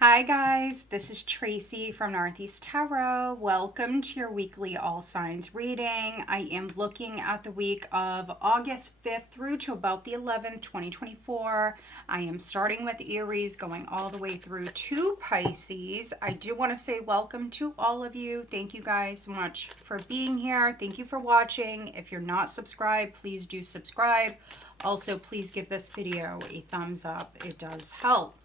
Hi guys, this is Tracy from Northeast Tarot. Welcome to your weekly all signs reading. I am looking at the week of August 5th through to about the 11th, 2024. I am starting with Aries, going all the way through to Pisces. I do want to say welcome to all of you. Thank you guys so much for being here. Thank you for watching. If you're not subscribed, please do subscribe. Also, please give this video a thumbs up. It does help.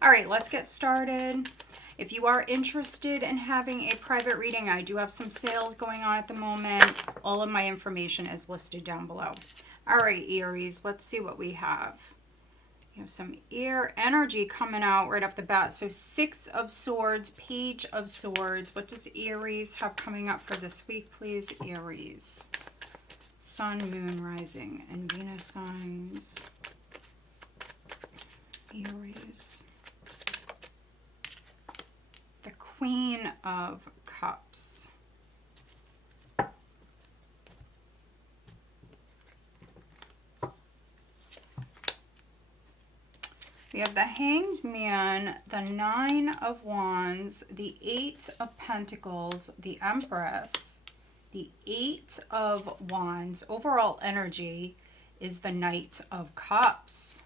All right, let's get started. If you are interested in having a private reading, I do have some sales going on at the moment. All of my information is listed down below. All right, Aries, let's see what we have. We have some air energy coming out right off the bat. So 6 of Swords, Page of Swords. What does Aries have coming up for this week, please? Aries. Sun, Moon, Rising, and Venus signs. Aries. The Queen of Cups. We have the Hanged Man, the 9 of Wands, the 8 of Pentacles, the Empress, the 8 of Wands. Overall energy is the Knight of Cups.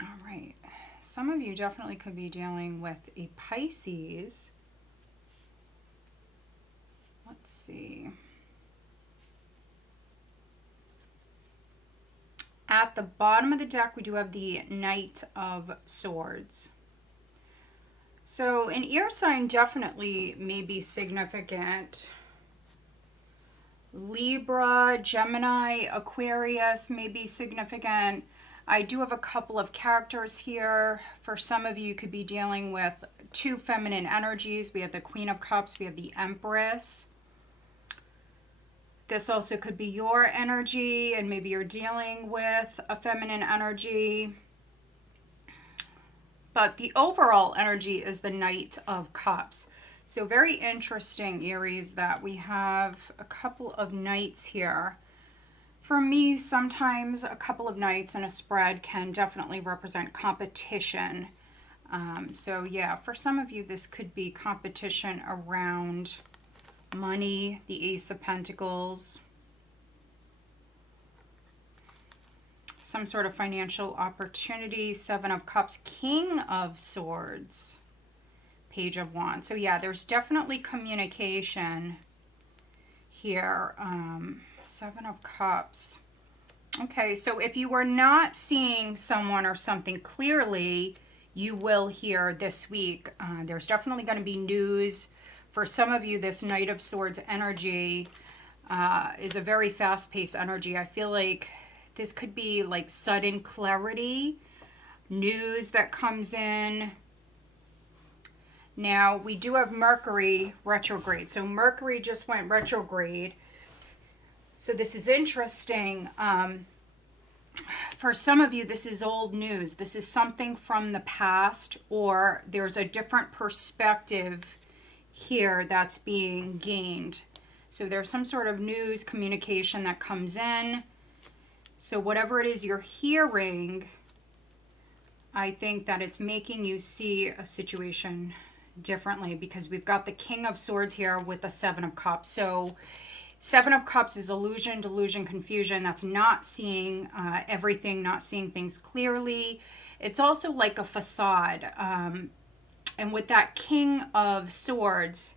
All right. Some of you definitely could be dealing with a Pisces. Let's see. At the bottom of the deck, we do have the Knight of Swords. So an air sign definitely may be significant. Libra, Gemini, Aquarius may be significant. I do have a couple of characters here. For some of you, you could be dealing with 2 feminine energies. We have the Queen of Cups. We have the Empress. This also could be your energy, and maybe you're dealing with a feminine energy. But the overall energy is the Knight of Cups. So very interesting, Aries, that we have a couple of knights here. For me, sometimes a couple of knights in a spread can definitely represent competition. So yeah, for some of you, this could be competition around money, the Ace of Pentacles, some sort of financial opportunity, 7 of Cups, King of Swords, Page of Wands. So yeah, there's definitely communication here. 7 of Cups. Okay, so if you are not seeing someone or something clearly, you will hear this week. There's definitely going to be news. For some of you, this Knight of Swords energy is a very fast-paced energy. I feel like this could be like sudden clarity, news that comes in. Now, we do have Mercury retrograde. So Mercury just went retrograde. So this is interesting. For some of you, this is old news. This is something from the past, or there's a different perspective here that's being gained. So there's some sort of news communication that comes in. So whatever it is you're hearing, I think that it's making you see a situation differently, because we've got the King of Swords here with the 7 of Cups. So 7 of Cups is illusion, delusion, confusion. That's not seeing everything, not seeing things clearly. It's also like a facade. And with that King of Swords,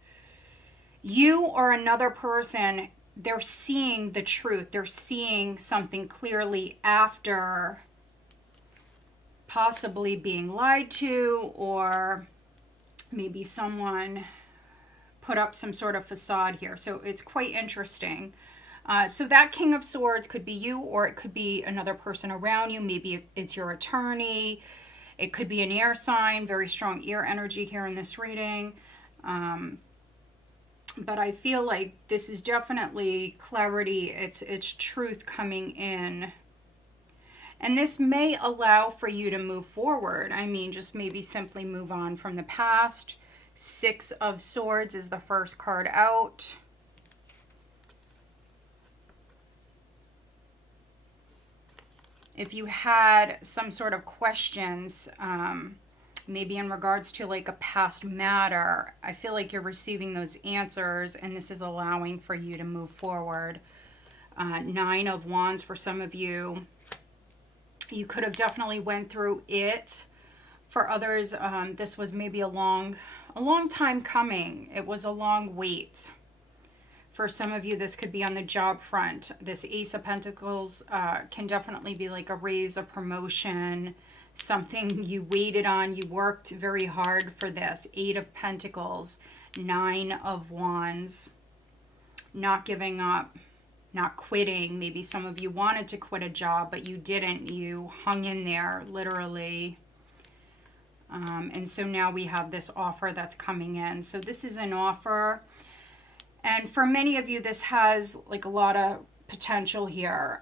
you or another person, they're seeing the truth. They're seeing something clearly after possibly being lied to, or maybe someone put up some sort of facade here. So it's quite interesting. So that King of Swords could be you, or it could be another person around you. Maybe it's your attorney. It could be an air sign, very strong air energy here in this reading. But I feel like this is definitely clarity. It's truth coming in. And this may allow for you to move forward. I mean, just maybe simply move on from the past. 6 of Swords is the first card out. If you had some sort of questions maybe in regards to like a past matter. I feel like you're receiving those answers, and this is allowing for you to move forward. 9 of Wands for some of you. You could have definitely went through it. For others, this was maybe a long time coming. It was a long wait. For some of you, this could be on the job front. This Ace of Pentacles can definitely be like a raise, a promotion, something you waited on. You worked very hard for this. 8 of Pentacles, 9 of Wands, not giving up, not quitting. Maybe some of you wanted to quit a job, but you didn't. You hung in there, literally. And so now we have this offer that's coming in. So this is an offer. And for many of you, this has like a lot of potential here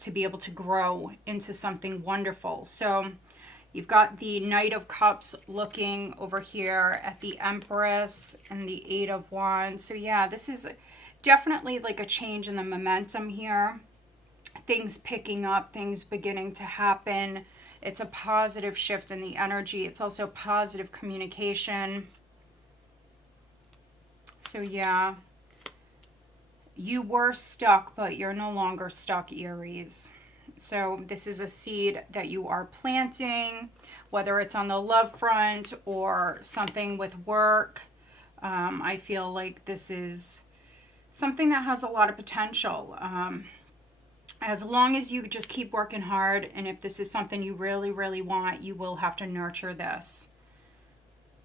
to be able to grow into something wonderful. So you've got the Knight of Cups looking over here at the Empress and the 8 of Wands. So yeah, this is definitely like a change in the momentum here. Things picking up, things beginning to happen. It's a positive shift in the energy. It's also positive communication. So yeah, you were stuck, but you're no longer stuck, Aries. So this is a seed that you are planting, whether it's on the love front or something with work. I feel like this is something that has a lot of potential. As long as you just keep working hard, and if this is something you really, really want, you will have to nurture this.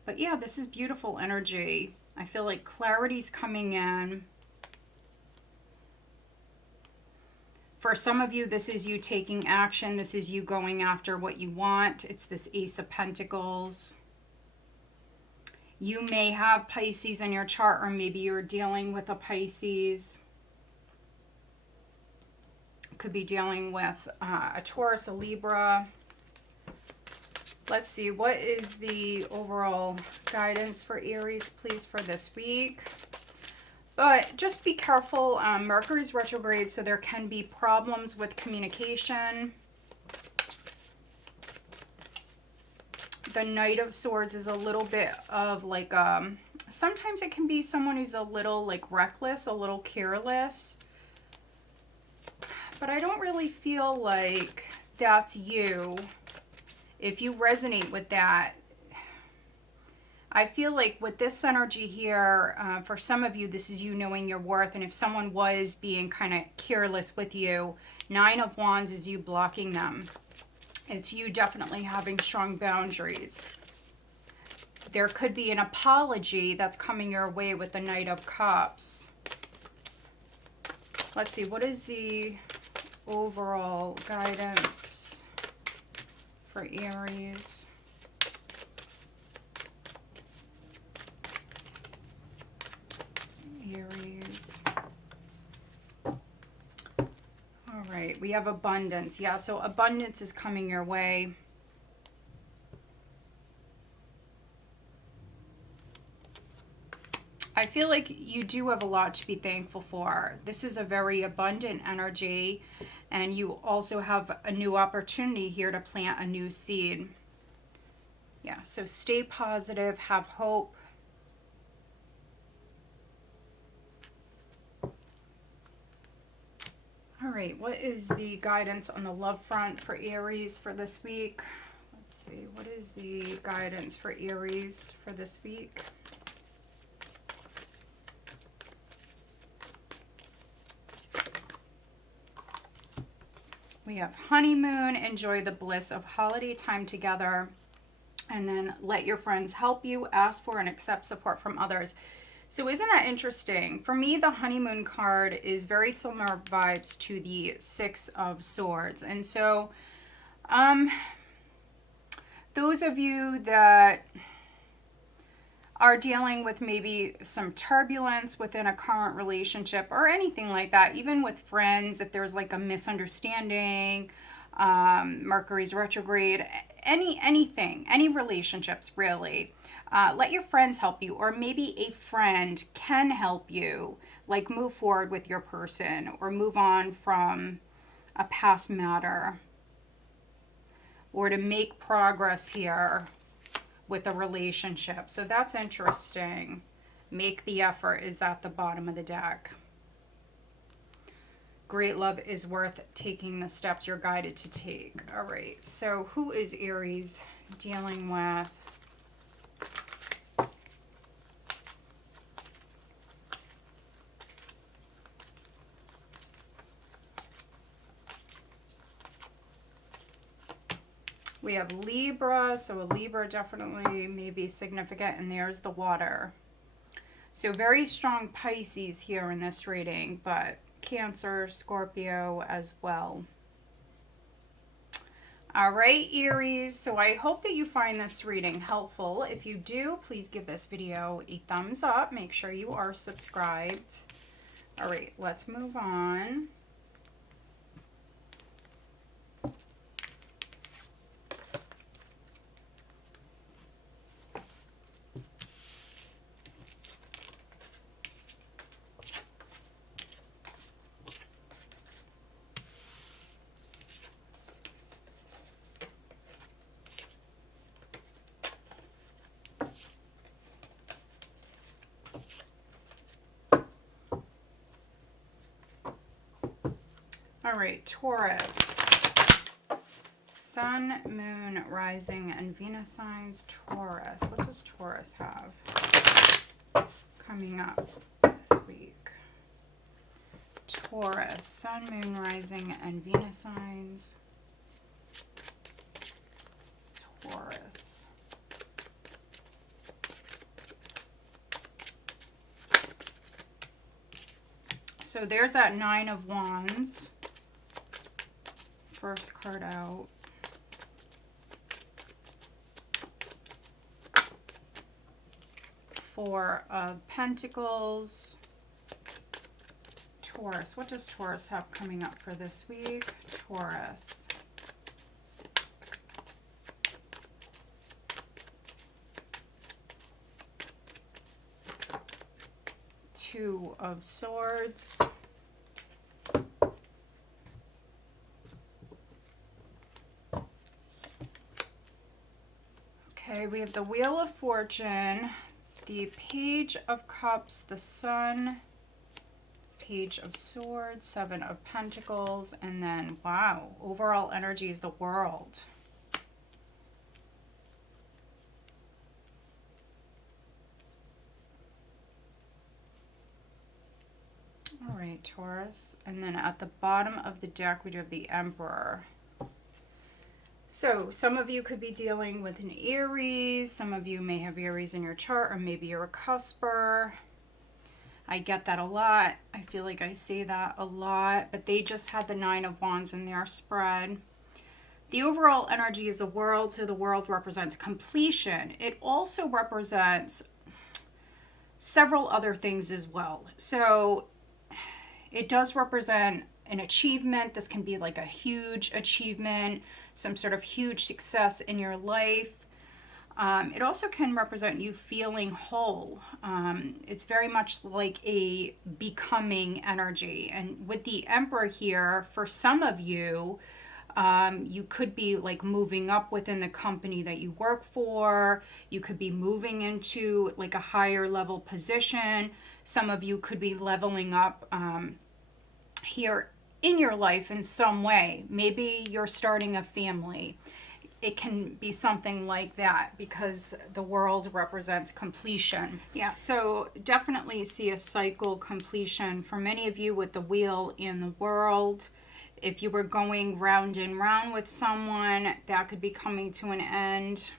But yeah, this is beautiful energy. I feel like clarity's coming in. For some of you, this is you taking action. This is you going after what you want. It's this Ace of Pentacles. You may have Pisces in your chart, or maybe you're dealing with a Pisces. Could be dealing with a Taurus, a Libra. Let's see, what is the overall guidance for Aries, please, for this week? But just be careful. Mercury's retrograde, so there can be problems with communication. The Knight of Swords is a little bit of like, sometimes it can be someone who's a little like reckless, a little careless. But I don't really feel like that's you. If you resonate with that, I feel like with this energy here, for some of you, this is you knowing your worth. And if someone was being kind of careless with you, 9 of Wands is you blocking them. It's you definitely having strong boundaries. There could be an apology that's coming your way with the Knight of Cups. Let's see, what is the overall guidance for Aries? Aries. All right, we have abundance. Yeah, so abundance is coming your way. I feel like you do have a lot to be thankful for. This is a very abundant energy, and you also have a new opportunity here to plant a new seed. Yeah, so stay positive, have hope. All right, what is the guidance on the love front for Aries for this week? Let's see, what is the guidance for Aries for this week? We have honeymoon, enjoy the bliss of holiday time together, and then let your friends help you, ask for and accept support from others. So isn't that interesting? For me, the honeymoon card is very similar vibes to the 6 of Swords. And so those of you that are dealing with maybe some turbulence within a current relationship or anything like that, even with friends, if there's like a misunderstanding, Mercury's retrograde, anything, any relationships really, let your friends help you, or maybe a friend can help you, like move forward with your person or move on from a past matter, or to make progress here. with a relationship. So that's interesting. Make the effort is at the bottom of the deck. Great love is worth taking the steps you're guided to take. All right, so who is Aries dealing with? We have Libra, so a Libra definitely may be significant, and there's the water. So very strong Pisces here in this reading, but Cancer, Scorpio as well. All right, Aries, so I hope that you find this reading helpful. If you do, please give this video a thumbs up. Make sure you are subscribed. All right, let's move on. All right, Taurus. Sun, Moon, Rising, and Venus signs. Taurus. What does Taurus have coming up this week? Taurus. Sun, Moon, Rising, and Venus signs. Taurus. So there's that Nine of Wands. First card out. Four of Pentacles. Taurus. What does Taurus have coming up for this week? Taurus. Two of Swords. Okay, we have the Wheel of Fortune, the Page of Cups, the Sun, Page of Swords, Seven of Pentacles, and then, wow, overall energy is the World. All right, Taurus. And then at the bottom of the deck, we do have the Emperor. So some of you could be dealing with an Aries. Some of you may have Aries in your chart, or maybe you're a cusper. I get that a lot. I feel like I say that a lot, but they just had the Nine of Wands in their spread. The overall energy is the World, so the World represents completion. It also represents several other things as well. So it does represent an achievement. This can be like a huge achievement, some sort of huge success in your life. It also can represent you feeling whole. It's very much like a becoming energy. And with the Emperor here, for some of you, you could be like moving up within the company that you work for. You could be moving into like a higher level position. Some of you could be leveling up here in your life in some way. Maybe you're starting a family. It can be something like that because the World represents completion. Yeah, so definitely see a cycle completion for many of you with the Wheel and the World. If you were going round and round with someone, that could be coming to an end.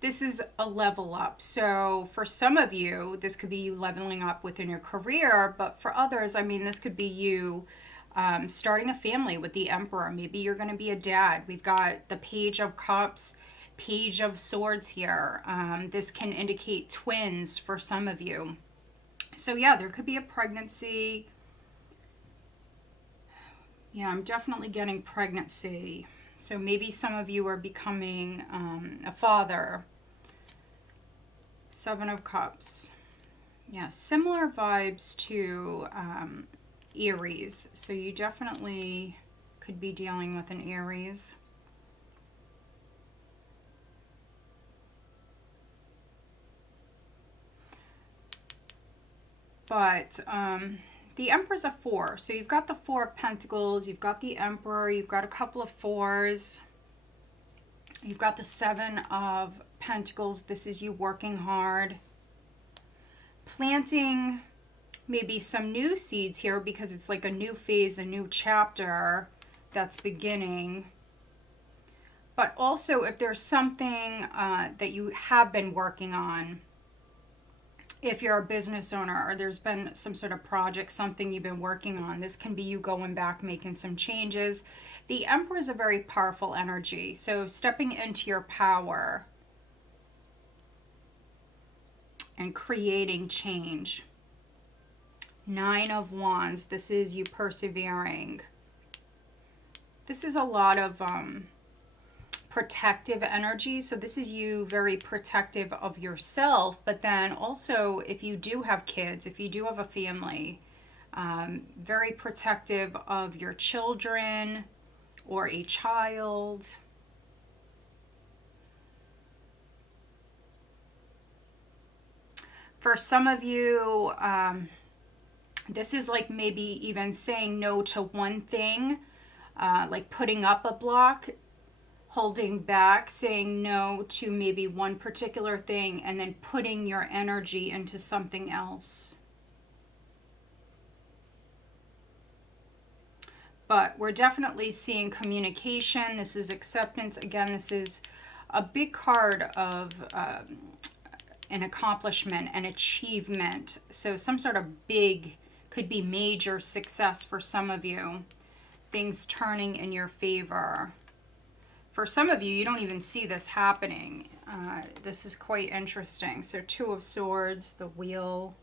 This is a level up. So for some of you, this could be you leveling up within your career, but for others, I mean, this could be you starting a family with the Emperor. Maybe you're going to be a dad. We've got the Page of Cups, Page of Swords here. This can indicate twins for some of you. So yeah, there could be a pregnancy. Yeah, I'm definitely getting pregnancy. So maybe some of you are becoming a father. Seven of Cups. Yeah, similar vibes to Aries. So you definitely could be dealing with an Aries. But the Emperor's a 4. So you've got the 4 of Pentacles, you've got the Emperor, you've got a couple of 4s. You've got the 7 of Pentacles. This is you working hard. Planting maybe some new seeds here because it's like a new phase, a new chapter that's beginning. But also if there's something that you have been working on, if you're a business owner or there's been some sort of project, something you've been working on, this can be you going back, making some changes. The Emperor is a very powerful energy. So stepping into your power and creating change. 9 of Wands. This is you persevering. This is a lot of protective energy. So this is you very protective of yourself, but then also if you do have kids, if you do have a family, very protective of your children or a child. For some of you, this is like maybe even saying no to one thing, like putting up a block, holding back, saying no to maybe one particular thing, and then putting your energy into something else. But we're definitely seeing communication. This is acceptance. Again, this is a big card of an accomplishment, an achievement. So some sort of big, could be major success for some of you. Things turning in your favor. For some of you, you don't even see this happening. This is quite interesting. So 2 of Swords, the Wheel.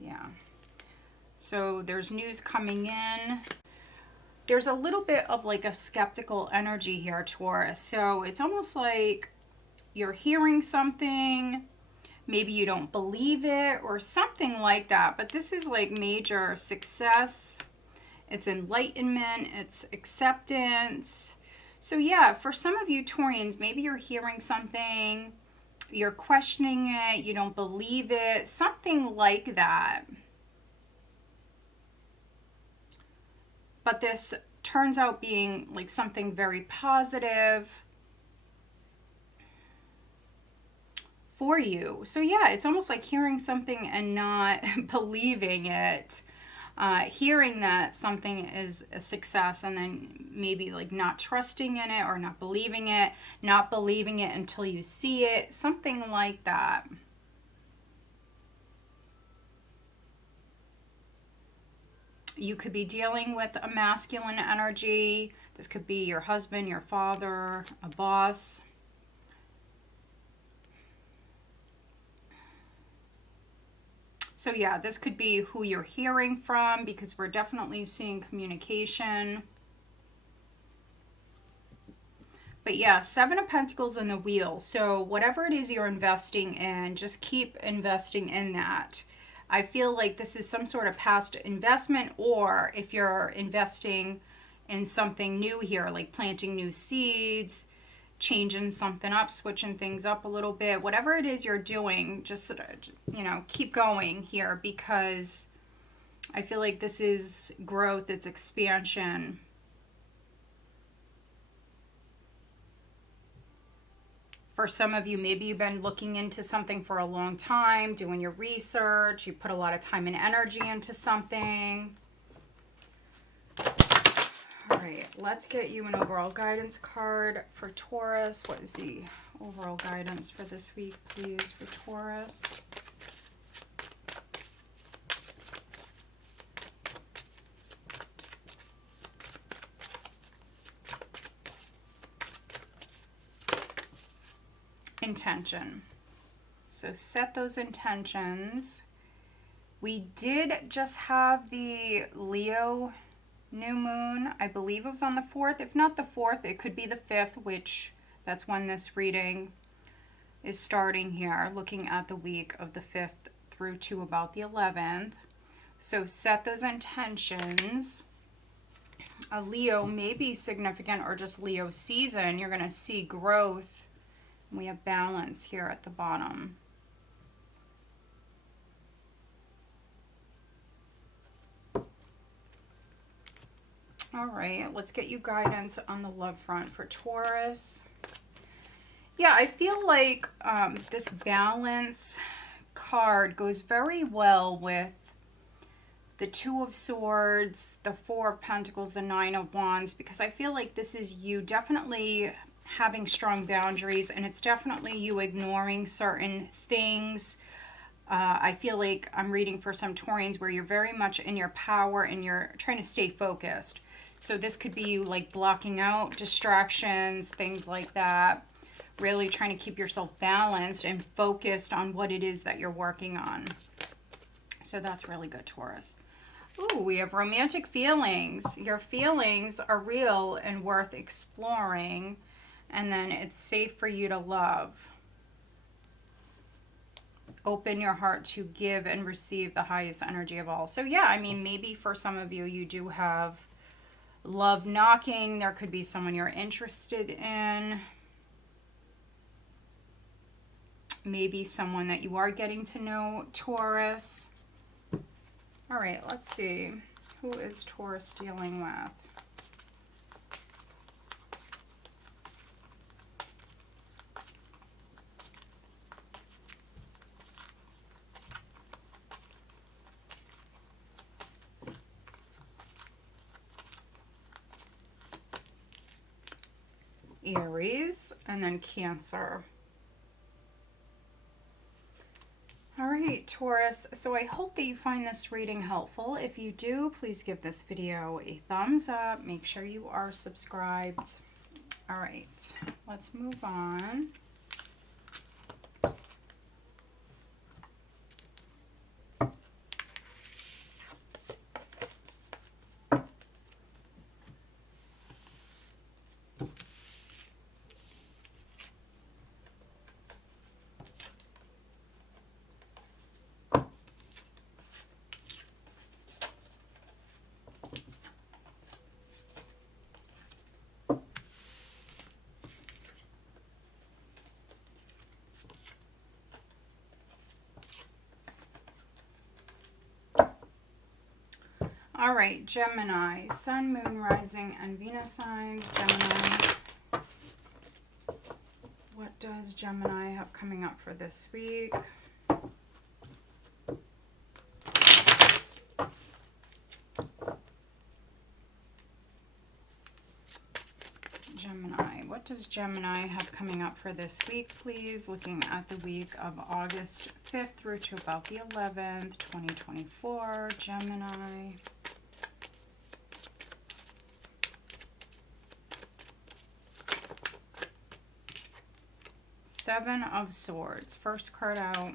Yeah. So there's news coming in. There's a little bit of like a skeptical energy here, Taurus. So it's almost like you're hearing something. Maybe you don't believe it or something like that. But this is like major success. It's enlightenment, it's acceptance. So yeah, for some of you Taurians, maybe you're hearing something, you're questioning it, you don't believe it, something like that. But this turns out being like something very positive for you. So yeah, it's almost like hearing something and not believing it. Hearing that something is a success and then maybe like not trusting in it or not believing it until you see it, something like that. You could be dealing with a masculine energy. This could be your husband, your father, a boss. So yeah, this could be who you're hearing from because we're definitely seeing communication. But yeah, 7 of Pentacles and the Wheel. So whatever it is you're investing in, just keep investing in that. I feel like this is some sort of past investment, or if you're investing in something new here, like planting new seeds, changing something up, switching things up a little bit, whatever it is you're doing, just, you know, keep going here because I feel like this is growth, it's expansion. For some of you, maybe you've been looking into something for a long time, doing your research, you put a lot of time and energy into something. All right, let's get you an overall guidance card for Taurus. What is the overall guidance for this week, please, for Taurus? Intention. So set those intentions. We did just have the Leo new moon. I believe it was on the 4th. If not the 4th, it could be the 5th, which that's when this reading is starting here, looking at the week of the 5th through to about the 11th. So set those intentions. A Leo may be significant or just Leo season. You're going to see growth. We have balance here at the bottom. All right, let's get you guidance on the love front for Taurus. Yeah, I feel like this balance card goes very well with the Two of Swords, the Four of Pentacles, the Nine of Wands, because I feel like this is you definitely having strong boundaries, and it's definitely you ignoring certain things. I feel like I'm reading for some Taurians where you're very much in your power and you're trying to stay focused. So this could be you like blocking out distractions, things like that. Really trying to keep yourself balanced and focused on what it is that you're working on. So that's really good, Taurus. Ooh, we have romantic feelings. Your feelings are real and worth exploring. And then it's safe for you to love. Open your heart to give and receive the highest energy of all. So yeah, I mean, maybe for some of you, you do have love knocking. There could be someone you're interested in. Maybe someone that you are getting to know, Taurus. All right, let's see. Who is Taurus dealing with? Aries, and then Cancer. All right, Taurus, so I hope that you find this reading helpful. If you do, please give this video a thumbs up. Make sure you are subscribed. All right, let's move on. All right, Gemini, Sun, Moon, Rising, and Venus signs. Gemini. What does Gemini have coming up for this week? Gemini. What does Gemini have coming up for this week, please? Looking at the week of August 5th through to about the 11th, 2024. Gemini. Seven of Swords. First card out.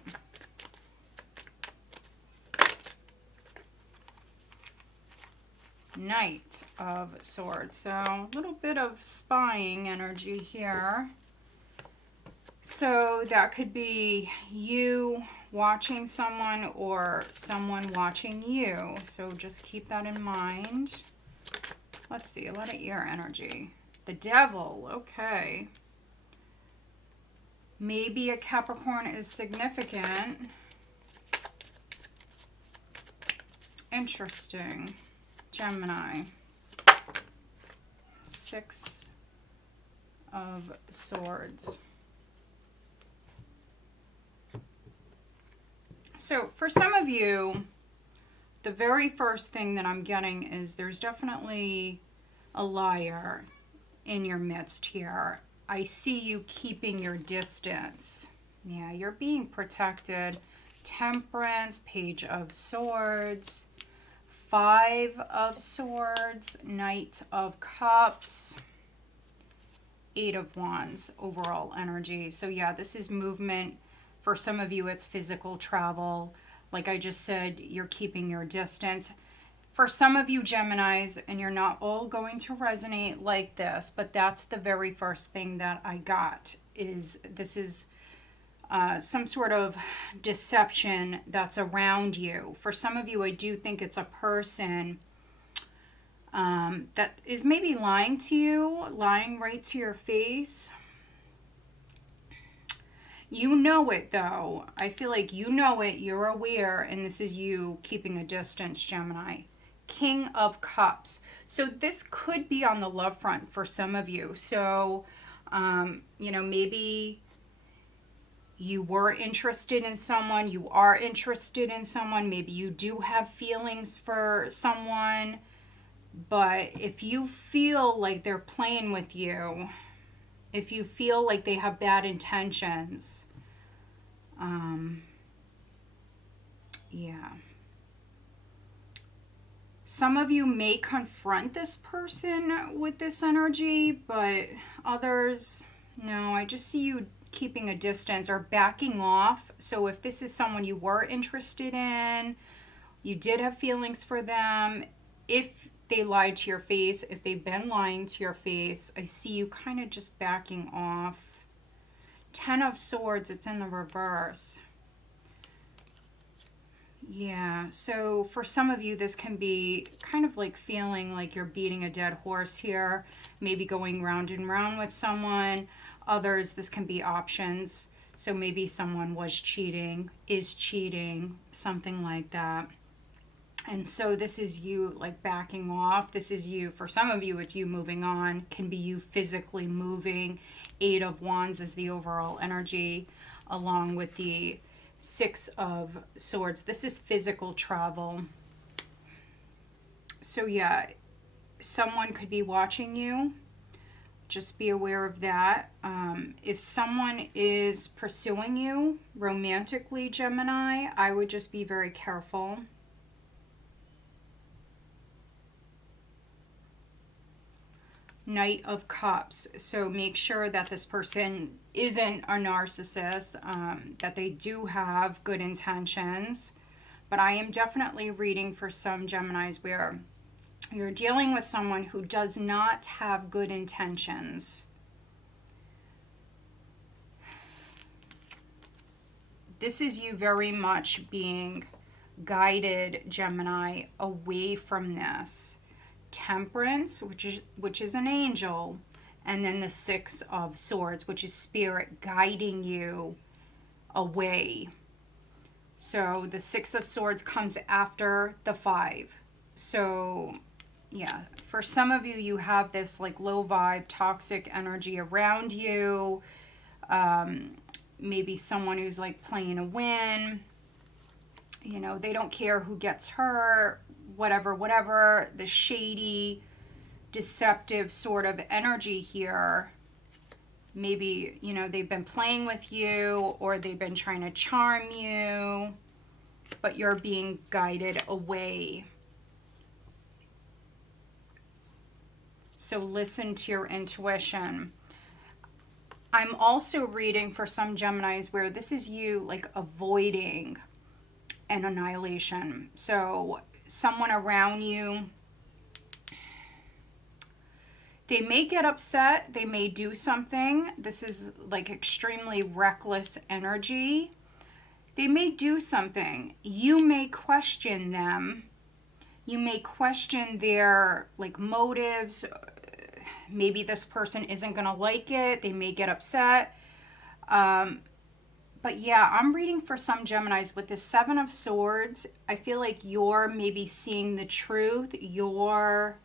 Knight of Swords. So a little bit of spying energy here. So that could be you watching someone or someone watching you. So just keep that in mind. Let's see, a lot of air energy. The Devil, okay. Maybe a Capricorn is significant. Interesting. Gemini. Six of Swords. So for some of you, the very first thing that I'm getting is there's definitely a liar in your midst here. I see you keeping your distance. Yeah, you're being protected. Temperance, Page of Swords, Five of Swords, Knight of Cups, Eight of Wands, overall energy. So yeah, this is movement. For some of you, it's physical travel. Like I just said, you're keeping your distance. For some of you Geminis, and you're not all going to resonate like this, but that's the very first thing that I got, is this is some sort of deception that's around you. For some of you, I do think it's a person that is maybe lying to you, lying right to your face. You know it, though. I feel like you know it, you're aware, and this is you keeping a distance, Gemini. King of Cups. So this could be on the love front for some of you. So, you know, maybe you were interested in someone, you are interested in someone, maybe you do have feelings for someone, but if you feel like they're playing with you, if you feel like they have bad intentions, yeah. Some of you may confront this person with this energy, but others, no, I just see you keeping a distance or backing off. So if this is someone you were interested in, you did have feelings for them, if they lied to your face, if they've been lying to your face, I see you kind of just backing off. 10 of Swords, it's in the reverse. Yeah, so for some of you, this can be kind of like feeling like you're beating a dead horse here, maybe going round and round with someone. Others, this can be options. So maybe someone was cheating, is cheating, something like that. And so this is you like backing off. This is you, for some of you, it's you moving on. Can be you physically moving. 8 of Wands is the overall energy, along with the 6 of Swords. This is physical travel. So yeah, someone could be watching you. Just be aware of that. If someone is pursuing you romantically, Gemini, I would just be very careful. Knight of Cups. So make sure that this person isn't a narcissist, that they do have good intentions. But I am definitely reading for some Geminis where you're dealing with someone who does not have good intentions. This is you very much being guided, Gemini, away from this. Temperance, which is an angel, and then the 6 of Swords, which is spirit guiding you away. So the 6 of Swords comes after the 5. So yeah, for some of you, you have this like low vibe, toxic energy around you. Maybe someone who's like playing a win. You know, they don't care who gets hurt, whatever, the shady, deceptive sort of energy here. Maybe, you know, they've been playing with you or they've been trying to charm you, but you're being guided away. So listen to your intuition. I'm also reading for some Geminis where this is you like avoiding an annihilation. So someone around you, they may get upset, they may do something. This is like extremely reckless energy. They may do something. You may question them. You may question their like motives. Maybe this person isn't going to like it. They may get upset. But yeah, I'm reading for some Geminis with the 7 of Swords. I feel like you're maybe seeing the truth. You're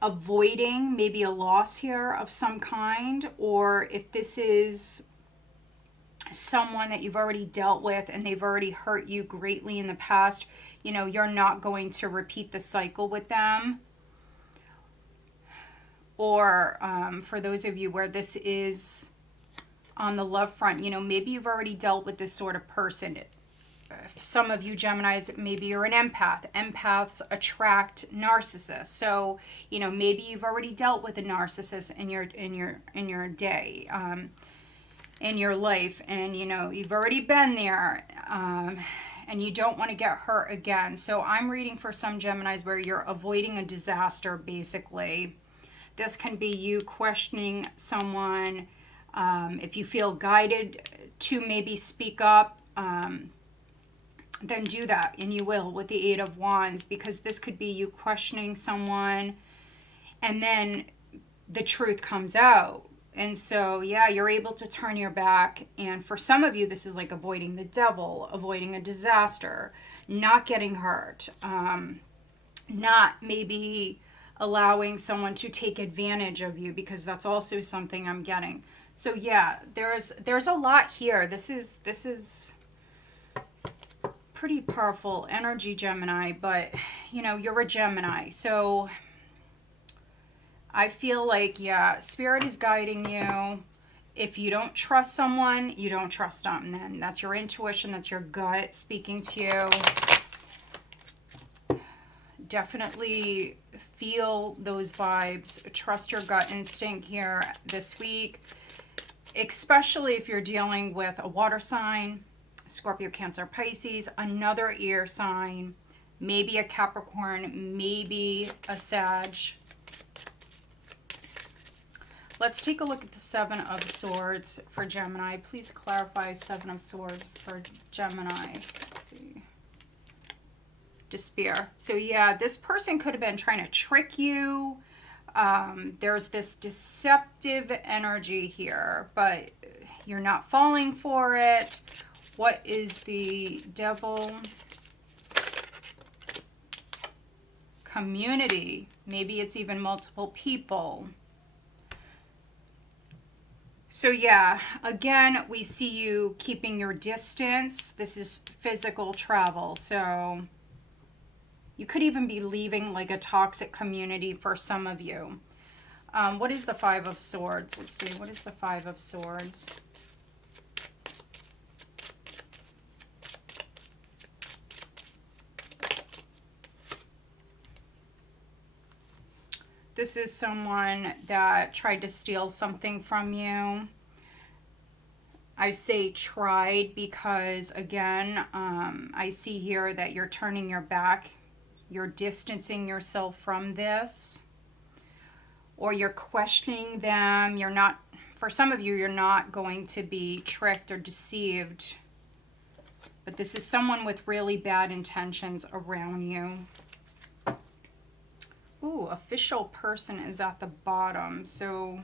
avoiding maybe a loss here of some kind. Or if this is someone that you've already dealt with and they've already hurt you greatly in the past, you know, you're not going to repeat the cycle with them. Or for those of you where this is on the love front, you know, maybe you've already dealt with this sort of person. Some of you Geminis, maybe you're an empath. Empaths attract narcissists. So, you know, maybe you've already dealt with a narcissist in your day, in your life, and you know, you've already been there, and you don't want to get hurt again. So I'm reading for some Geminis where you're avoiding a disaster, basically. This can be you questioning someone. If you feel guided to maybe speak up, then do that, and you will with the 8 of Wands, because this could be you questioning someone and then the truth comes out. And so, yeah, you're able to turn your back. And for some of you, this is like avoiding the devil, avoiding a disaster, not getting hurt. not maybe allowing someone to take advantage of you, because that's also something I'm getting. So yeah, there's a lot here. This is pretty powerful energy, Gemini, but you know, you're a Gemini. So I feel like, yeah, Spirit is guiding you. If you don't trust someone, you don't trust them. Then that's your intuition, that's your gut speaking to you. Definitely feel those vibes. Trust your gut instinct here this week, especially if you're dealing with a water sign, Scorpio, Cancer, Pisces, another air sign, maybe a Capricorn, maybe a Sag. Let's take a look at the Seven of Swords for Gemini. Please clarify Seven of Swords for Gemini. Let's see. Despair. So yeah, this person could have been trying to trick you. There's this deceptive energy here, but you're not falling for it. What is the Devil? Community. Maybe it's even multiple people. So yeah, again, we see you keeping your distance. This is physical travel. So you could even be leaving like a toxic community for some of you. What is the Five of Swords? Let's see. What is the Five of Swords? This is someone that tried to steal something from you. I say tried because, again, I see here that you're turning your back. You're distancing yourself from this. Or you're questioning them. You're not, for some of you, you're not going to be tricked or deceived. But this is someone with really bad intentions around you. Ooh, official person is at the bottom. So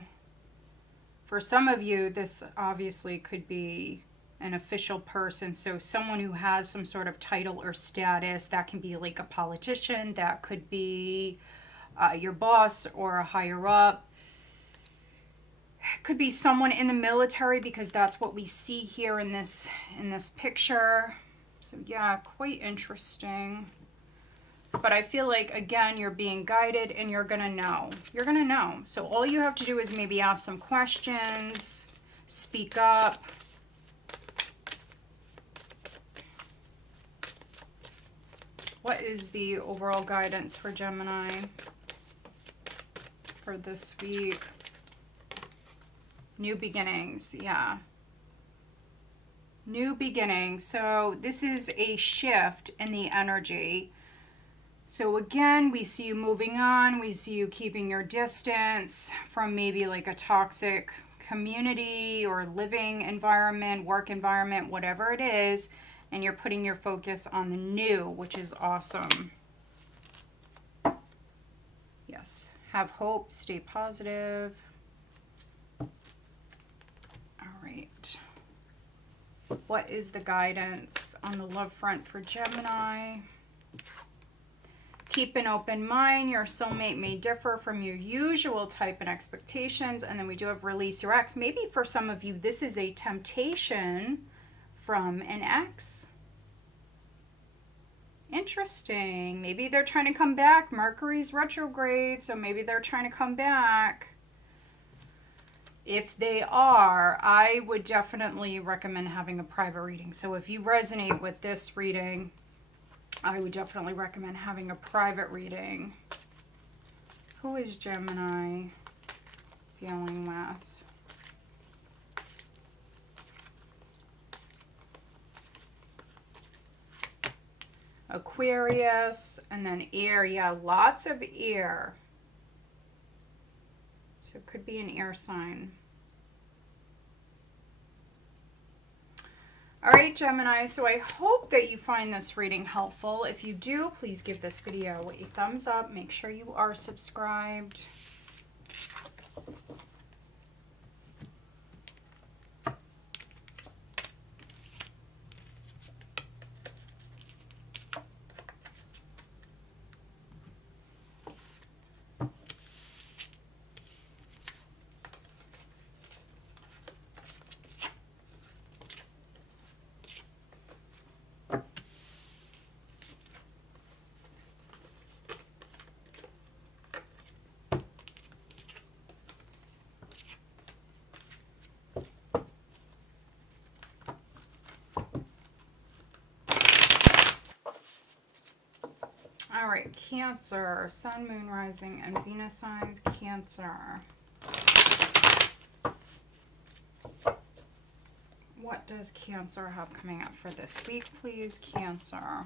for some of you, this obviously could be an official person. So someone who has some sort of title or status. That can be like a politician. That could be your boss or a higher up. It could be someone in the military, because that's what we see here in this picture. So yeah, quite interesting. But I feel like, again, you're being guided and you're going to know. You're going to know. So all you have to do is maybe ask some questions, speak up. What is the overall guidance for Gemini for this week? New beginnings, yeah. New beginnings. So this is a shift in the energy. So again, we see you moving on. We see you keeping your distance from maybe like a toxic community or living environment, work environment, whatever it is. And you're putting your focus on the new, which is awesome. Yes. Have hope. Stay positive. All right. What is the guidance on the love front for Gemini? Keep an open mind. Your soulmate may differ from your usual type and expectations. And then we do have release your ex. Maybe for some of you, this is a temptation from an ex. Interesting. Maybe they're trying to come back. Mercury's retrograde, so maybe they're trying to come back. If they are, I would definitely recommend having a private reading. So if you resonate with this reading, I would definitely recommend having a private reading. Who is Gemini dealing with? Aquarius, and then air. Yeah, lots of air. So it could be an air sign. All right, Gemini, so I hope that you find this reading helpful. If you do, please give this video a thumbs up. Make sure you are subscribed. right, Cancer, Sun, Moon, Rising, and Venus signs, Cancer. What does Cancer have coming up for this week, please? Cancer.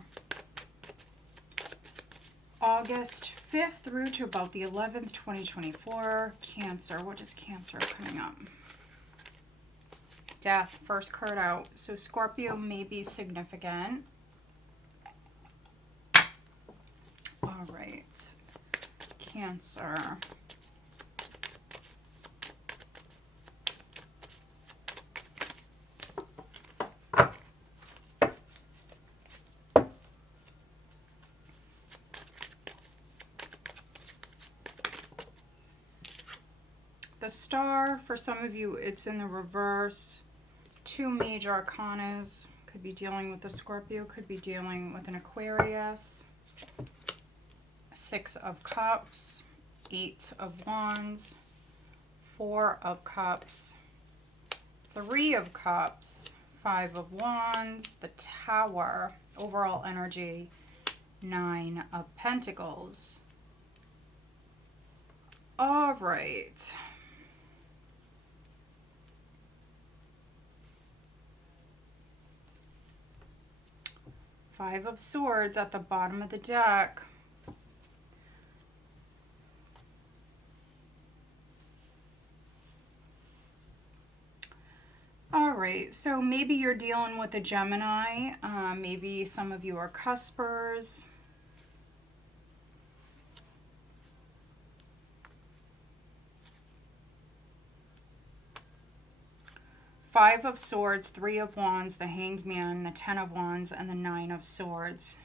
August 5th through to about the 11th, 2024. Cancer. What is Cancer coming up? Death. First card out. So Scorpio may be significant. All right. Cancer. The Star, for some of you, it's in the reverse. Two major arcanas. Could be dealing with a Scorpio, could be dealing with an Aquarius. Six of Cups, Eight of Wands, Four of Cups, Three of Cups, Five of Wands, the Tower, overall energy, Nine of Pentacles. All right. Five of Swords at the bottom of the deck. All right, so maybe you're dealing with a Gemini. Maybe some of you are cuspers. Five of Swords, Three of Wands, the Hanged Man, the Ten of Wands, and the Nine of Swords.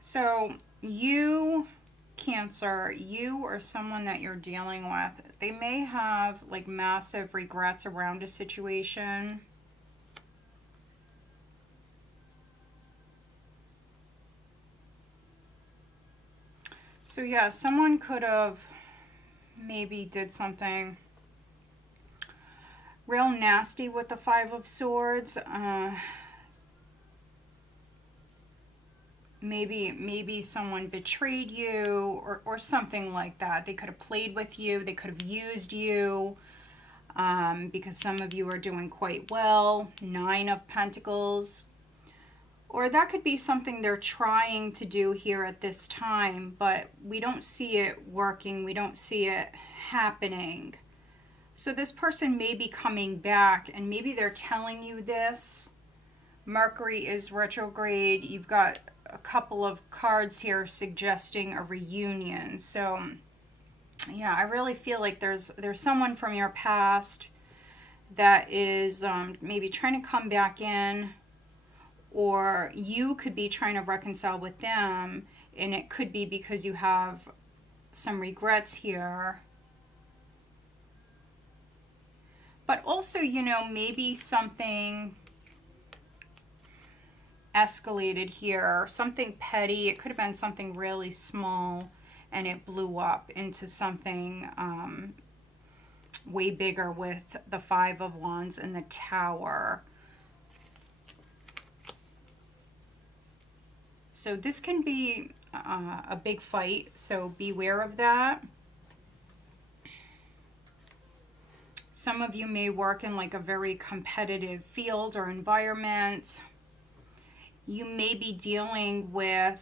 So you, Cancer, you or someone that you're dealing with, they may have like massive regrets around a situation. So yeah, someone could have maybe did something real nasty with the Five of Swords. Maybe someone betrayed you or something like that. They could have played with you. They could have used you because some of you are doing quite well. Nine of Pentacles. Or that could be something they're trying to do here at this time, but we don't see it working. We don't see it happening. So this person may be coming back, and maybe they're telling you this. Mercury is retrograde. You've got a couple of cards here suggesting a reunion. So yeah, I really feel like there's someone from your past that is maybe trying to come back in, or you could be trying to reconcile with them, and it could be because you have some regrets here. But also, you know, maybe something escalated here, something petty. It could have been something really small, and it blew up into something way bigger with the Five of Wands and the Tower. So this can be a big fight, so beware of that. Some of you may work in like a very competitive field or environment. You may be dealing with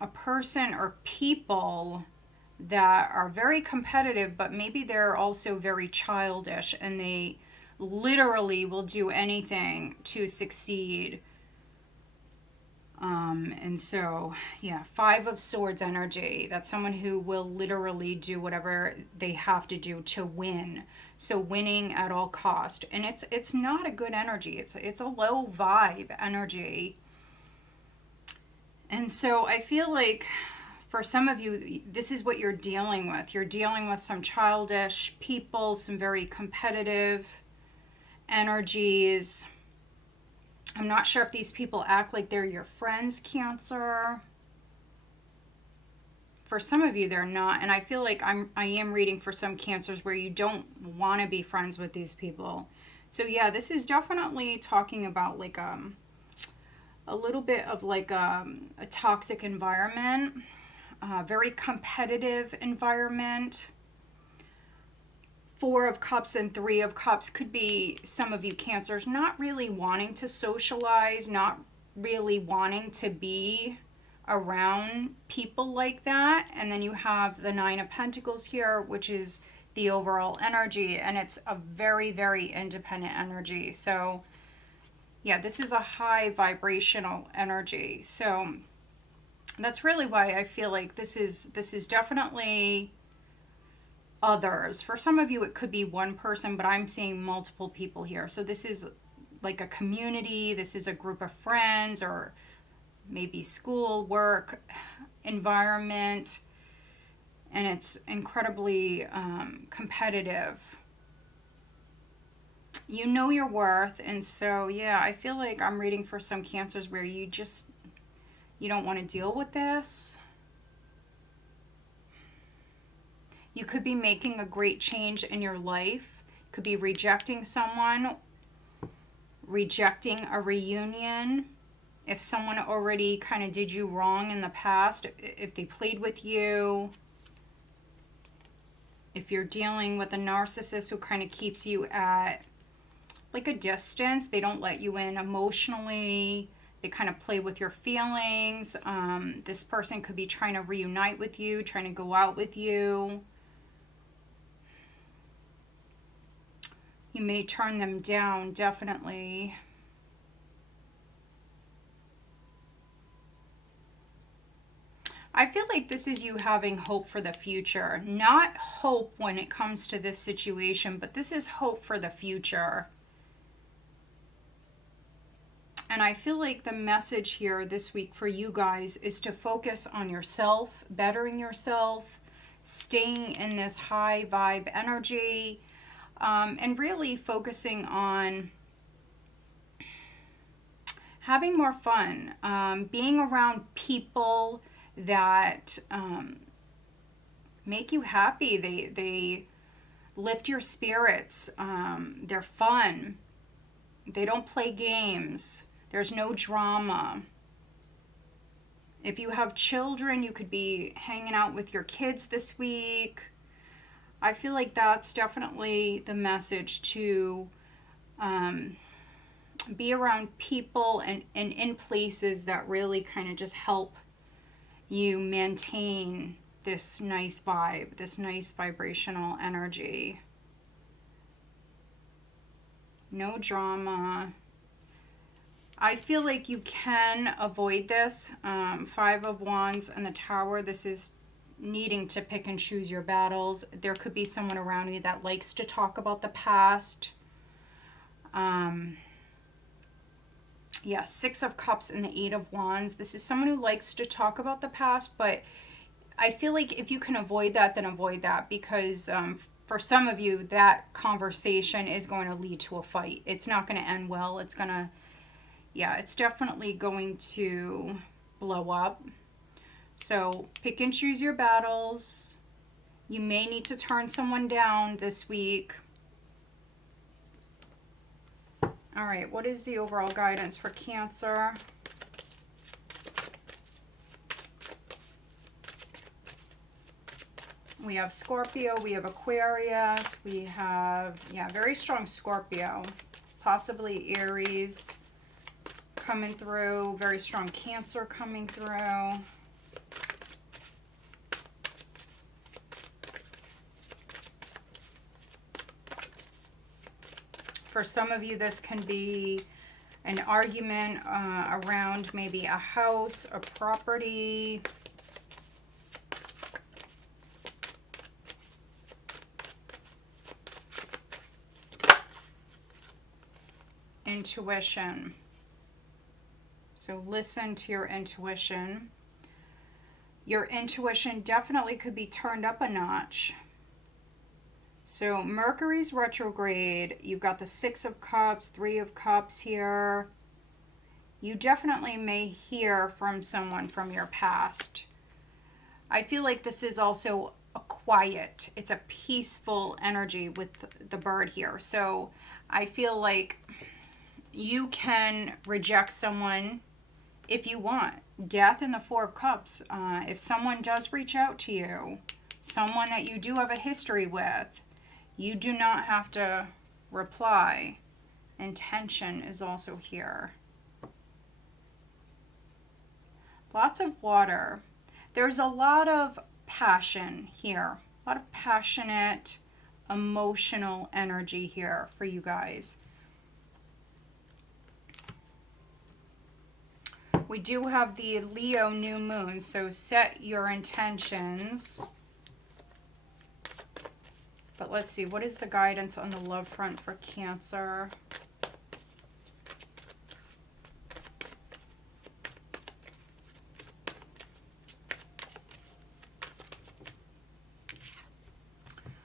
a person or people that are very competitive, but maybe they're also very childish, and they literally will do anything to succeed. And so, yeah, Five of Swords energy. That's someone who will literally do whatever they have to do to win. So winning at all cost. And it's not a good energy. It's a low vibe energy. And so I feel like for some of you, this is what you're dealing with. You're dealing with some childish people, some very competitive energies. I'm not sure if these people act like they're your friends, Cancer. For some of you, they're not. And I feel like I am reading for some Cancers where you don't want to be friends with these people. So yeah, this is definitely talking about like a little bit of like a toxic environment, very competitive environment. Four of Cups and Three of Cups could be some of you Cancers not really wanting to socialize, not really wanting to be around people like that. And then you have the Nine of Pentacles here, which is the overall energy, and it's a very, very independent energy. So yeah, this is a high vibrational energy. So that's really why I feel like this is definitely others. For some of you it could be one person, but I'm seeing multiple people here. So this is like a community, this is a group of friends, or maybe school, work, environment, and it's incredibly competitive. You know your worth, and so yeah, I feel like I'm reading for some Cancers where you don't want to deal with this. You could be making a great change in your life. Could be rejecting someone, rejecting a reunion. If someone already kind of did you wrong in the past, if they played with you, if you're dealing with a narcissist who kind of keeps you at like a distance, they don't let you in emotionally, they kind of play with your feelings. This person could be trying to reunite with you, trying to go out with you. You may turn them down, definitely. I feel like this is you having hope for the future. Not hope when it comes to this situation, but this is hope for the future. And I feel like the message here this week for you guys is to focus on yourself, bettering yourself, staying in this high vibe energy, and really focusing on having more fun, being around people that make you happy. They lift your spirits. They're fun. They don't play games. There's no drama. If you have children, you could be hanging out with your kids this week. I feel like that's definitely the message, to be around people and in places that really kind of just help you maintain this nice vibe, this nice vibrational energy. No drama. I feel like you can avoid this. Five of Wands and the Tower. This is needing to pick and choose your battles. There could be someone around you that likes to talk about the past. Yeah, Six of Cups and the Eight of Wands. This is someone who likes to talk about the past, but I feel like if you can avoid that, then avoid that, because for some of you, that conversation is going to lead to a fight. It's not going to end well. It's going to, yeah, it's definitely going to blow up. So pick and choose your battles. You may need to turn someone down this week. All right, what is the overall guidance for Cancer? We have Scorpio, we have Aquarius, we have, yeah, very strong Scorpio, possibly Aries coming through, very strong Cancer coming through. For some of you, this can be an argument around maybe a house, a property. Intuition. So listen to your intuition. Your intuition definitely could be turned up a notch. So Mercury's retrograde. You've got the Six of Cups, Three of Cups here. You definitely may hear from someone from your past. I feel like this is also a quiet, it's a peaceful energy with the bird here. So I feel like you can reject someone if you want. Death and the Four of Cups. If someone does reach out to you, someone that you do have a history with, you do not have to reply. Intention is also here. Lots of water. There's a lot of passion here. A lot of passionate, emotional energy here for you guys. We do have the Leo new moon, so set your intentions. But let's see, what is the guidance on the love front for Cancer?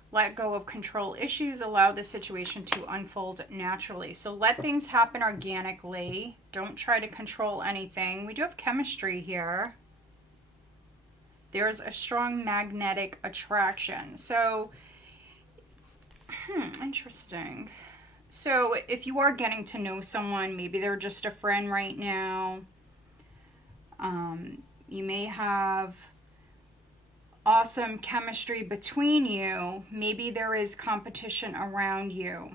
Let go of control issues, allow the situation to unfold naturally. So let things happen organically. Don't try to control anything. We do have chemistry here. There's a strong magnetic attraction. So, interesting. So if you are getting to know someone, maybe they're just a friend right now. You may have awesome chemistry between you. Maybe there is competition around you.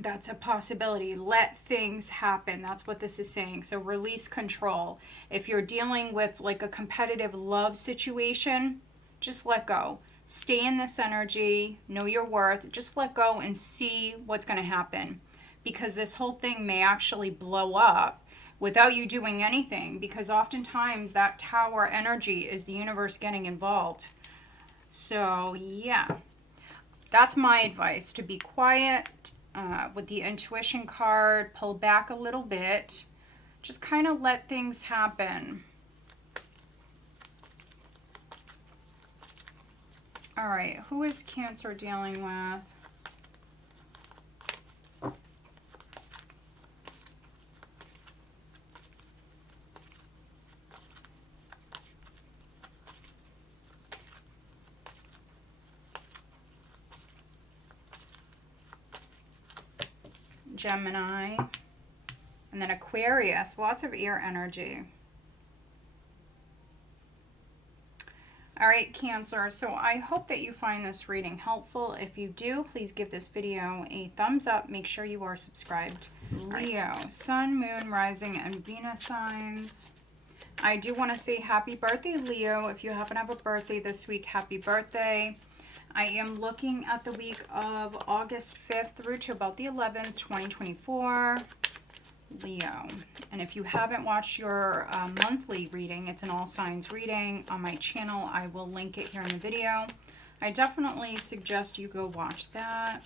That's a possibility. Let things happen. That's what this is saying. So release control. If you're dealing with like a competitive love situation, just let go. Stay in this energy. Know your worth. Just let go and see what's going to happen. Because this whole thing may actually blow up without you doing anything, because oftentimes that tower energy is the universe getting involved. So yeah, that's my advice, to be quiet with the intuition card, pull back a little bit, just kind of let things happen. All right, who is Cancer dealing with? Gemini, and then Aquarius. Lots of air energy. All right, Cancer, so I hope that you find this reading helpful. If you do, please give this video a thumbs up. Make sure you are subscribed. Leo, Sun, Moon, Rising, and Venus signs. I do want to say happy birthday, Leo. If you happen to have a birthday this week, happy birthday. I am looking at the week of August 5th through to about the 11th, 2024, Leo. And if you haven't watched your monthly reading, it's an all signs reading on my channel. I will link it here in the video. I definitely suggest you go watch that.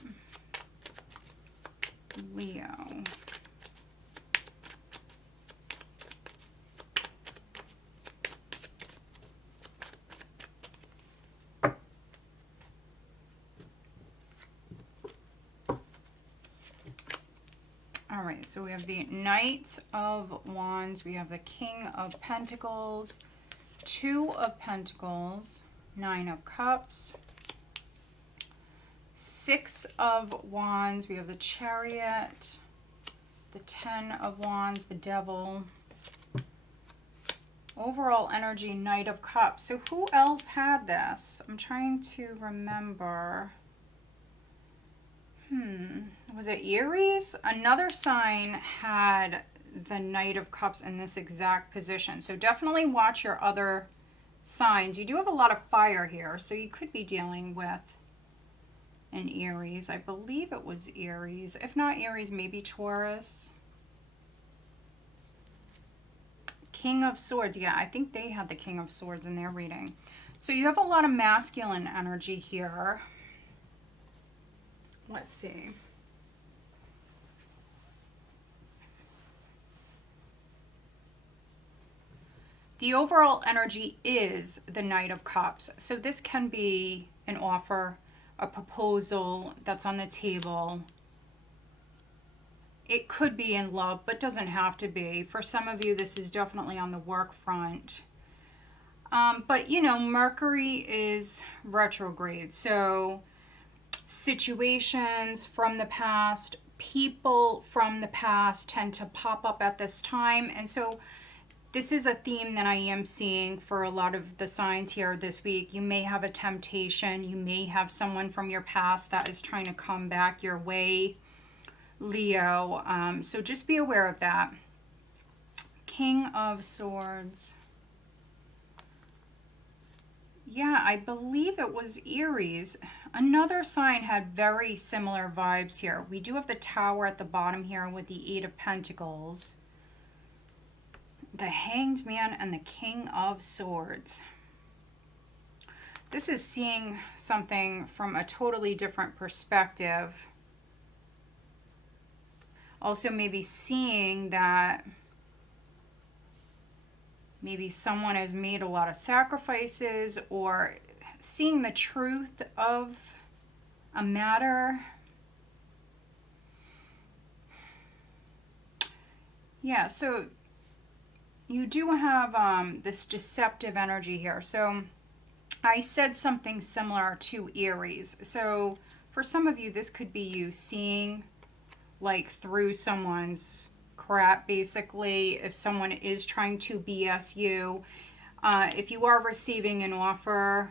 Leo. All right, so we have the Knight of Wands, we have the King of Pentacles, Two of Pentacles, Nine of Cups, Six of Wands, we have the Chariot, the Ten of Wands, the Devil. Overall energy, Knight of Cups. So who else had this? I'm trying to remember. Was it Aries? Another sign had the Knight of Cups in this exact position. So definitely watch your other signs. You do have a lot of fire here, so you could be dealing with an Aries. I believe it was Aries. If not Aries, maybe Taurus. King of Swords. Yeah, I think they had the King of Swords in their reading. So you have a lot of masculine energy here. Let's see. The overall energy is the Knight of Cups. So this can be an offer, a proposal that's on the table. It could be in love, but doesn't have to be. For some of you, this is definitely on the work front. But, you know, Mercury is retrograde. So situations from the past, people from the past tend to pop up at this time. And so this is a theme that I am seeing for a lot of the signs here this week. You may have a temptation. You may have someone from your past that is trying to come back your way, Leo. So just be aware of that. King of Swords. Yeah, I believe it was Aries. Another sign had very similar vibes here. We do have the Tower at the bottom here with the Eight of Pentacles, the Hanged Man, and the King of Swords. This is seeing something from a totally different perspective. Also maybe seeing that maybe someone has made a lot of sacrifices, or seeing the truth of a matter. Yeah, so you do have this deceptive energy here. So I said something similar to Aries. So for some of you, this could be you seeing like through someone's crap, basically. If someone is trying to BS you, if you are receiving an offer,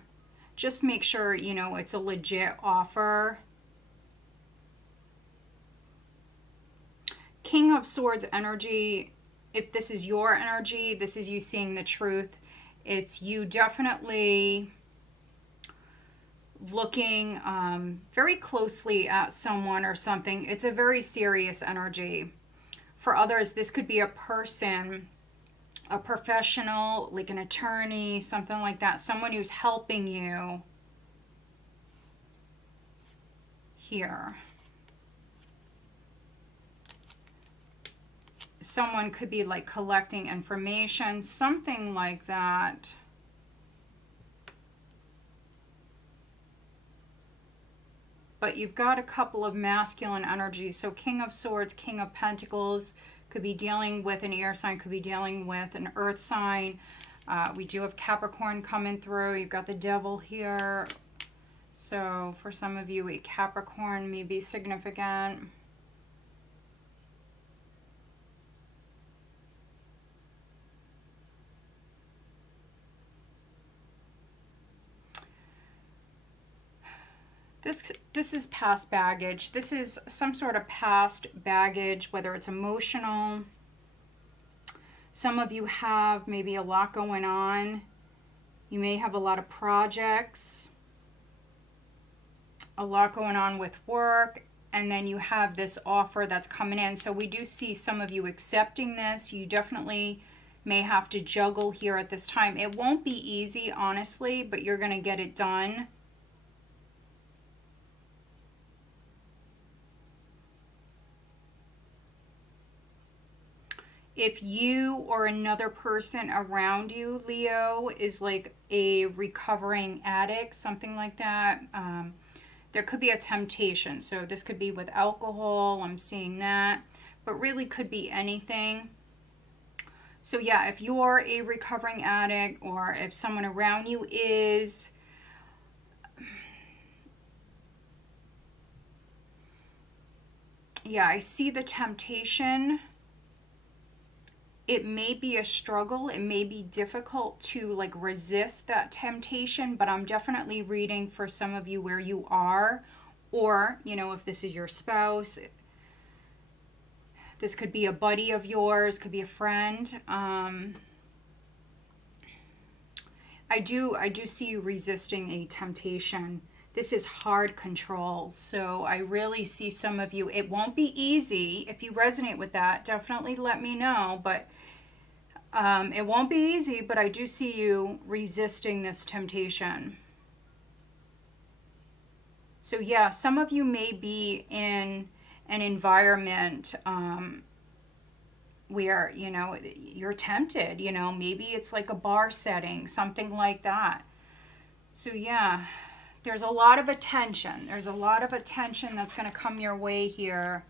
just make sure, you know, it's a legit offer. King of Swords energy, if this is your energy, this is you seeing the truth. It's you definitely looking very closely at someone or something. It's a very serious energy. For others, this could be a person, a professional, like an attorney, something like that. Someone who's helping you here. Someone could be like collecting information, something like that. But you've got a couple of masculine energies. So King of Swords, King of Pentacles, could be dealing with an air sign, could be dealing with an earth sign. We do have Capricorn coming through. You've got the Devil here. So for some of you, a Capricorn may be significant. This is past baggage. This is some sort of past baggage, whether it's emotional. Some of you have maybe a lot going on. You may have a lot of projects, a lot going on with work, and then you have this offer that's coming in. So we do see some of you accepting this. You definitely may have to juggle here at this time. It won't be easy, honestly, but you're going to get it done. If you or another person around you, Leo, is like a recovering addict, something like that, there could be a temptation. So this could be with alcohol, I'm seeing that, but really could be anything. So yeah, if you are a recovering addict, or if someone around you is, yeah, I see the temptation. It may be a struggle. It may be difficult to like resist that temptation, but I'm definitely reading for some of you where you are, or, you know, if this is your spouse, this could be a buddy of yours, could be a friend. I do see you resisting a temptation. This is hard control. So I really see some of you, it won't be easy. If you resonate with that, definitely let me know. But it won't be easy, but I do see you resisting this temptation. So yeah, some of you may be in an environment where, you know, you're tempted, you know, maybe it's like a bar setting, something like that. So yeah, there's a lot of attention. There's a lot of attention that's going to come your way here,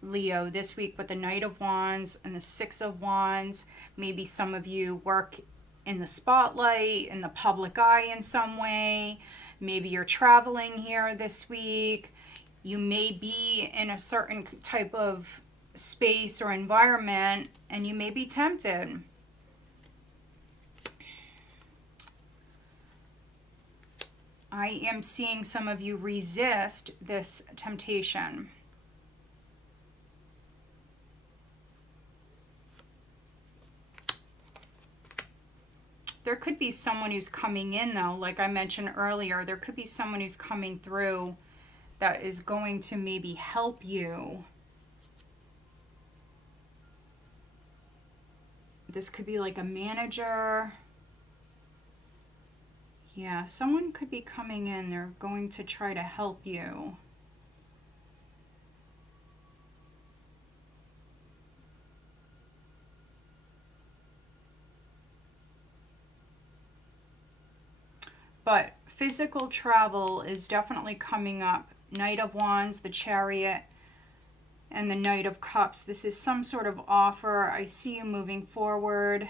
Leo, this week with the Knight of Wands and the Six of Wands. Maybe some of you work in the spotlight, in the public eye in some way. Maybe you're traveling here this week. You may be in a certain type of space or environment and you may be tempted. I am seeing some of you resist this temptation. There could be someone who's coming in, though, like I mentioned earlier. There could be someone who's coming through that is going to maybe help you. This could be like a manager. Yeah, someone could be coming in. They're going to try to help you. But physical travel is definitely coming up. Knight of Wands, the Chariot, and the Knight of Cups. This is some sort of offer. I see you moving forward.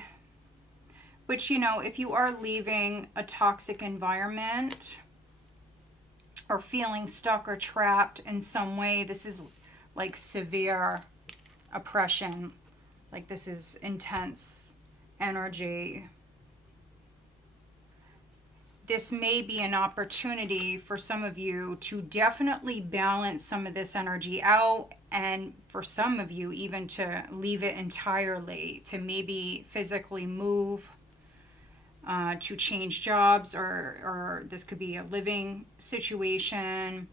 Which, you know, if you are leaving a toxic environment or feeling stuck or trapped in some way, this is like severe oppression. Like this is intense energy. This may be an opportunity for some of you to definitely balance some of this energy out, and for some of you even to leave it entirely, to maybe physically move, to change jobs, or this could be a living situation.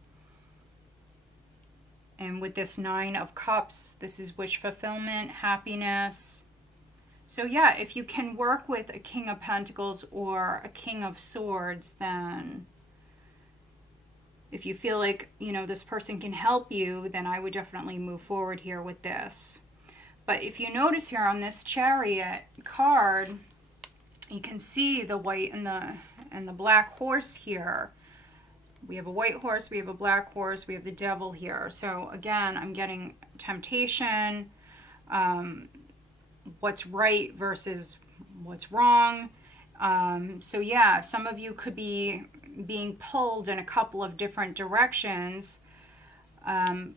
And with this Nine of Cups, this is wish fulfillment, happiness. So yeah, if you can work with a King of Pentacles or a King of Swords, then if you feel like, you know, this person can help you, then I would definitely move forward here with this. But if you notice here on this Chariot card, you can see the white and the black horse here. We have a white horse, we have a black horse, we have the devil here. So again, I'm getting temptation, what's right versus what's wrong. So yeah, some of you could be being pulled in a couple of different directions.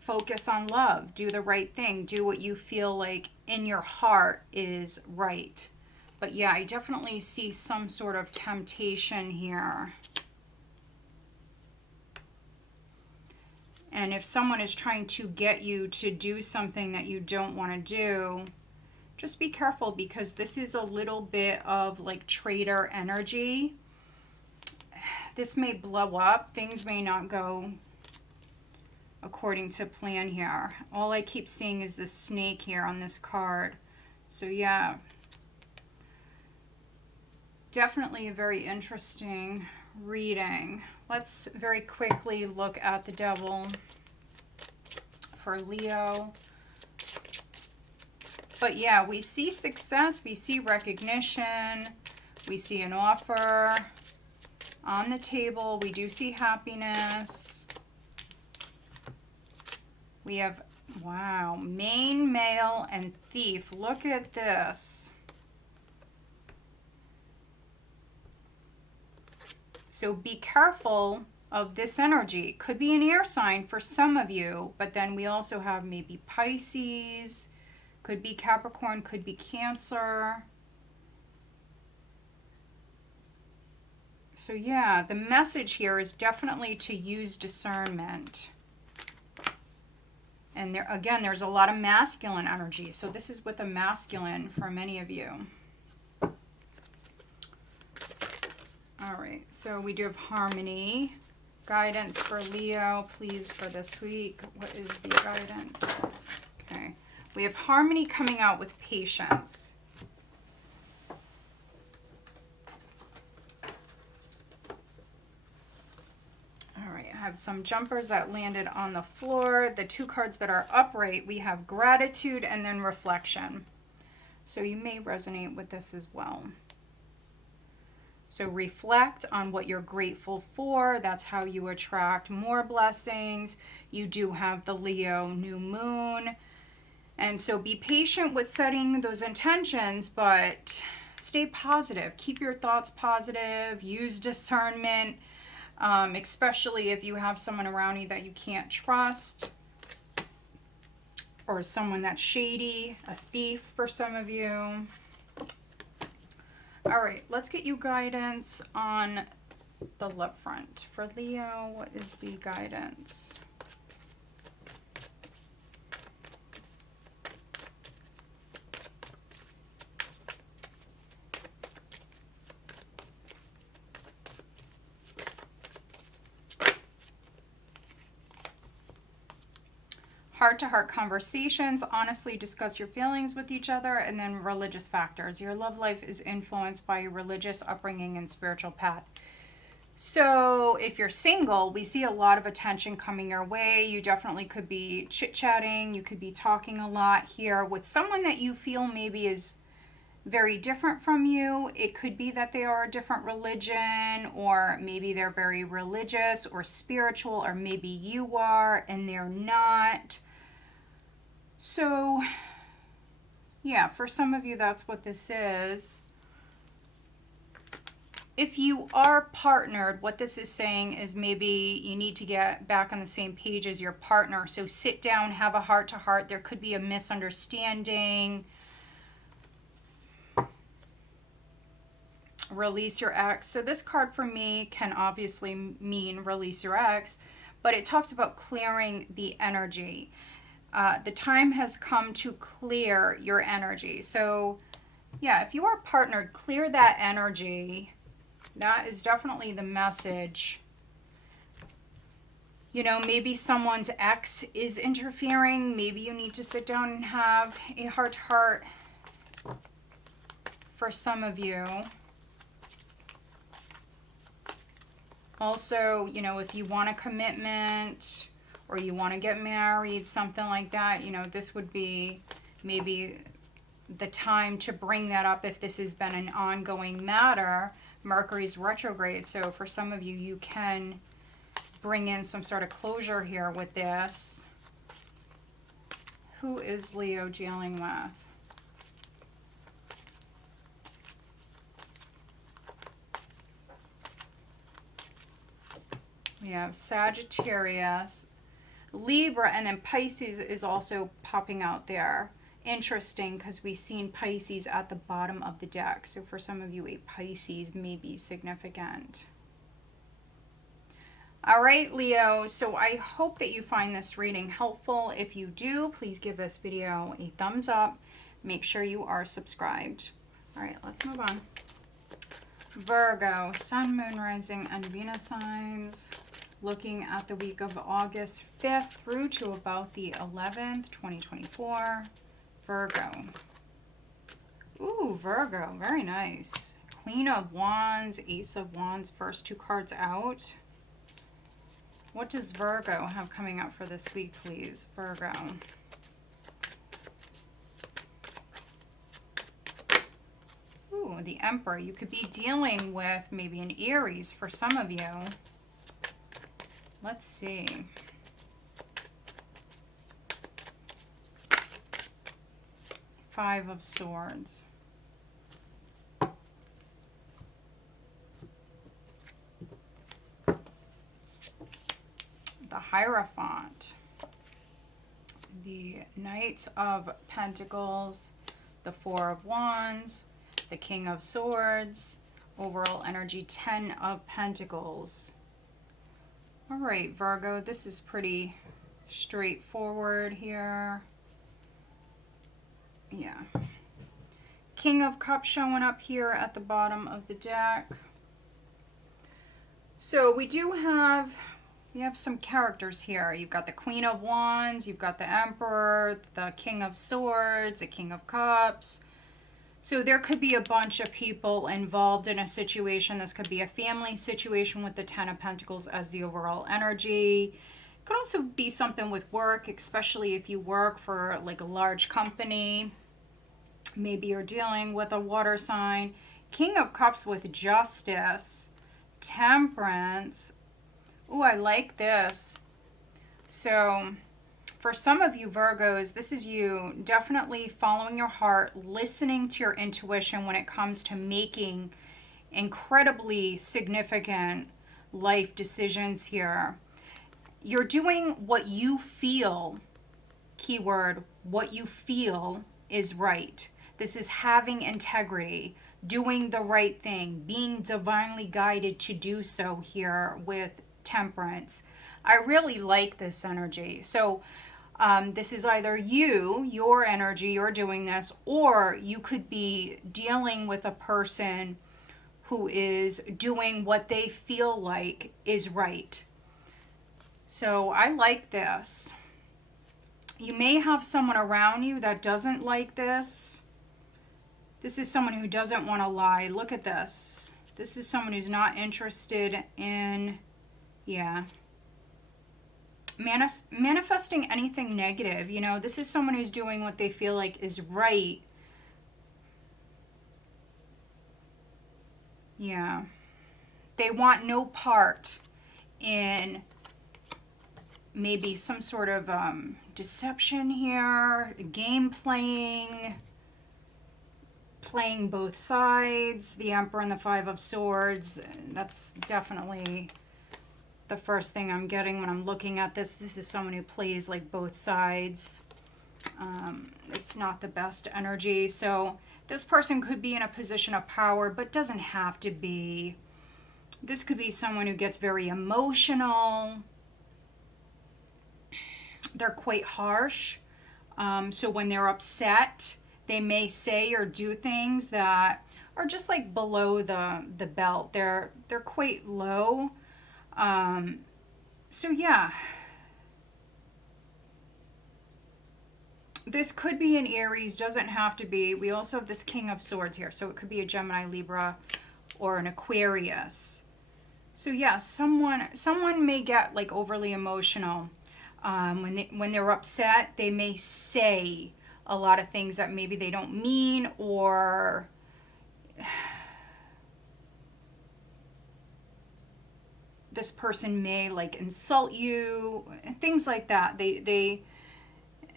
Focus on love, do the right thing, do what you feel like in your heart is right. But yeah, I definitely see some sort of temptation here. And if someone is trying to get you to do something that you don't want to do, just be careful, because this is a little bit of like traitor energy. This may blow up. Things may not go according to plan here. All I keep seeing is this snake here on this card. So yeah, definitely a very interesting reading. Let's very quickly look at the devil for Leo. But yeah, we see success, we see recognition, we see an offer on the table, we do see happiness. We have, wow, main, male, and thief. Look at this. So be careful of this energy. It could be an air sign for some of you, but then we also have maybe Pisces, could be Capricorn, could be Cancer. So yeah, the message here is definitely to use discernment. And there, again, there's a lot of masculine energy. So this is with a masculine for many of you. All right, so we do have harmony. Guidance for Leo, please, for this week. What is the guidance? Okay, we have harmony coming out with patience. All right, I have some jumpers that landed on the floor. The two cards that are upright, we have gratitude and then reflection. So you may resonate with this as well. So reflect on what you're grateful for. That's how you attract more blessings. You do have the Leo new moon. And so be patient with setting those intentions, but stay positive. Keep your thoughts positive. Use discernment. especially if you have someone around you that you can't trust, or someone that's shady, a thief for some of you. All right, let's get you guidance on the love front. For Leo, what is the guidance? Heart-to-heart conversations, honestly discuss your feelings with each other, and then religious factors. Your love life is influenced by your religious upbringing and spiritual path. So if you're single, we see a lot of attention coming your way. You definitely could be chit-chatting. You could be talking a lot here with someone that you feel maybe is very different from you. It could be that they are a different religion, or maybe they're very religious or spiritual, or maybe you are and they're not. So, yeah, for some of you, that's what this is. If you are partnered, what this is saying is maybe you need to get back on the same page as your partner. So sit down, have a heart-to-heart. There could be a misunderstanding. Release your ex. So this card for me can obviously mean release your ex, but it talks about clearing the energy. The time has come to clear your energy. So yeah, if you are partnered, clear that energy. That is definitely the message. You know, maybe someone's ex is interfering. Maybe you need to sit down and have a heart-to-heart for some of you. Also, you know, if you want a commitment or you want to get married, something like that, you know, this would be maybe the time to bring that up if this has been an ongoing matter. Mercury's retrograde, so for some of you, you can bring in some sort of closure here with this. Who is Leo dealing with? We have Sagittarius, Libra, and then Pisces is also popping out there. Interesting, because we've seen Pisces at the bottom of the deck. So for some of you, a Pisces may be significant. All right, Leo. So I hope that you find this reading helpful. If you do, please give this video a thumbs up. Make sure you are subscribed. All right, let's move on. Virgo, Sun, Moon, Rising, and Venus signs. Looking at the week of August 5th through to about the 11th, 2024. Virgo. Ooh, Virgo. Very nice. Queen of Wands, Ace of Wands. First two cards out. What does Virgo have coming up for this week, please? Virgo. Ooh, the Emperor. You could be dealing with maybe an Aries for some of you. Let's see. Five of Swords. The Hierophant. The Knights of Pentacles. The Four of Wands. The King of Swords. Overall energy, 10 of Pentacles. All right, Virgo, this is pretty straightforward here. Yeah. King of Cups showing up here at the bottom of the deck. So we have some characters here. You've got the Queen of Wands, you've got the Emperor, the King of Swords, the King of Cups. So there could be a bunch of people involved in a situation. This could be a family situation with the Ten of Pentacles as the overall energy. It could also be something with work, especially if you work for like a large company. Maybe you're dealing with a water sign. King of Cups with Justice, Temperance. Ooh, I like this. So for some of you Virgos, this is you definitely following your heart, listening to your intuition when it comes to making incredibly significant life decisions here. You're doing what you feel, keyword, what you feel is right. This is having integrity, doing the right thing, being divinely guided to do so here with Temperance. I really like this energy. So this is either your energy, you're doing this, or you could be dealing with a person who is doing what they feel like is right. So I like this. You may have someone around you that doesn't like this. This is someone who doesn't want to lie. Look at this. This is someone who's not interested in, manifesting anything negative. You know, this is someone who's doing what they feel like is right. Yeah. They want no part in maybe some sort of deception here, game playing both sides, the Emperor and the Five of Swords. That's definitely the first thing I'm getting when I'm looking at this. This is someone who plays like both sides. It's not the best energy. So this person could be in a position of power, but doesn't have to be. This could be someone who gets very emotional. They're quite harsh. So when they're upset, they may say or do things that are just like below the belt. They're quite low. So yeah. This could be an Aries, doesn't have to be. We also have this King of Swords here, so it could be a Gemini, Libra, or an Aquarius. So yeah, someone may get like overly emotional. When they're upset, they may say a lot of things that maybe they don't mean, or this person may like insult you, things like that. They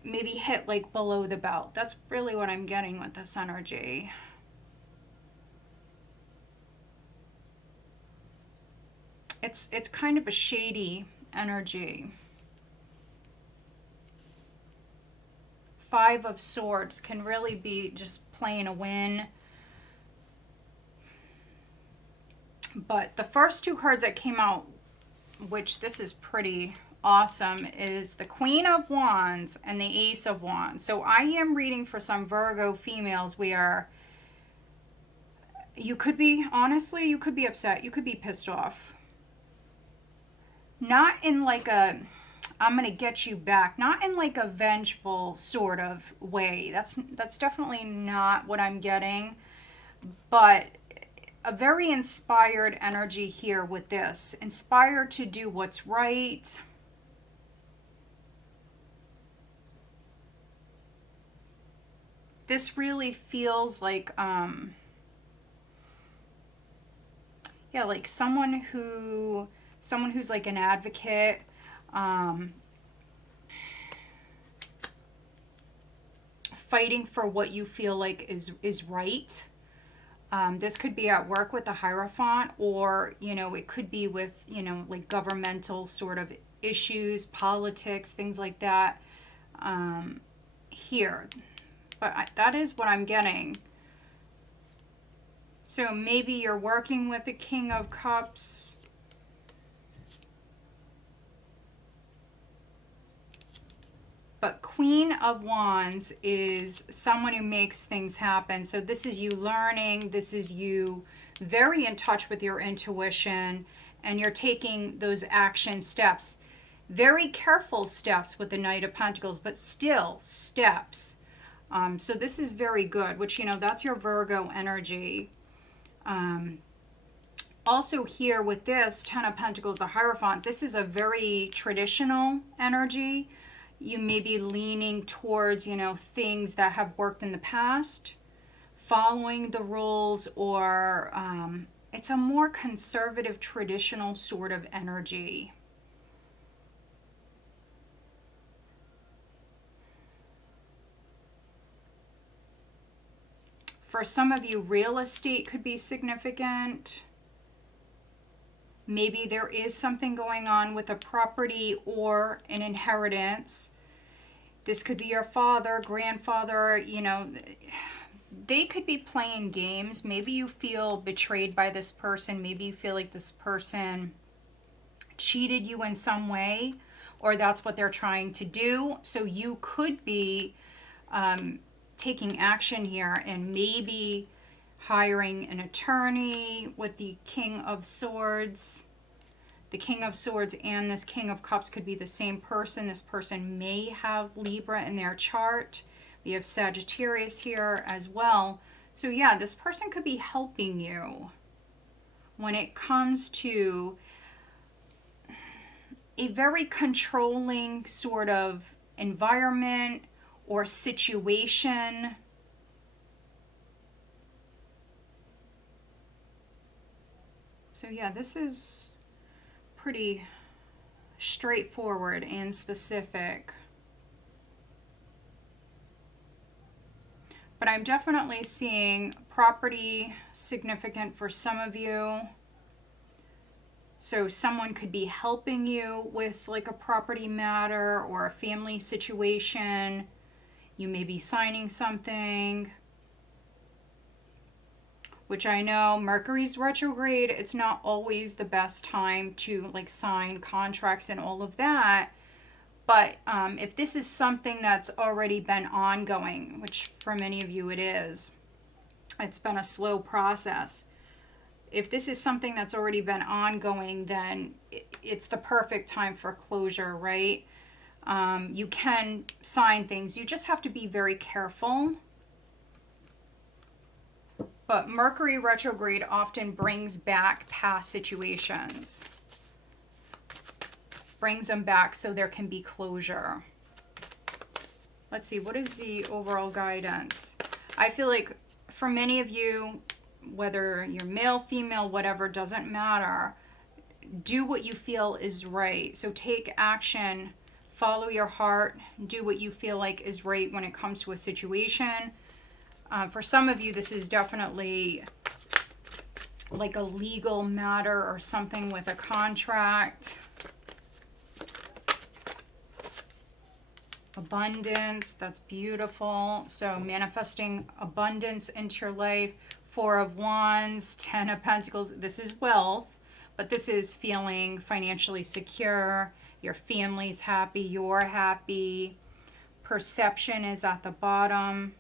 maybe hit like below the belt. That's really what I'm getting with this energy. It's kind of a shady energy. Five of Swords can really be just plain a win. But the first two cards that came out, which this is pretty awesome, is the Queen of Wands and the Ace of Wands. So I am reading for some Virgo females where you could be, honestly, you could be upset. You could be pissed off. Not in like a, I'm going to get you back, not in like a vengeful sort of way. That's definitely not what I'm getting. But a very inspired energy here with this. Inspired to do what's right. This really feels like, like someone who's like an advocate, fighting for what you feel like is right. This could be at work with the Hierophant, or, it could be with, like governmental sort of issues, politics, things like that, here. But that is what I'm getting. So maybe you're working with the King of Cups. But Queen of Wands is someone who makes things happen. So this is you learning. This is you very in touch with your intuition. And you're taking those action steps. Very careful steps with the Knight of Pentacles, but still steps. So this is very good, which, that's your Virgo energy. Also here with this Ten of Pentacles, the Hierophant, this is a very traditional energy. You may be leaning towards, things that have worked in the past, following the rules, or it's a more conservative, traditional sort of energy. For some of you, real estate could be significant. Maybe there is something going on with a property or an inheritance. This could be your father, grandfather, you know, they could be playing games. Maybe you feel betrayed by this person. Maybe you feel like this person cheated you in some way, or that's what they're trying to do. So you could be taking action here and maybe hiring an attorney with the King of Swords. The King of Swords and this King of Cups could be the same person. This person may have Libra in their chart. We have Sagittarius here as well. So yeah, this person could be helping you when it comes to a very controlling sort of environment or situation. So yeah, this is pretty straightforward and specific. But I'm definitely seeing property significant for some of you. So someone could be helping you with like a property matter or a family situation. You may be signing something, which I know Mercury's retrograde. It's not always the best time to like sign contracts and all of that. But if this is something that's already been ongoing, which for many of you it is, it's been a slow process. If this is something that's already been ongoing, then it's the perfect time for closure, right? You can sign things. You just have to be very careful. But Mercury retrograde often brings back past situations. Brings them back so there can be closure. Let's see, what is the overall guidance? I feel like for many of you, whether you're male, female, whatever, doesn't matter. Do what you feel is right. So take action, follow your heart, do what you feel like is right when it comes to a situation. For some of you, this is definitely like a legal matter or something with a contract. Abundance, that's beautiful. So manifesting abundance into your life. 4 of Wands, 10 of Pentacles. This is wealth, but this is feeling financially secure. Your family's happy, you're happy. Perception is at the bottom.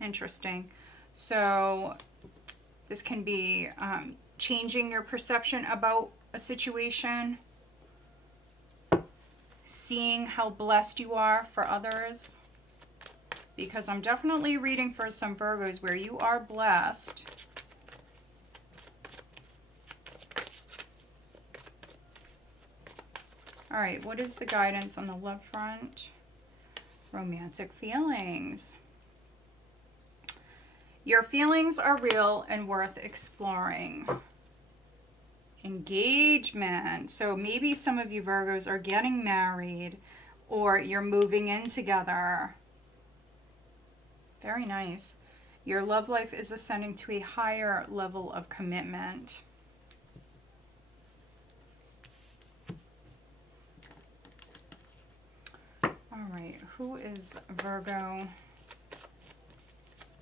Interesting. So this can be changing your perception about a situation, seeing how blessed you are for others, because I'm definitely reading for some Virgos where you are blessed. All right, what is the guidance on the love front? Romantic feelings. Your feelings are real and worth exploring. Engagement. So maybe some of you Virgos are getting married or you're moving in together. Very nice. Your love life is ascending to a higher level of commitment. All right, who is Virgo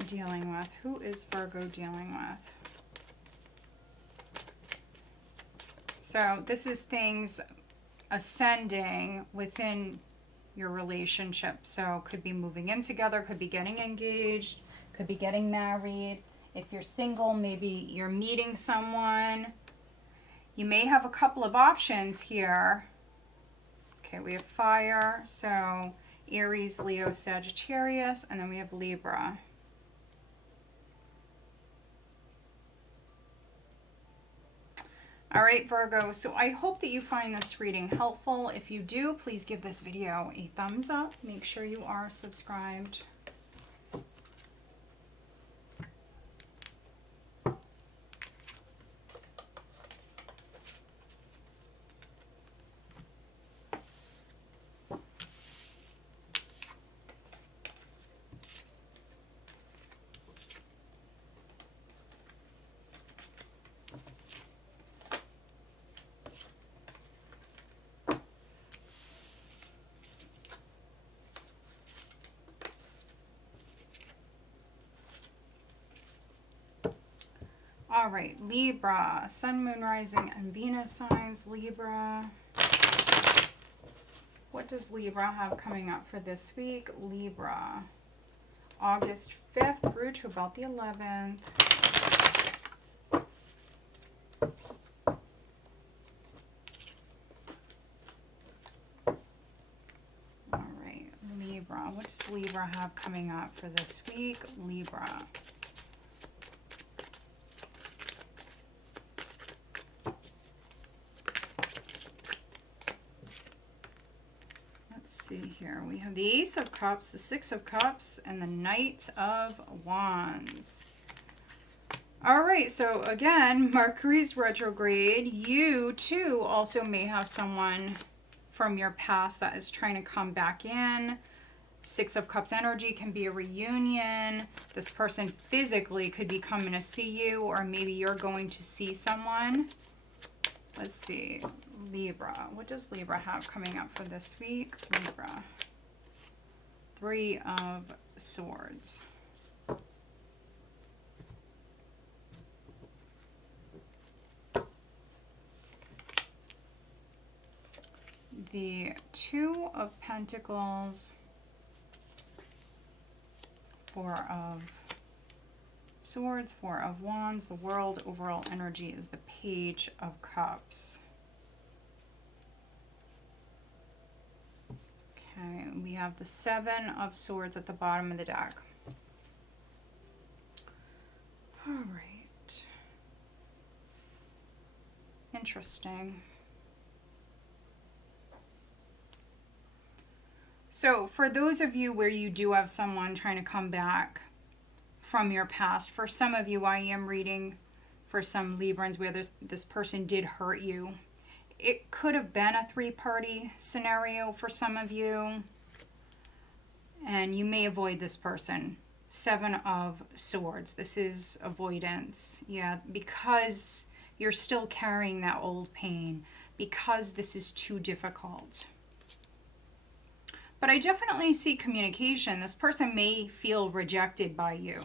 dealing with? Who is Virgo dealing with? So this is things ascending within your relationship. So could be moving in together, could be getting engaged, could be getting married. If you're single, maybe you're meeting someone. You may have a couple of options here. Okay, we have fire. So Aries, Leo, Sagittarius, and then we have Libra. All right, Virgo, so I hope that you find this reading helpful. If you do, please give this video a thumbs up. Make sure you are subscribed. All right, Libra, Sun, Moon, Rising, and Venus signs. Libra. What does Libra have coming up for this week? Libra, August 5th through to about the 11th. All right, Libra. What does Libra have coming up for this week? Libra. See here, we have the Ace of Cups, the Six of Cups, and the Knight of Wands. All right, so again, Mercury's retrograde. You too also may have someone from your past that is trying to come back in. Six of Cups energy can be a reunion. This person physically could be coming to see you, or maybe you're going to see someone. Let's see, Libra. What does Libra have coming up for this week? Libra. Three of Swords. The Two of Pentacles. Four of Swords, Four of Wands. The World overall energy is the Page of Cups. Okay, we have the Seven of Swords at the bottom of the deck. All right. Interesting. So for those of you where you do have someone trying to come back from your past, for some of you I am reading for some Librans where this person did hurt you. It could have been a three-party scenario for some of you, and you may avoid this person. Seven of Swords. This is avoidance. Yeah, because you're still carrying that old pain, because this is too difficult. But I definitely see communication. This person may feel rejected by you.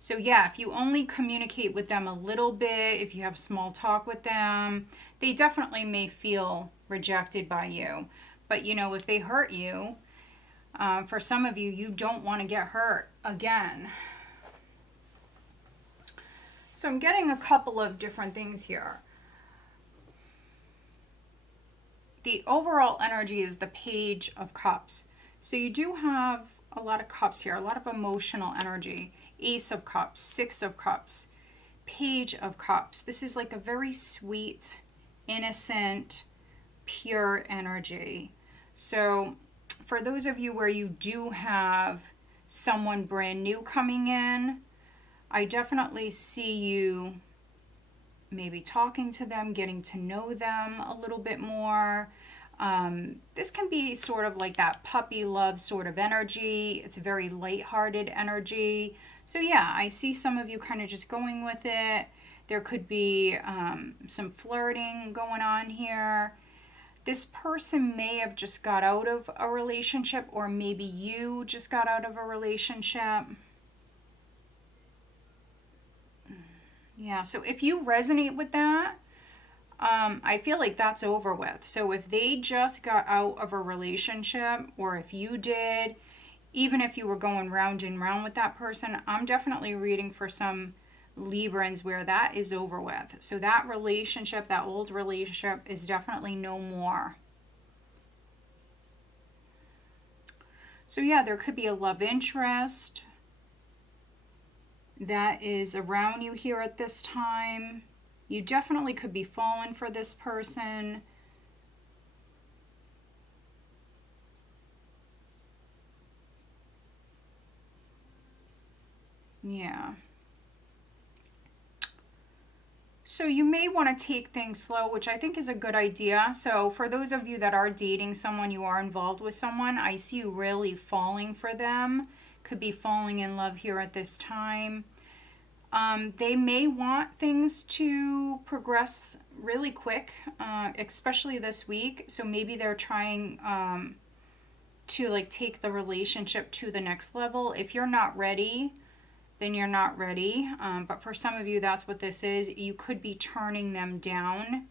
So yeah, if you only communicate with them a little bit, if you have small talk with them, they definitely may feel rejected by you. But you know, if they hurt you, for some of you, you don't want to get hurt again. So I'm getting a couple of different things here. The overall energy is the Page of Cups. So you do have a lot of cups here, a lot of emotional energy. Ace of Cups, Six of Cups, Page of Cups. This is like a very sweet, innocent, pure energy. So for those of you where you do have someone brand new coming in, I definitely see you maybe talking to them, getting to know them a little bit more. This can be sort of like that puppy love sort of energy. It's a very lighthearted energy. So yeah, I see some of you kind of just going with it. There could be some flirting going on here. This person may have just got out of a relationship, or maybe you just got out of a relationship. Yeah, so if you resonate with that, I feel like that's over with. So if they just got out of a relationship, or if you did, even if you were going round and round with that person, I'm definitely reading for some Librans where that is over with. So that relationship, that old relationship, is definitely no more. So yeah, there could be a love interest that is around you here at this time. You definitely could be falling for this person. Yeah. So you may want to take things slow, which I think is a good idea. So for those of you that are dating someone, you are involved with someone, I see you really falling for them. Could be falling in love here at this time. They may want things to progress really quick, especially this week. So maybe they're trying to like take the relationship to the next level. If you're not ready, then you're not ready. But for some of you, that's what this is. You could be turning them down.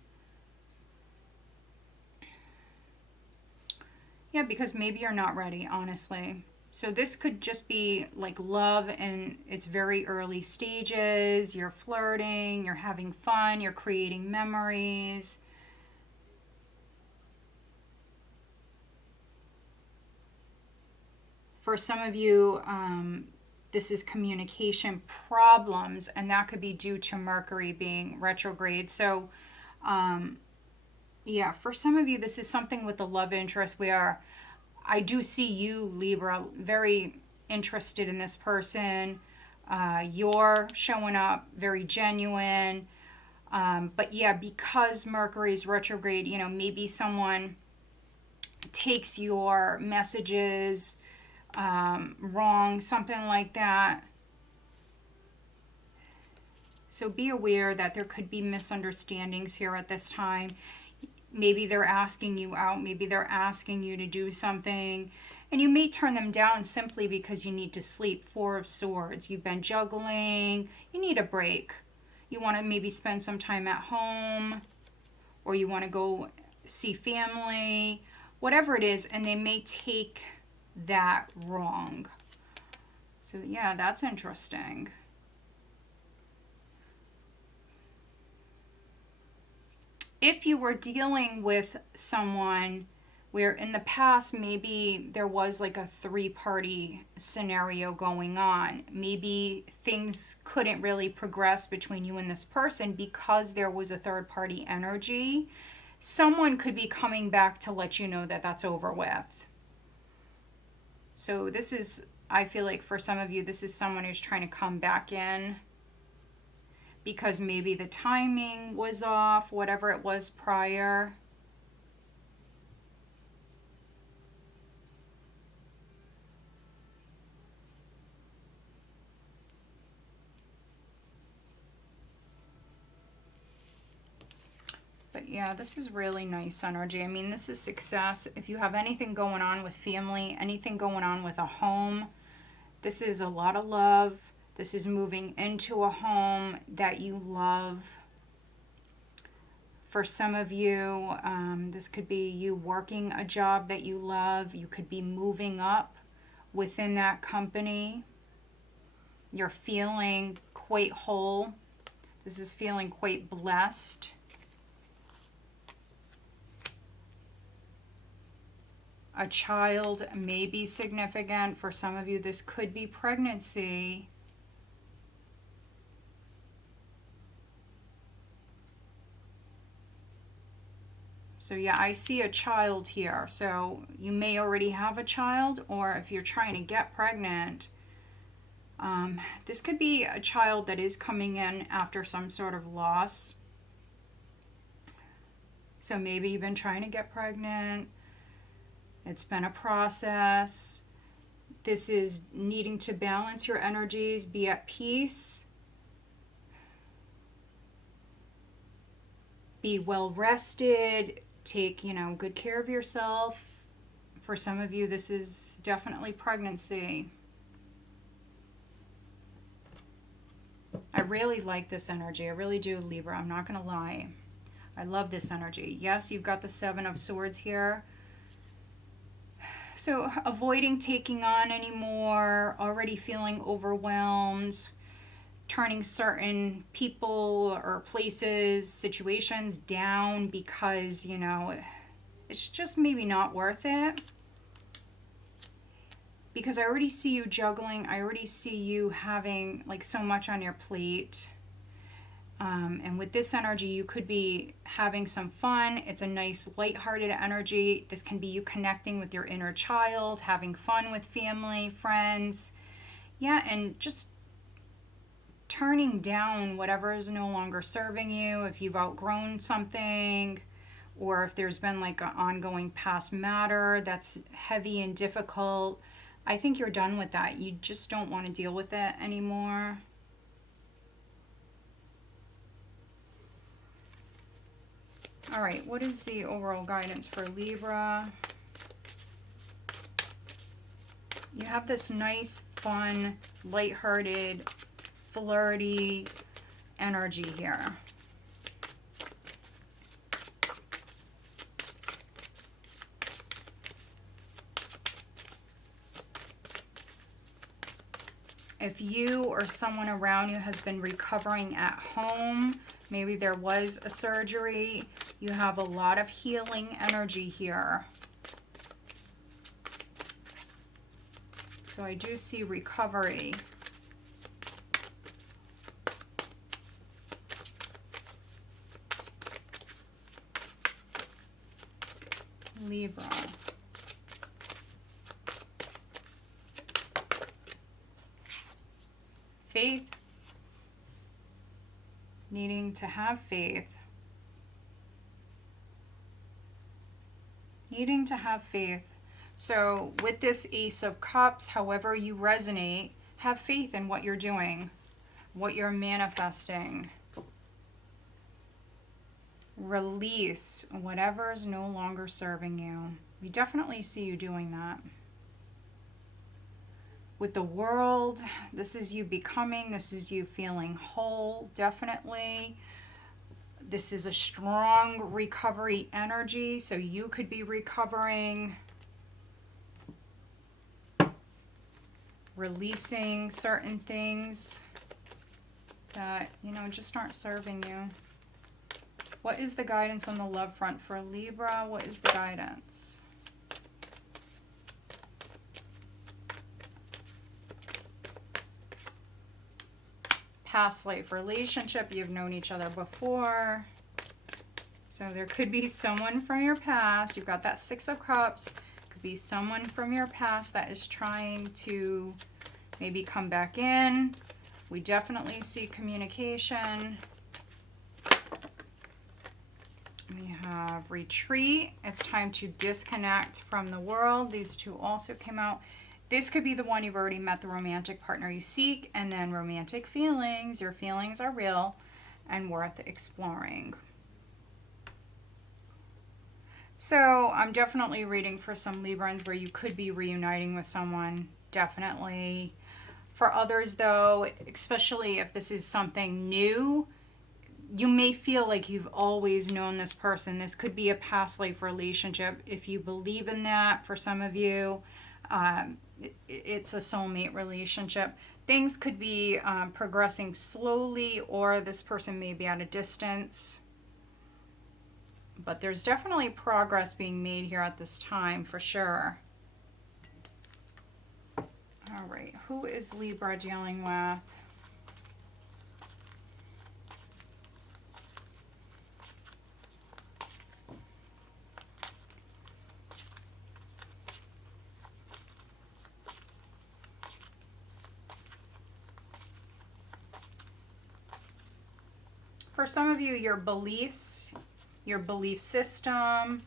Yeah, because maybe you're not ready, honestly. So this could just be like love and it's very early stages. You're flirting, you're having fun, you're creating memories. For some of you, this is communication problems, and that could be due to Mercury being retrograde. So, yeah, for some of you, this is something with the love interest where I do see you, Libra, very interested in this person. You're showing up very genuine. But yeah, because Mercury's retrograde, you know, maybe someone takes your messages wrong, something like that. So be aware that there could be misunderstandings here at this time. Maybe they're asking you out, maybe they're asking you to do something, and you may turn them down simply because you need to sleep. 4 of Swords. You've been juggling, you need a break. You want to maybe spend some time at home, or you want to go see family, whatever it is, and they may take that wrong. So yeah, that's interesting. If you were dealing with someone where in the past maybe there was like a 3-party scenario going on, maybe things couldn't really progress between you and this person because there was a 3rd-party energy, someone could be coming back to let you know that that's over with. So this is, I feel like for some of you, this is someone who's trying to come back in because maybe the timing was off, whatever it was prior. But yeah, this is really nice energy. I mean, this is success. If you have anything going on with family, anything going on with a home, this is a lot of love. This is moving into a home that you love. For some of you, this could be you working a job that you love. You could be moving up within that company. You're feeling quite whole. This is feeling quite blessed. A child may be significant. For some of you, this could be pregnancy. So yeah, I see a child here. So you may already have a child, or if you're trying to get pregnant, this could be a child that is coming in after some sort of loss. So maybe you've been trying to get pregnant. It's been a process. This is needing to balance your energies, be at peace, be well rested, take, good care of yourself. For some of you, this is definitely pregnancy. I really like this energy. I really do, Libra. I'm not going to lie. I love this energy. Yes, you've got the 7 of Swords here. So avoiding taking on anymore, already feeling overwhelmed, turning certain people or places, situations down because, it's just maybe not worth it. Because I already see you juggling. I already see you having like so much on your plate. And with this energy, you could be having some fun. It's a nice lighthearted energy. This can be you connecting with your inner child, having fun with family, friends. Yeah, and just turning down whatever is no longer serving you. If you've outgrown something, or if there's been like an ongoing past matter that's heavy and difficult, I think you're done with that. You just don't want to deal with it anymore. All right, what is the overall guidance for Libra? You have this nice, fun, lighthearted flirty energy here. If you or someone around you has been recovering at home, maybe there was a surgery, you have a lot of healing energy here. So I do see recovery. Libra. Faith. Needing to have faith. Needing to have faith. So with this Ace of Cups, however you resonate, have faith in what you're doing, what you're manifesting. Release whatever is no longer serving you. We definitely see you doing that. With the World, this is you becoming, this is you feeling whole, definitely. This is a strong recovery energy, so you could be recovering, releasing certain things that, you know, just aren't serving you. What is the guidance on the love front for Libra? What is the guidance? Past life relationship, you've known each other before. So there could be someone from your past. You've got that Six of Cups. Could be someone from your past that is trying to maybe come back in. We definitely see communication. We have retreat. It's time to disconnect from the world. These two also came out. This could be the one you've already met, the romantic partner you seek, and then romantic feelings. Your feelings are real and worth exploring. So I'm definitely reading for some Librans where you could be reuniting with someone, definitely. For others though, especially if this is something new, you may feel like you've always known this person. This could be a past life relationship. If you believe in that, for some of you, it's a soulmate relationship. Things could be progressing slowly, or this person may be at a distance. But there's definitely progress being made here at this time, for sure. All right, who is Libra dealing with? For some of you, your beliefs, your belief system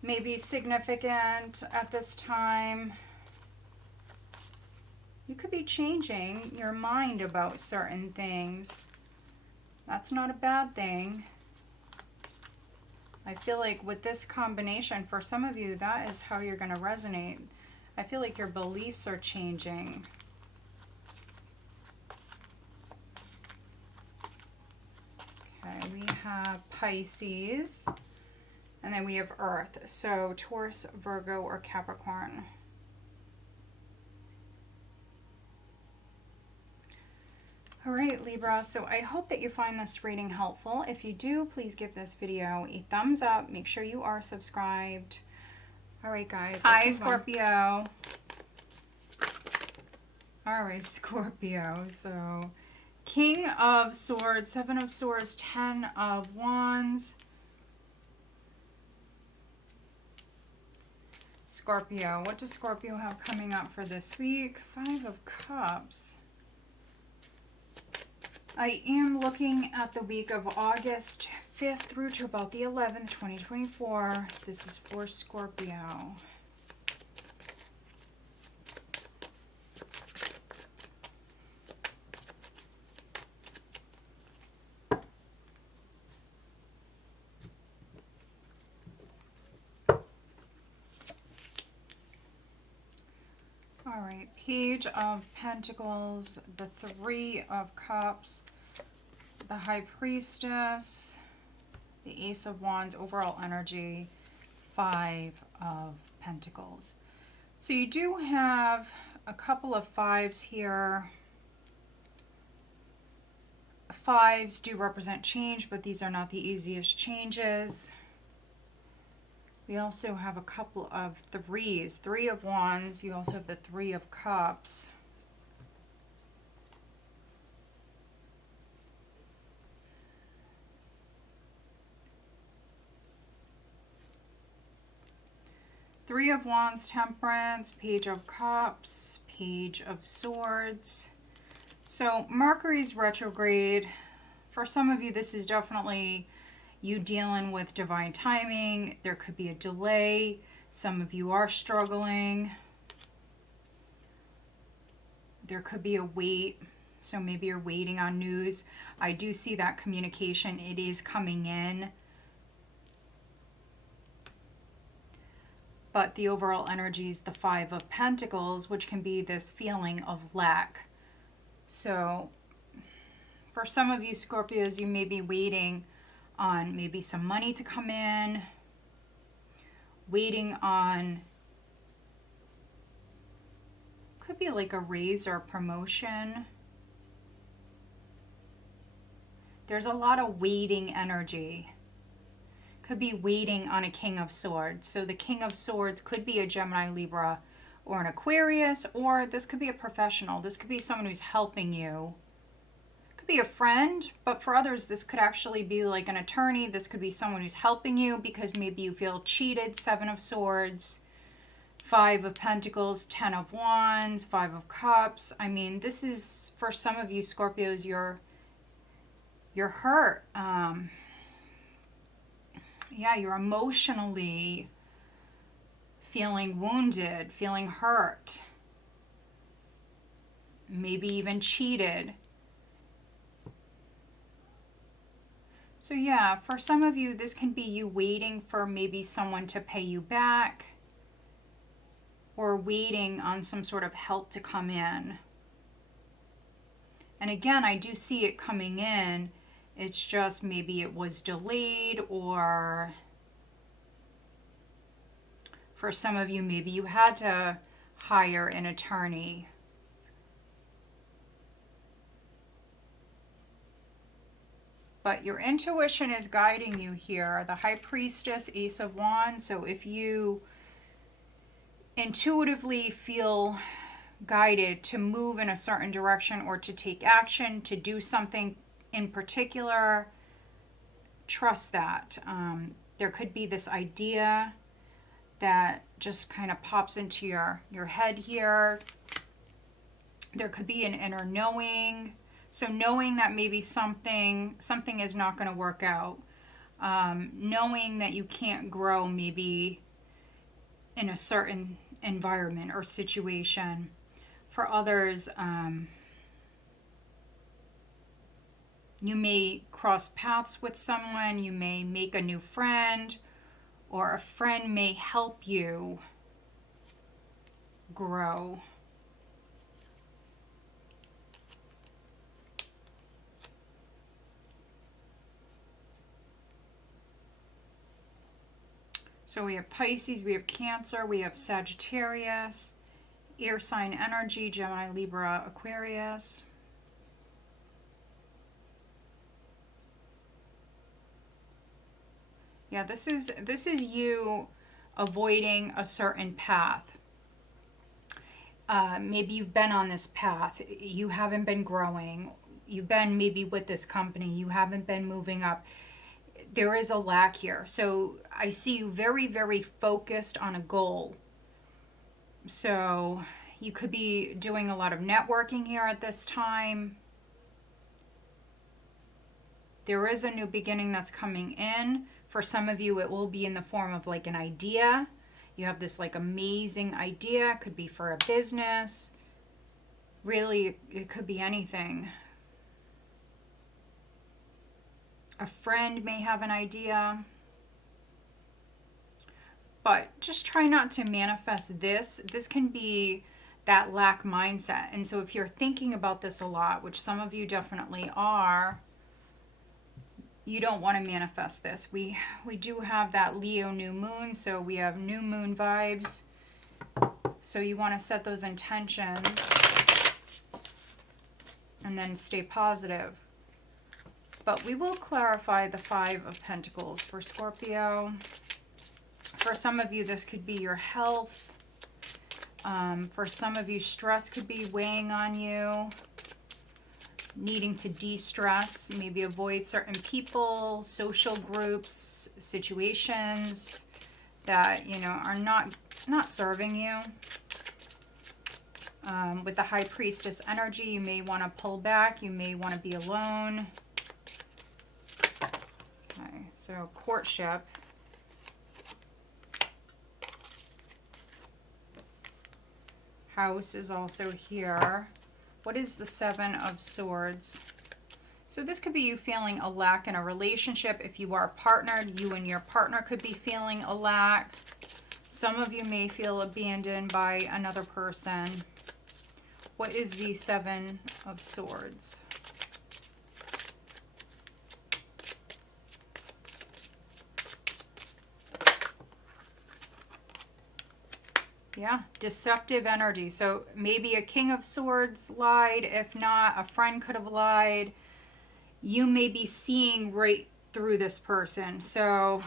may be significant at this time. You could be changing your mind about certain things. That's not a bad thing. I feel like with this combination, for some of you, that is how you're going to resonate. I feel like your beliefs are changing. Okay, we have Pisces, and then we have Earth. So Taurus, Virgo, or Capricorn. All right, Libra, so I hope that you find this reading helpful. If you do, please give this video a thumbs up. Make sure you are subscribed. All right, guys. Hi, Scorpio. All right, Scorpio. So King of Swords, Seven of Swords, Ten of Wands. Scorpio, what does Scorpio have coming up for this week? Five of Cups. I am looking at the week of August 5th through to about the 11th, 2024. This is for Scorpio. All All right, Page of Pentacles, the Three of Cups, the High Priestess, the Ace of Wands, overall energy, Five of Pentacles. So you do have a couple of fives here. Fives do represent change, but these are not the easiest changes. We also have a couple of threes. Three of Wands. You also have the Three of Cups. Three of Wands, Temperance, Page of Cups, Page of Swords. So Mercury's retrograde. For some of you, this is definitely you dealing with divine timing. There could be a delay. Some of you are struggling. There could be a wait. So maybe you're waiting on news. I do see that communication. It is coming in. But the overall energy is the Five of Pentacles, which can be this feeling of lack. So for some of you Scorpios, you may be waiting on maybe some money to come in, waiting on, could be like a raise or a promotion. There's a lot of waiting energy. Could be waiting on a King of Swords. So the King of Swords could be a Gemini, Libra, or an Aquarius, or this could be a professional. This could be someone who's helping you. Could be a friend, but for others, this could actually be like an attorney. This could be someone who's helping you because maybe you feel cheated. Seven of Swords, Five of Pentacles, Ten of Wands, Five of Cups. I mean, this is, for some of you Scorpios, you're hurt. Yeah, you're emotionally feeling wounded, feeling hurt, maybe even cheated. So yeah, for some of you, this can be you waiting for maybe someone to pay you back or waiting on some sort of help to come in. And again, I do see it coming in. It's just maybe it was delayed, or for some of you, maybe you had to hire an attorney. But your intuition is guiding you here. The High Priestess, Ace of Wands. So if you intuitively feel guided to move in a certain direction or to take action, to do something in particular, trust that. There could be this idea that just kind of pops into your head here. There could be an inner knowing. So knowing that maybe something is not going to work out. Knowing that you can't grow maybe in a certain environment or situation. For others, you may cross paths with someone, you may make a new friend, or a friend may help you grow. So we have Pisces, we have Cancer, we have Sagittarius, air sign energy, Gemini, Libra, Aquarius. Yeah, this is you avoiding a certain path. Maybe you've been on this path. You haven't been growing. You've been maybe with this company. You haven't been moving up. There is a lack here. So I see you very, very focused on a goal. So you could be doing a lot of networking here at this time. There is a new beginning that's coming in. For some of you, it will be in the form of like an idea. You have this like amazing idea. It could be for a business. Really, it could be anything. A friend may have an idea. But just try not to manifest this. This can be that lack mindset. And so if you're thinking about this a lot, which some of you definitely are, you don't want to manifest this. We do have that Leo new moon, so we have new moon vibes. So you want to set those intentions and then stay positive. But we will clarify the 5 of Pentacles for Scorpio. For some of you, this could be your health. For some of you, stress could be weighing on you. Needing to de-stress, maybe avoid certain people, social groups, situations that, you know, are not serving you. With the High Priestess energy, you may want to pull back. You may want to be alone. Okay, so courtship. House is also here. What is the 7 of Swords? So this could be you feeling a lack in a relationship. If you are partnered, you and your partner could be feeling a lack. Some of you may feel abandoned by another person. What is the 7 of Swords? Yeah, deceptive energy. So maybe a King of Swords lied. If not, a friend could have lied. You may be seeing right through this person. So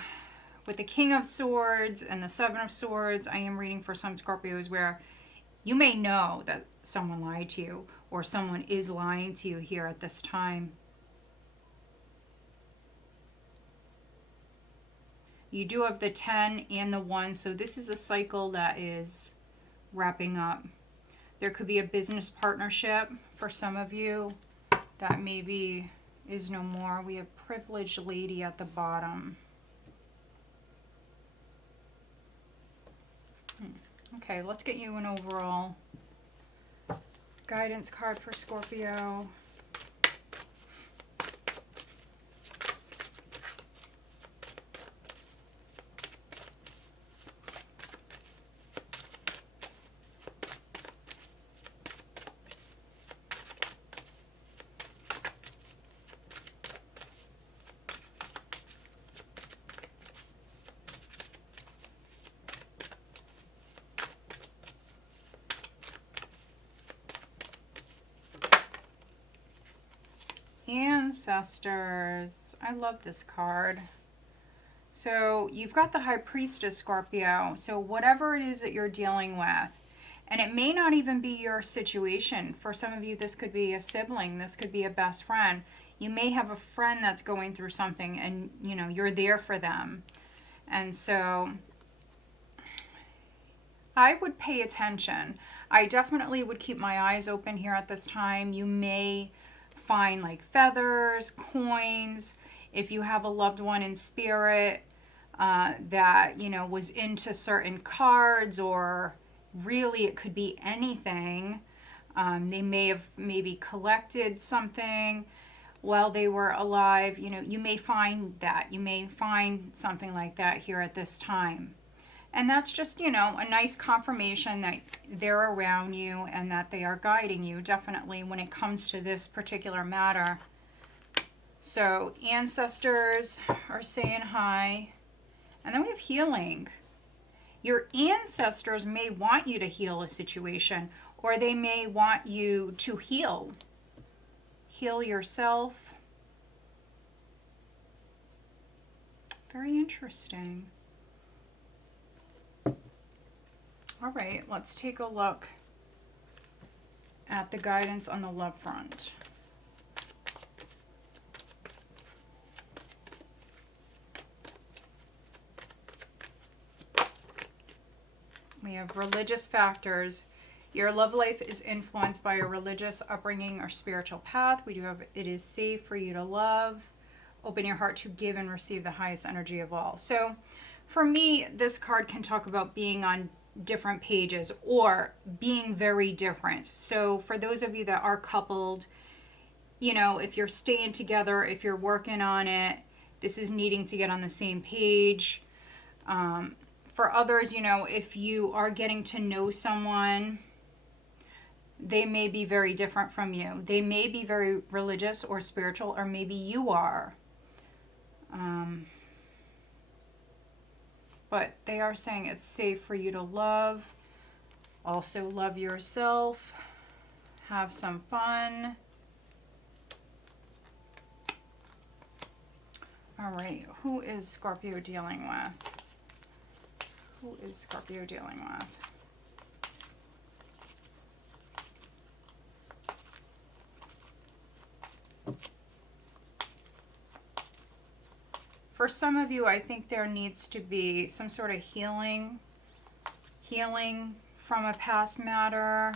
with the King of Swords and the 7 of Swords, I am reading for some Scorpios where you may know that someone lied to you or someone is lying to you here at this time. You do have the 10 and the 1, so this is a cycle that is wrapping up. There could be a business partnership for some of you that maybe is no more. We have Privileged Lady at the bottom. Okay, let's get you an overall guidance card for Scorpio. Ancestors. I love this card. So you've got the High Priestess, Scorpio. So whatever it is that you're dealing with, and it may not even be your situation. For some of you, this could be a sibling. This could be a best friend. You may have a friend that's going through something and, you know, you're there for them. And so I would pay attention. I definitely would keep my eyes open here at this time. You may find like feathers, coins. If you have a loved one in spirit that, you know, was into certain cards, or really it could be anything. They may have maybe collected something while they were alive. You know, you may find that. You may find something like that here at this time. And that's just, you know, a nice confirmation that they're around you and that they are guiding you, definitely, when it comes to this particular matter. So ancestors are saying hi. And then we have healing. Your ancestors may want you to heal a situation, or they may want you to heal. Heal yourself. Very interesting. All right, let's take a look at the guidance on the love front. We have religious factors. Your love life is influenced by a religious upbringing or spiritual path. We do have, it is safe for you to love. Open your heart to give and receive the highest energy of all. So for me, this card can talk about being on different pages or being very different. So for those of you that are coupled, you know, if you're staying together, if you're working on it, this is needing to get on the same page. For others, you know, if you are getting to know someone They may be very different from you. They may be very religious or spiritual, or maybe you are. But they are saying it's safe for you to love. Also love yourself. Have some fun. All right, who is Scorpio dealing with? Who is Scorpio dealing with? For some of you, I think there needs to be some sort of healing from a past matter,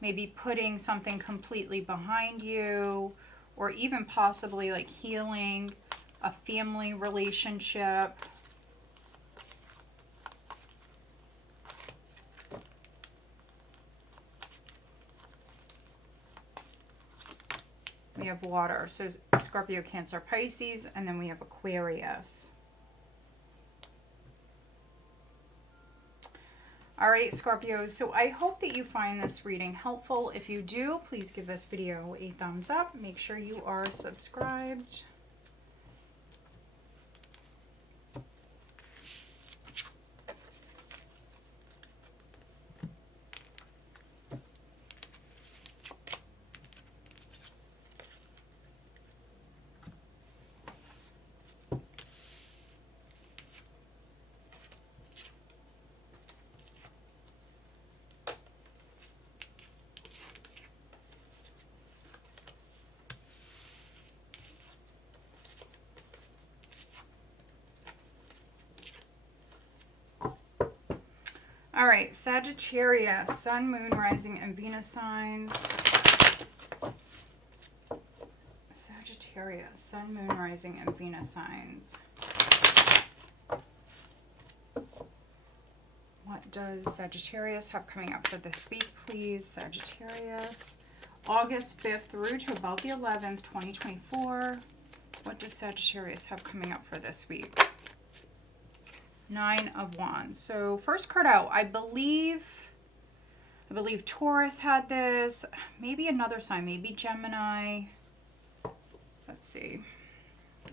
maybe putting something completely behind you, or even possibly like healing a family relationship. We have water, so Scorpio, Cancer, Pisces, and then we have Aquarius. All right, Scorpio, so I hope that you find this reading helpful. If you do, please give this video a thumbs up. Make sure you are subscribed. All right, Sagittarius, Sun, Moon, Rising, and Venus signs. Sagittarius, Sun, Moon, Rising, and Venus signs. What does Sagittarius have coming up for this week, please? Sagittarius, August 5th through to about the 11th, 2024. What does Sagittarius have coming up for this week? Nine of Wands. So first card out, I believe Taurus had this. Maybe another sign, maybe Gemini. Let's see.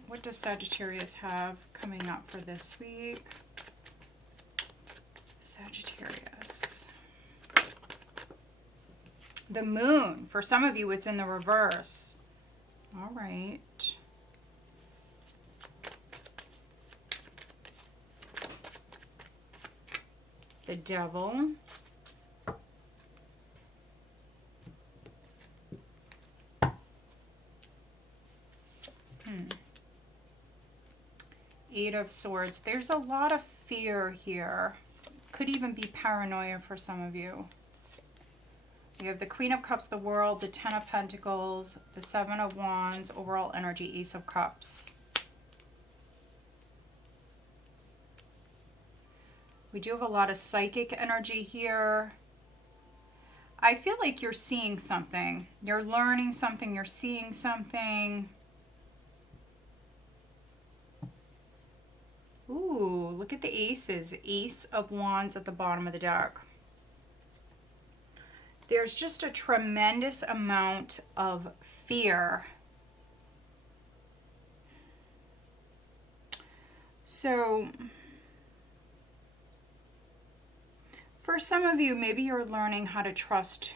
What does Sagittarius have coming up for this week? Sagittarius. The Moon. For some of you, it's in the reverse. All right. The Devil. Eight of Swords. There's a lot of fear here. Could even be paranoia for some of you. We have the Queen of Cups, the World, the Ten of Pentacles, the Seven of Wands, overall energy, Ace of Cups. We do have a lot of psychic energy here. I feel like you're seeing something. You're learning something. You're seeing something. Ooh, look at the aces. Ace of Wands at the bottom of the deck. There's just a tremendous amount of fear. So for some of you, maybe you're learning how to trust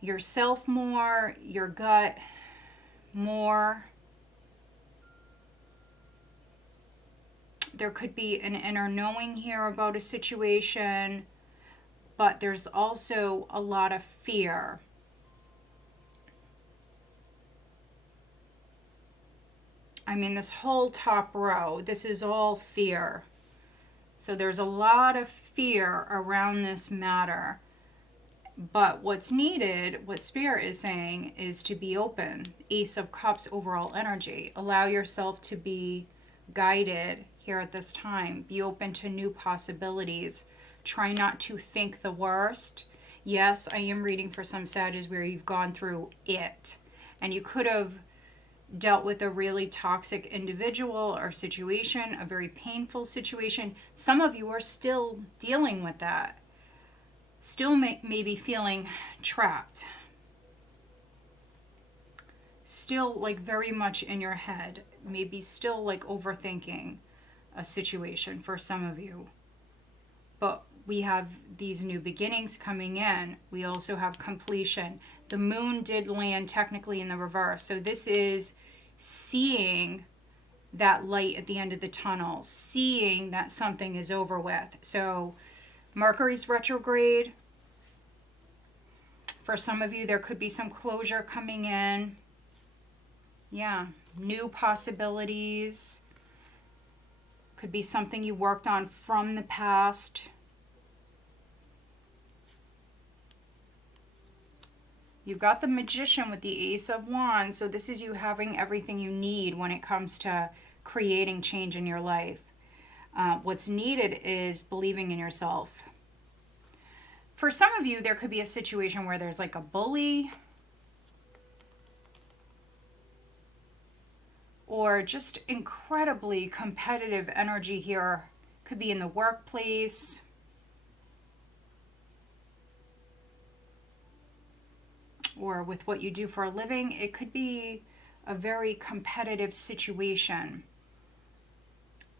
yourself more, your gut more. There could be an inner knowing here about a situation, but there's also a lot of fear. I mean, this whole top row, this is all fear. So there's a lot of fear around this matter. But what's needed, what Spirit is saying, is to be open. Ace of Cups, overall energy. Allow yourself to be guided here at this time. Be open to new possibilities. Try not to think the worst. Yes, I am reading for some Sagittarius where you've gone through it. And you could have dealt with a really toxic individual or situation, a very painful situation. Some of you are still dealing with that. Still maybe feeling trapped. Still like very much in your head. Maybe still like overthinking a situation for some of you. But we have these new beginnings coming in. We also have completion. The moon did land technically in the reverse. So this is seeing that light at the end of the tunnel, seeing that something is over with. So Mercury's retrograde. For some of you, there could be some closure coming in. Yeah, new possibilities. Could be something you worked on from the past. You've got the Magician with the Ace of Wands. So this is you having everything you need when it comes to creating change in your life. What's needed is believing in yourself. For some of you, there could be a situation where there's like a bully, or just incredibly competitive energy here. Could be in the workplace. Or with what you do for a living. It could be a very competitive situation.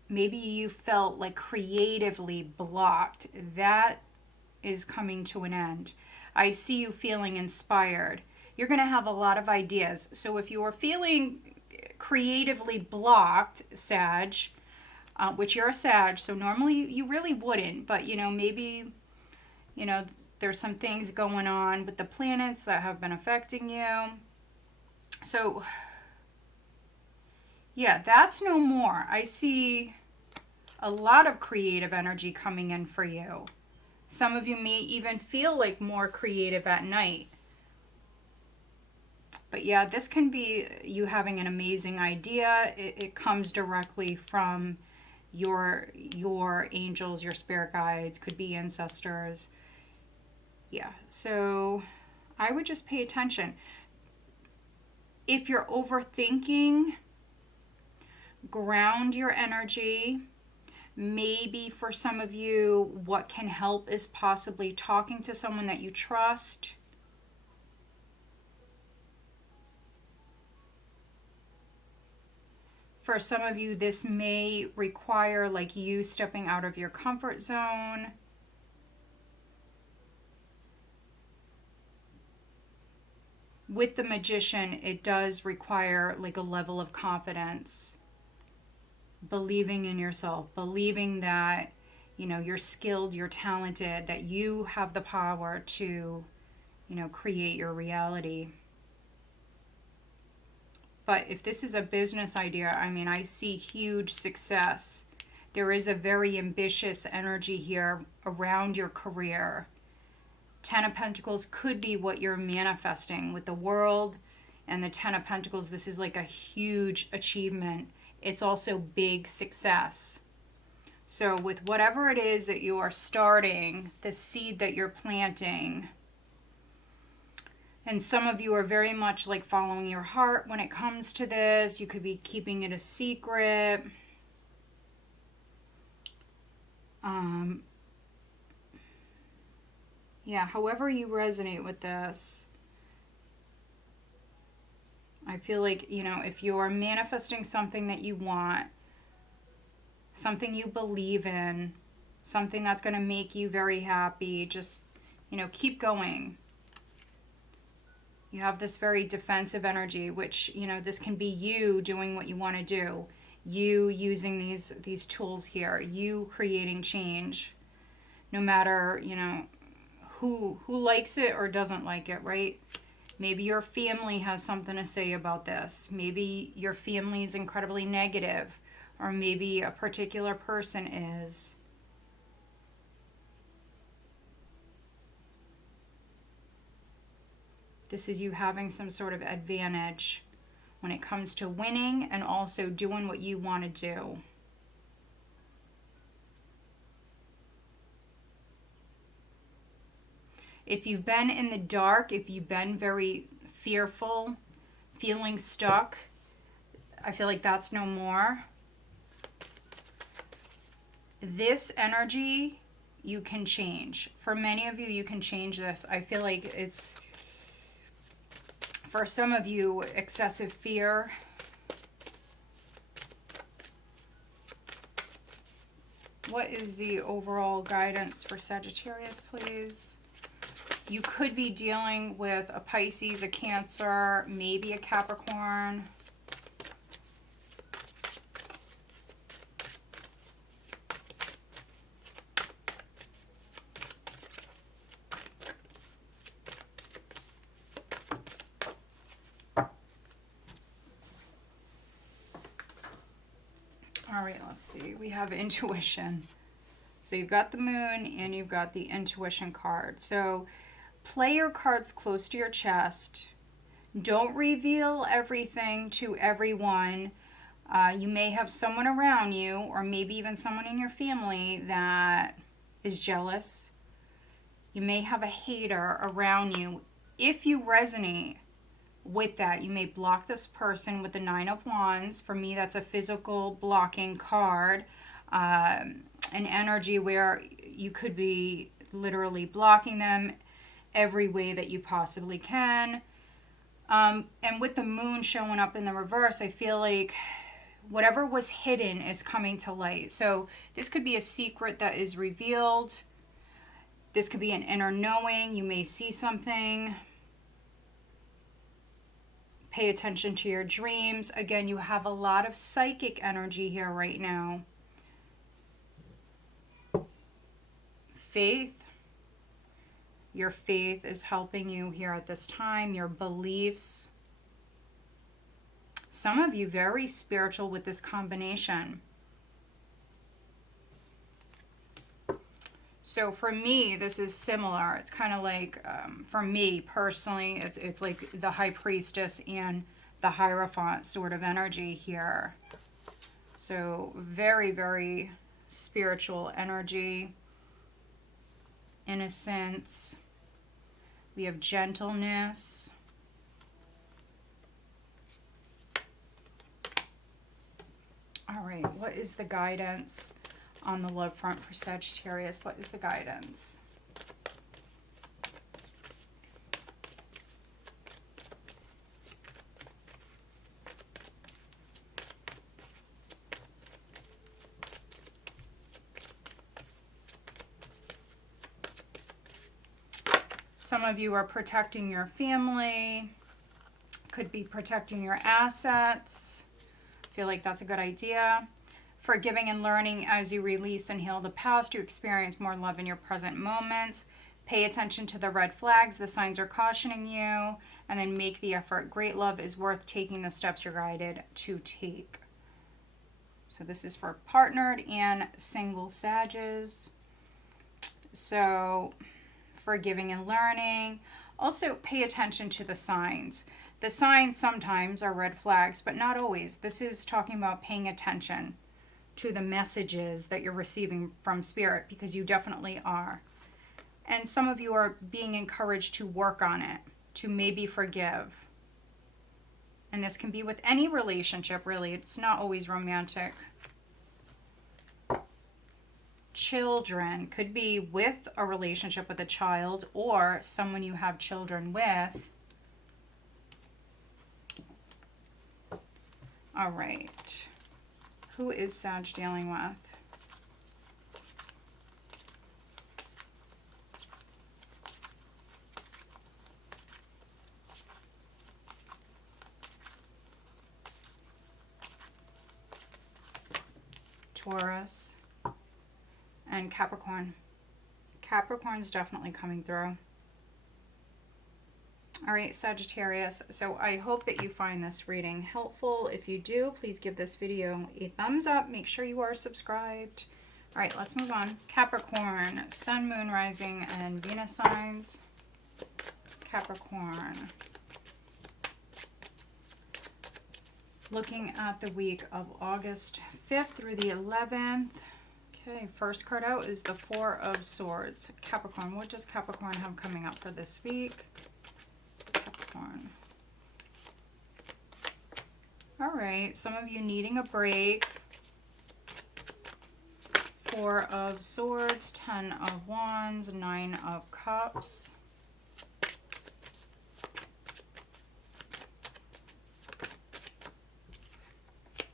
Maybe you felt like creatively blocked. That is coming to an end. I see you feeling inspired. You're going to have a lot of ideas. So if you are feeling creatively blocked, Sag, which you're a Sag, so normally you really wouldn't, but maybe there's some things going on with the planets that have been affecting you. So yeah, that's no more. I see a lot of creative energy coming in for you. Some of you may even feel like more creative at night. But yeah, this can be you having an amazing idea. It comes directly from your angels, your spirit guides, could be ancestors. Yeah, so I would just pay attention. If you're overthinking, ground your energy. Maybe for some of you, what can help is possibly talking to someone that you trust. For some of you, this may require like you stepping out of your comfort zone. With the Magician, it does require like a level of confidence. Believing in yourself, believing that you're skilled, you're talented, that you have the power to create your reality. But if this is a business idea, I see huge success. There is a very ambitious energy here around your career. 10 of Pentacles could be what you're manifesting with the World and the 10 of Pentacles. This is like a huge achievement. It's also big success. So with whatever it is that you are starting, the seed that you're planting, and some of you are very much like following your heart when it comes to this. You could be keeping it a secret. Yeah, however you resonate with this. I feel like, if you're manifesting something that you want, something you believe in, something that's going to make you very happy, just, keep going. You have this very defensive energy, which, this can be you doing what you want to do. You using these tools here. You creating change. No matter, who likes it or doesn't like it, right? Maybe your family has something to say about this. Maybe your family is incredibly negative, or maybe a particular person is. This is you having some sort of advantage when it comes to winning and also doing what you want to do. If you've been in the dark, if you've been very fearful, feeling stuck, I feel like that's no more. This energy, you can change. For many of you, you can change this. I feel like it's, for some of you, excessive fear. What is the overall guidance for Sagittarius, please? You could be dealing with a Pisces, a Cancer, maybe a Capricorn. All right, let's see. We have intuition. So you've got the moon and you've got the intuition card. So play your cards close to your chest. Don't reveal everything to everyone. You may have someone around you, or maybe even someone in your family that is jealous. You may have a hater around you. If you resonate with that, you may block this person with the Nine of Wands. For me, that's a physical blocking card. An energy where you could be literally blocking them every way that you possibly can. And with the moon showing up in the reverse, I feel like whatever was hidden is coming to light. So this could be a secret that is revealed. This could be an inner knowing. You may see something. Pay attention to your dreams. Again, you have a lot of psychic energy here right now. Faith. Your faith is helping you here at this time. Your beliefs. Some of you very spiritual with this combination. So for me, this is similar. It's kind of like, for me personally, it's like the High Priestess and the Hierophant sort of energy here. So very, very spiritual energy. Innocence. We have gentleness. All right, what is the guidance on the love front for Sagittarius? What is the guidance? Some of you are protecting your family, could be protecting your assets. I feel like that's a good idea. Forgiving and learning as you release and heal the past, you experience more love in your present moments. Pay attention to the red flags. The signs are cautioning you. And then make the effort. Great love is worth taking the steps you're guided to take. So this is for partnered and single Sages. So forgiving and learning. Also pay attention to the signs. The signs sometimes are red flags, but not always. This is talking about paying attention to the messages that you're receiving from Spirit, because you definitely are. And some of you are being encouraged to work on it, to maybe forgive. And this can be with any relationship, really. It's not always romantic. Children could be with a relationship with a child or someone you have children with. All right. Who is Sag dealing with? Taurus and Capricorn. Capricorn's definitely coming through. All right, Sagittarius. So I hope that you find this reading helpful. If you do, please give this video a thumbs up. Make sure you are subscribed. All right, let's move on. Capricorn, Sun, Moon, Rising, and Venus signs. Capricorn. Looking at the week of August 5th through the 11th. Okay, first card out is the Four of Swords. Capricorn, what does Capricorn have coming up for this week? Capricorn. All right, some of you needing a break. Four of Swords, 10 of Wands, 9 of Cups.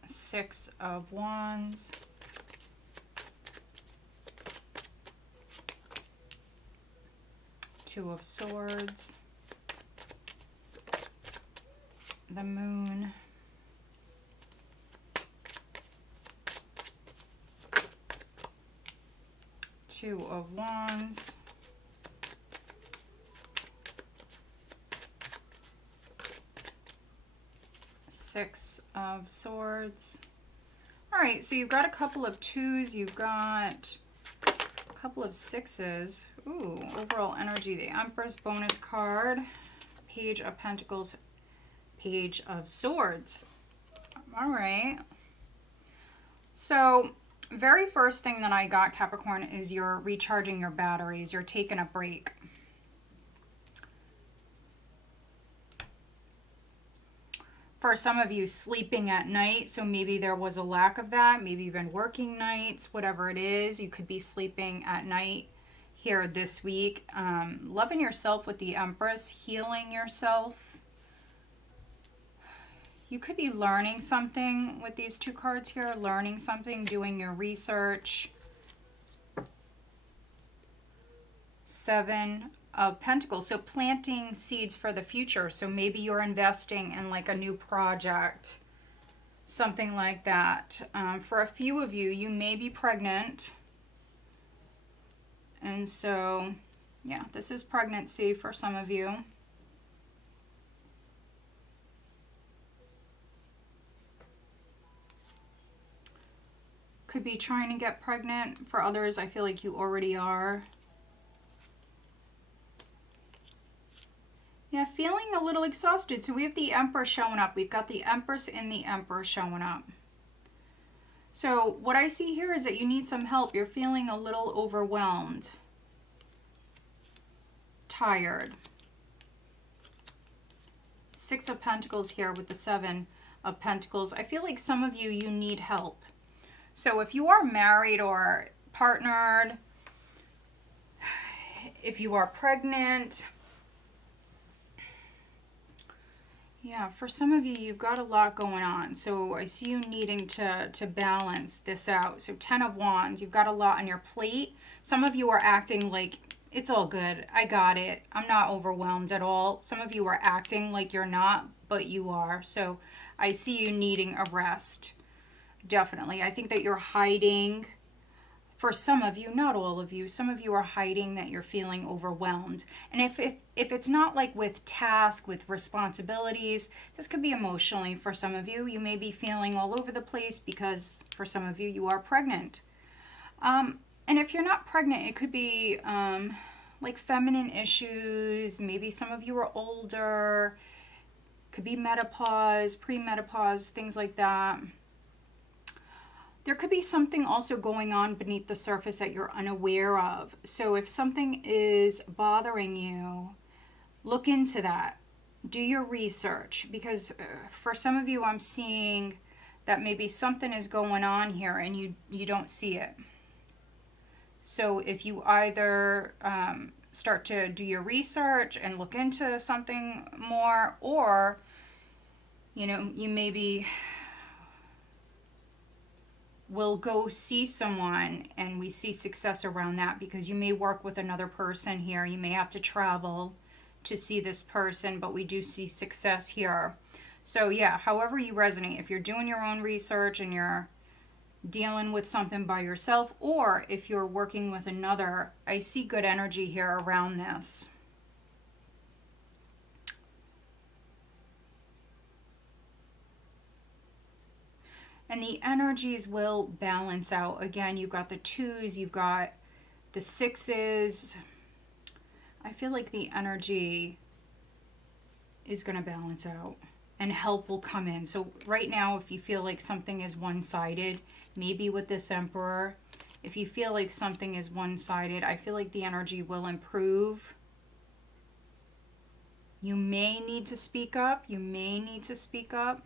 Six of Wands. Two of Swords. The Moon. Two of Wands. Six of Swords. All right, so you've got a couple of twos, you've got a couple of sixes. Ooh, overall energy, the Empress bonus card, Page of Pentacles, Page of Swords. All right. So, very first thing that I got, Capricorn, is you're recharging your batteries. You're taking a break. For some of you, sleeping at night, so maybe there was a lack of that. Maybe you've been working nights, whatever it is. You could be sleeping at night here this week. Loving yourself with the Empress, healing yourself. You could be learning something with these two cards here, learning something, doing your research. Seven of Pentacles, so planting seeds for the future. So maybe you're investing in like a new project, something like that. For a few of you, you may be pregnant. And so, yeah, this is pregnancy for some of you. Could be trying to get pregnant. For others, I feel like you already are. Yeah, feeling a little exhausted. So we have the Emperor showing up. We've got the Empress and the Emperor showing up. So what I see here is that you need some help. You're feeling a little overwhelmed. Tired. Six of Pentacles here with the Seven of Pentacles. I feel like some of you, you need help. So if you are married or partnered, if you are pregnant, yeah, for some of you, you've got a lot going on. So I see you needing to balance this out. So 10 of Wands, you've got a lot on your plate. Some of you are acting like, it's all good. I got it. I'm not overwhelmed at all. Some of you are acting like you're not, but you are. So I see you needing a rest. Definitely. I think that you're hiding. For some of you, not all of you, some of you are hiding that you're feeling overwhelmed. And if it's not like with task, with responsibilities, this could be emotionally for some of you. You may be feeling all over the place because for some of you, you are pregnant. And if you're not pregnant, it could be like feminine issues. Maybe some of you are older. Could be menopause, premenopause, things like that. There could be something also going on beneath the surface that you're unaware of. So if something is bothering you, look into that. Do your research. Because for some of you, I'm seeing that maybe something is going on here and you don't see it. So if you either start to do your research and look into something more, or, you know, you maybe will go see someone and we see success around that, because you may work with another person here. You may have to travel to see this person, but we do see success here. So yeah, however you resonate, if you're doing your own research and you're dealing with something by yourself, or if you're working with another, I see good energy here around this. And the energies will balance out. Again, you've got the twos, you've got the sixes. I feel like the energy is going to balance out and help will come in. So right now, if you feel like something is one-sided, maybe with this Emperor, if you feel like something is one-sided, I feel like the energy will improve. You may need to speak up. You may need to speak up.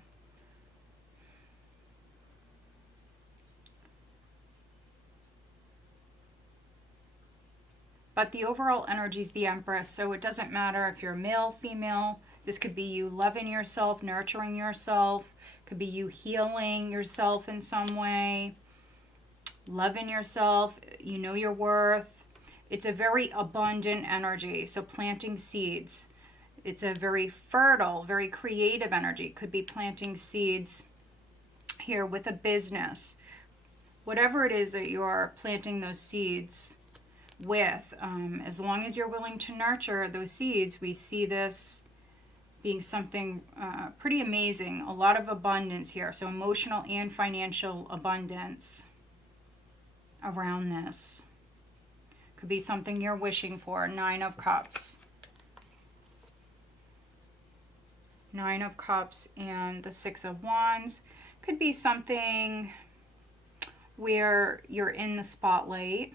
But the overall energy is the Empress, so it doesn't matter if you're male, female. This could be you loving yourself, nurturing yourself. Could be you healing yourself in some way, loving yourself. You know your worth. It's a very abundant energy, so planting seeds. It's a very fertile, very creative energy. Could be planting seeds here with a business. Whatever it is that you're planting those seeds with, as long as you're willing to nurture those seeds, we see this being something pretty amazing. A lot of abundance here, so emotional and financial abundance around this. Could be something you're wishing for. 9 of Cups. 9 of Cups and the 6 of Wands. Could be something where you're in the spotlight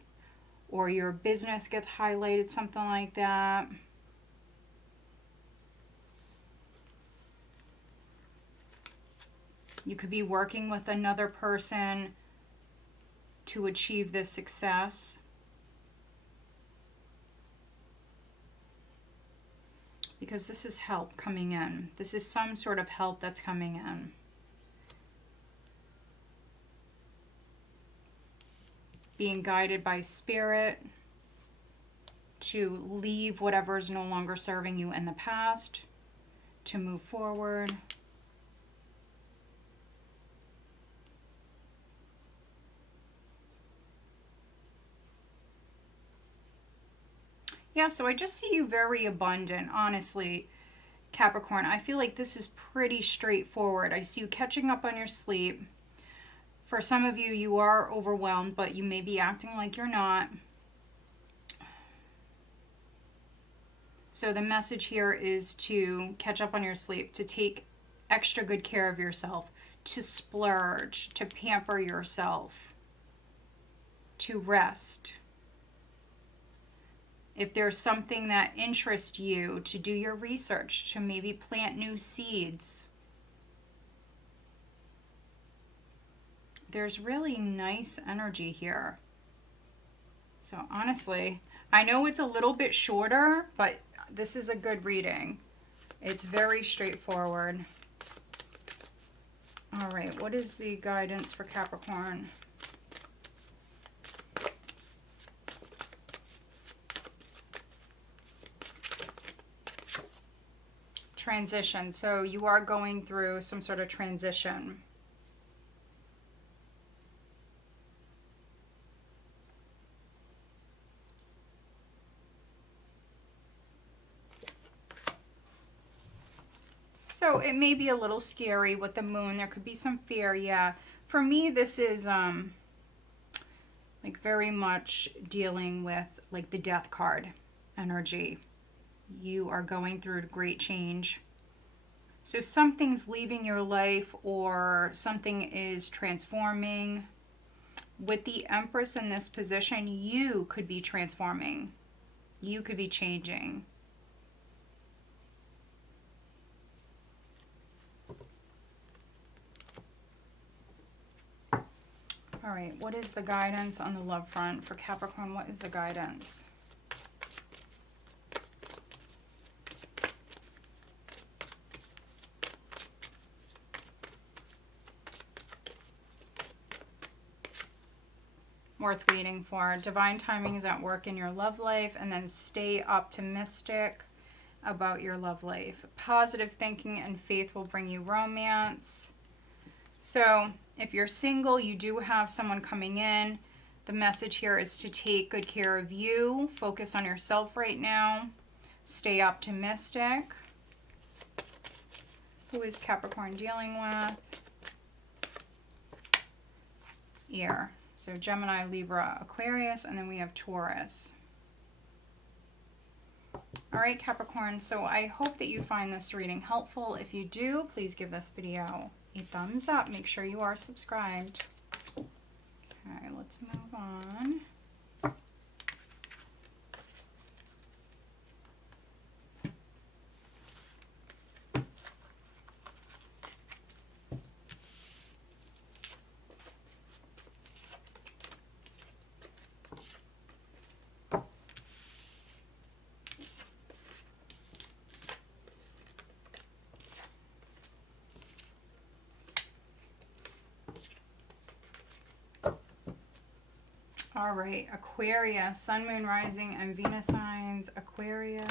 or your business gets highlighted, something like that. You could be working with another person to achieve this success. Because this is help coming in. This is some sort of help that's coming in. Being guided by spirit to leave whatever is no longer serving you in the past, to move forward. Yeah, so I just see you very abundant, honestly, Capricorn. I feel like this is pretty straightforward. I see you catching up on your sleep. For some of you, you are overwhelmed, but you may be acting like you're not. So the message here is to catch up on your sleep, to take extra good care of yourself, to splurge, to pamper yourself, to rest. If there's something that interests you, to do your research, to maybe plant new seeds. There's really nice energy here. So honestly, I know it's a little bit shorter, but this is a good reading. It's very straightforward. All right, what is the guidance for Capricorn? Transition. So you are going through some sort of transition. So it may be a little scary with the moon. There could be some fear, yeah. For me, this is like very much dealing with like the death card energy. You are going through great change. So something's leaving your life or something is transforming. With the Empress in this position, you could be transforming. You could be changing. All right, what is the guidance on the love front for Capricorn? What is the guidance? Worth waiting for. Divine timing is at work in your love life, and then stay optimistic about your love life. Positive thinking and faith will bring you romance. So if you're single, you do have someone coming in. The message here is to take good care of you. Focus on yourself right now. Stay optimistic. Who is Capricorn dealing with? Air. So Gemini, Libra, Aquarius, and then we have Taurus. All right, Capricorn, so I hope that you find this reading helpful. If you do, please give this video a thumbs up. Make sure you are subscribed. Okay, let's move on. All right, Aquarius, Sun, Moon, Rising, and Venus signs. Aquarius.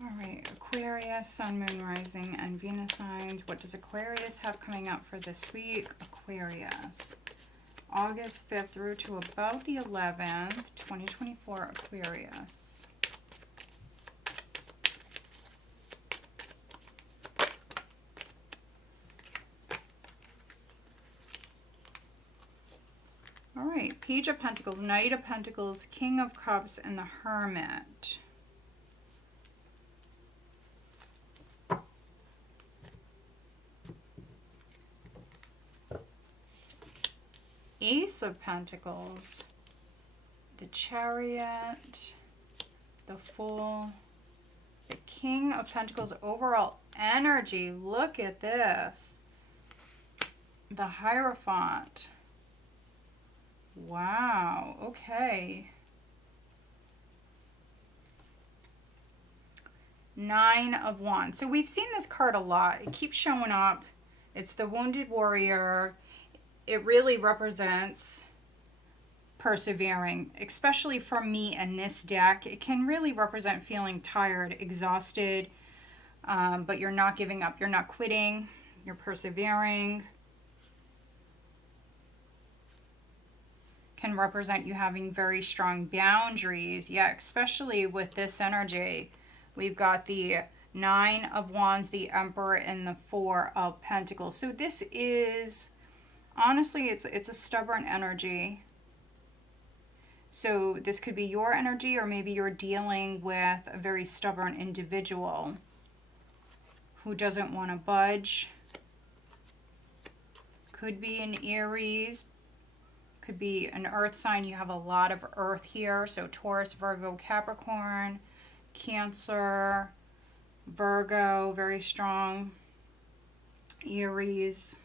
All right, Aquarius, Sun, Moon, Rising, and Venus signs. What does Aquarius have coming up for this week? Aquarius. August 5th through to about the 11th, 2024, Aquarius. All right, Page of Pentacles, Knight of Pentacles, King of Cups, and the Hermit. Ace of Pentacles, the Chariot, the Fool, the King of Pentacles. Overall energy, look at this. The Hierophant. Wow, okay. 9 of Wands. So we've seen this card a lot. It keeps showing up. It's the Wounded Warrior. It really represents persevering, especially for me in this deck. It can really represent feeling tired, exhausted, but you're not giving up. You're not quitting. You're persevering. Can represent you having very strong boundaries. Yeah, especially with this energy. We've got the 9 of Wands, the Emperor, and the 4 of Pentacles. So this is... honestly, it's a stubborn energy. So this could be your energy, or maybe you're dealing with a very stubborn individual who doesn't want to budge. Could be an Aries. Could be an earth sign. You have a lot of earth here. So Taurus, Virgo, Capricorn, Cancer, Virgo, very strong. Aries.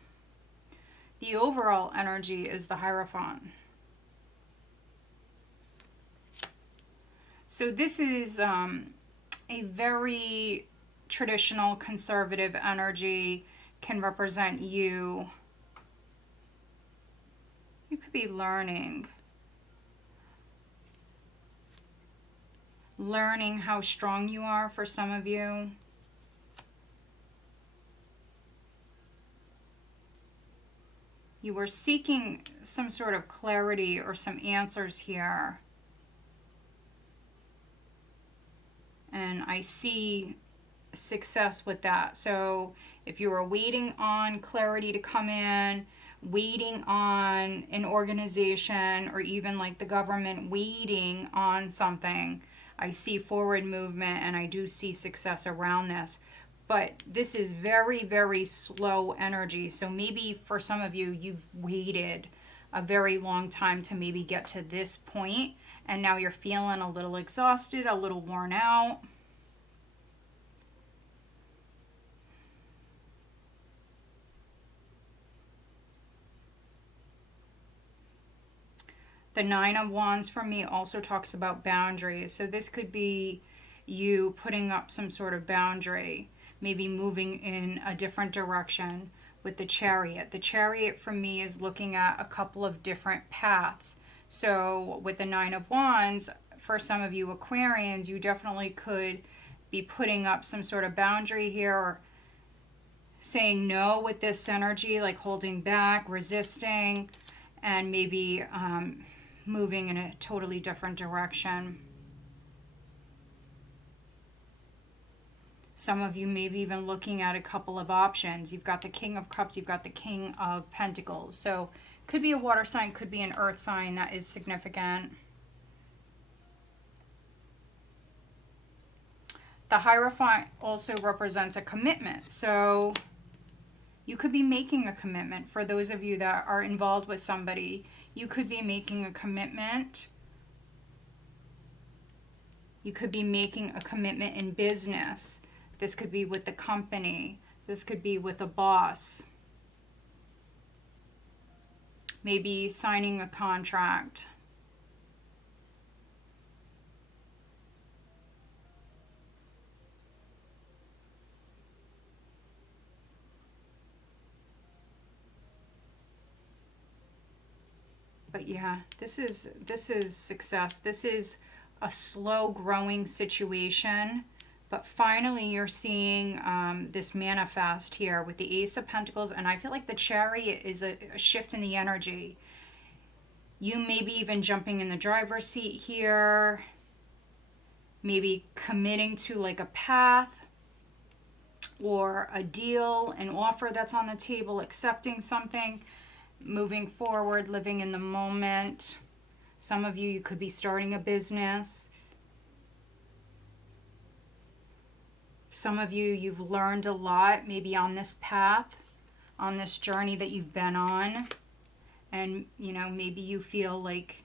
The overall energy is the Hierophant. So this is a very traditional conservative energy. Can represent you. You could be learning how strong you are for some of you. You were seeking some sort of clarity or some answers here. And I see success with that. So if you were waiting on clarity to come in, waiting on an organization, or even like the government waiting on something, I see forward movement and I do see success around this. But this is very, very slow energy. So maybe for some of you, you've waited a very long time to maybe get to this point, and now you're feeling a little exhausted, a little worn out. The 9 of Wands for me also talks about boundaries. So this could be you putting up some sort of boundary, maybe moving in a different direction with the Chariot. The Chariot for me is looking at a couple of different paths. So with the 9 of Wands, for some of you Aquarians, you definitely could be putting up some sort of boundary here, or saying no with this energy, like holding back, resisting, and maybe moving in a totally different direction. Some of you maybe even looking at a couple of options. You've got the King of Cups, you've got the King of Pentacles. So could be a water sign, could be an earth sign. That is significant. The Hierophant also represents a commitment. So you could be making a commitment. For those of you that are involved with somebody, you could be making a commitment. You could be making a commitment in business. This could be with the company. This could be with a boss. Maybe signing a contract. But yeah, this is success. This is a slow growing situation, but finally you're seeing this manifest here with the Ace of Pentacles, and I feel like the Chariot is a shift in the energy. You may be even jumping in the driver's seat here, maybe committing to like a path or a deal, an offer that's on the table, accepting something, moving forward, living in the moment. Some of you could be starting a business. Some of you, you've learned a lot maybe on this path, on this journey that you've been on. And, you know, maybe you feel like,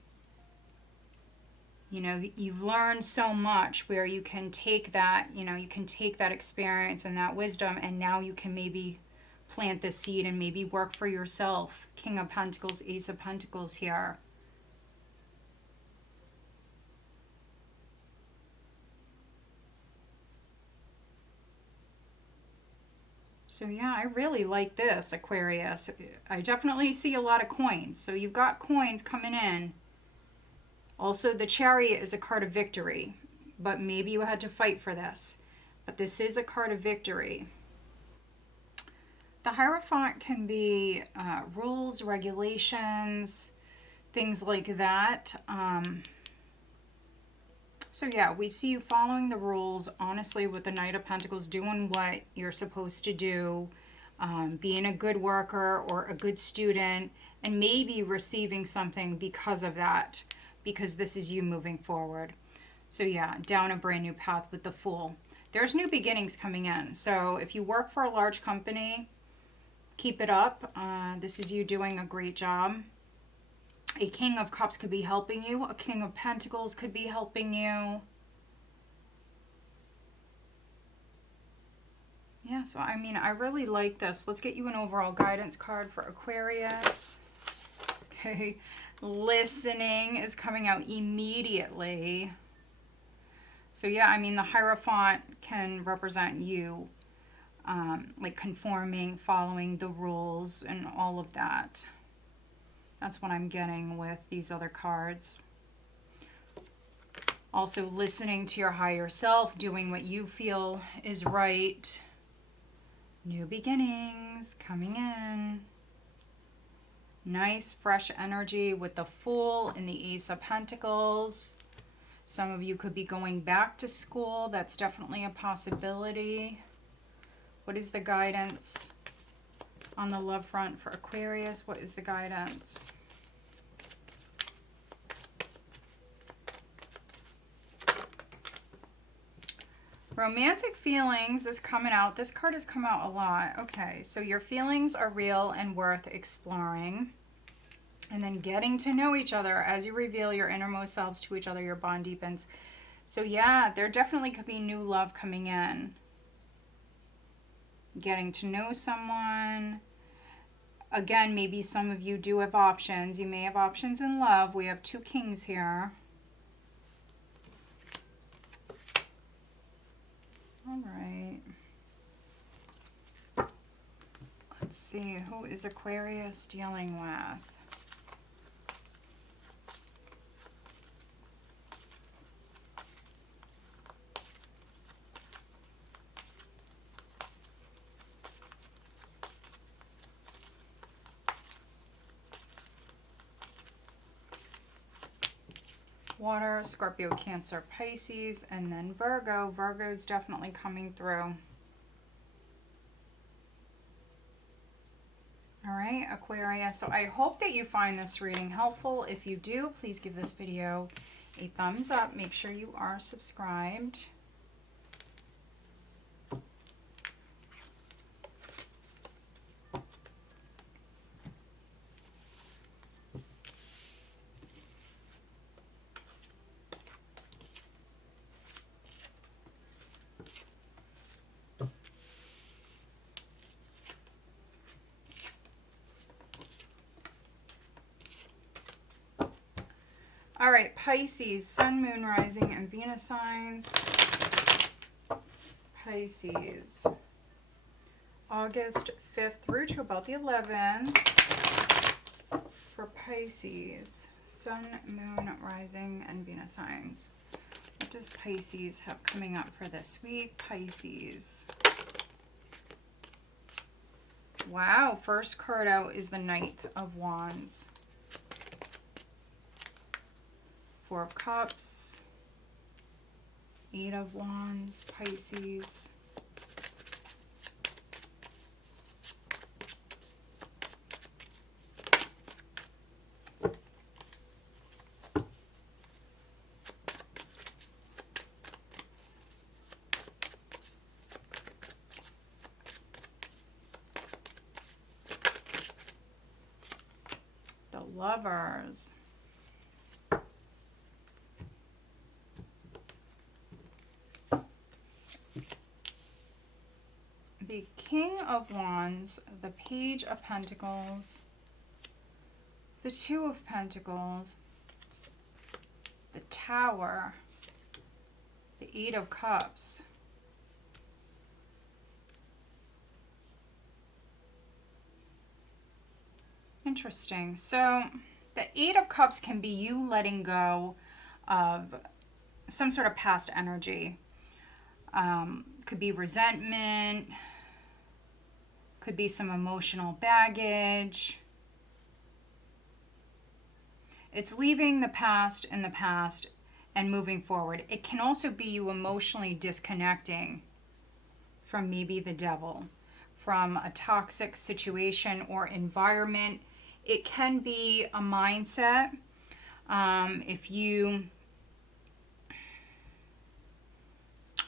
you know, you've learned so much where you can take that, you know, you can take that experience and that wisdom, and now you can maybe plant the seed and maybe work for yourself. King of Pentacles, Ace of Pentacles here. So yeah, I really like this, Aquarius. I definitely see a lot of coins. So you've got coins coming in. Also, the Chariot is a card of victory, but maybe you had to fight for this. But this is a card of victory. The Hierophant can be rules, regulations, things like that. So yeah, we see you following the rules, honestly, with the Knight of Pentacles, doing what you're supposed to do, being a good worker or a good student, and maybe receiving something because of that, because this is you moving forward. So yeah, down a brand new path with the Fool. There's new beginnings coming in. So if you work for a large company, keep it up. This is you doing a great job. A King of Cups could be helping you. A King of Pentacles could be helping you. Yeah, so I mean, I really like this. Let's get you an overall guidance card for Aquarius. Okay, listening is coming out immediately. So yeah, I mean, the Hierophant can represent you, like conforming, following the rules and all of that. That's what I'm getting with these other cards. Also listening to your higher self, doing what you feel is right. New beginnings coming in. Nice fresh energy with the Fool and the Ace of Pentacles. Some of you could be going back to school. That's definitely a possibility. What is the guidance on the love front for Aquarius? What is the guidance? Romantic feelings is coming out. This card has come out a lot. Okay, so your feelings are real and worth exploring. And then getting to know each other as you reveal your innermost selves to each other, your bond deepens. So yeah, there definitely could be new love coming in. Getting to know someone. Again, maybe some of you do have options. You may have options in love. We have two kings here. All right. Let's see. Who is Aquarius dealing with? Water, Scorpio, Cancer, Pisces, and then Virgo. Virgo's definitely coming through. All right, Aquarius. So I hope that you find this reading helpful. If you do, please give this video a thumbs up. Make sure you are subscribed. All right, Pisces, Sun, Moon, Rising, and Venus signs. Pisces, August 5th through to about the 11th. For for Pisces. Sun, Moon, Rising, and Venus signs. What does Pisces have coming up for this week? Pisces. Wow, first card out is the Knight of Wands. Four of Cups. Eight of Wands, Pisces. The Lovers. The King of Wands, the Page of Pentacles, the Two of Pentacles, the Tower, the Eight of Cups, interesting. So the Eight of Cups can be you letting go of some sort of past energy. Could be resentment, could be some emotional baggage. It's leaving the past in the past and moving forward. It can also be you emotionally disconnecting from maybe the devil, from a toxic situation or environment. It can be a mindset. If you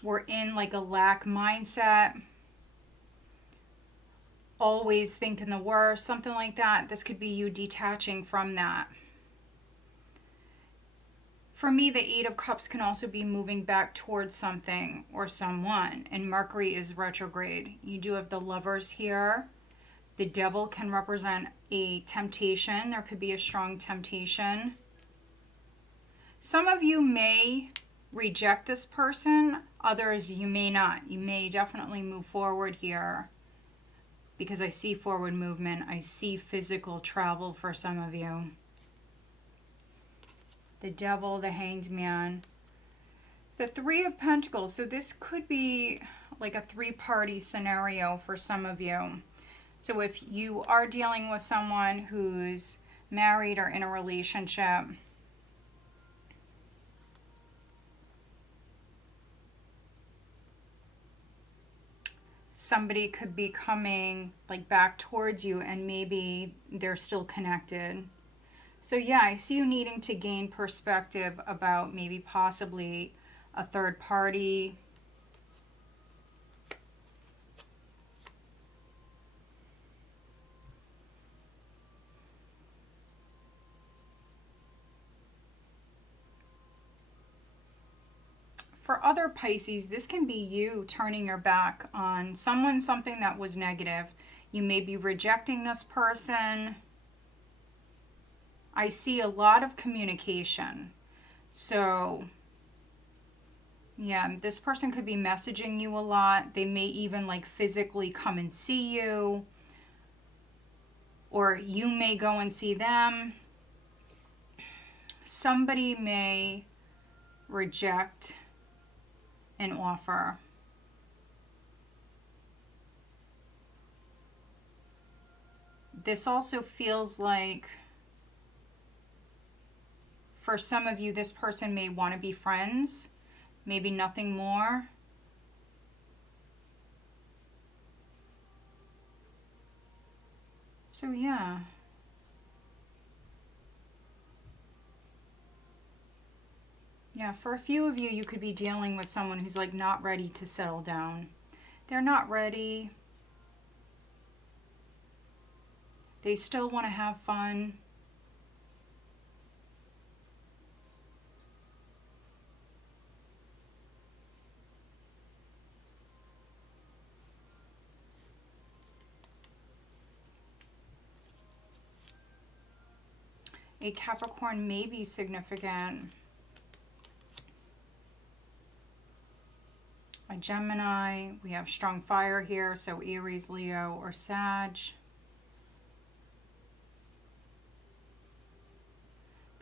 were in like a lack mindset, always thinking the worst, something like that, this could be you detaching from that. For me, the Eight of Cups can also be moving back towards something or someone, and Mercury is retrograde. You do have the Lovers here. The Devil can represent a temptation. There could be a strong temptation. Some of you may reject this person. Others, you may not. You may definitely move forward here, because I see forward movement. I see physical travel for some of you. The Devil, the Hanged Man, the Three of Pentacles. So this could be like a three-party scenario for some of you. So if you are dealing with someone who's married or in a relationship, somebody could be coming like back towards you, and maybe they're still connected. So yeah, I see you needing to gain perspective about maybe possibly a third party. For other Pisces, this can be you turning your back on someone, something that was negative. You may be rejecting this person. I see a lot of communication. So, yeah, this person could be messaging you a lot. They may even like physically come and see you. Or you may go and see them. Somebody may reject an offer. This also feels like, for some of you, this person may want to be friends, maybe nothing more. So yeah. Yeah, for a few of you, you could be dealing with someone who's like not ready to settle down. They're not ready. They still want to have fun. A Capricorn may be significant. A Gemini, we have strong fire here, so Aries, Leo, or Sag.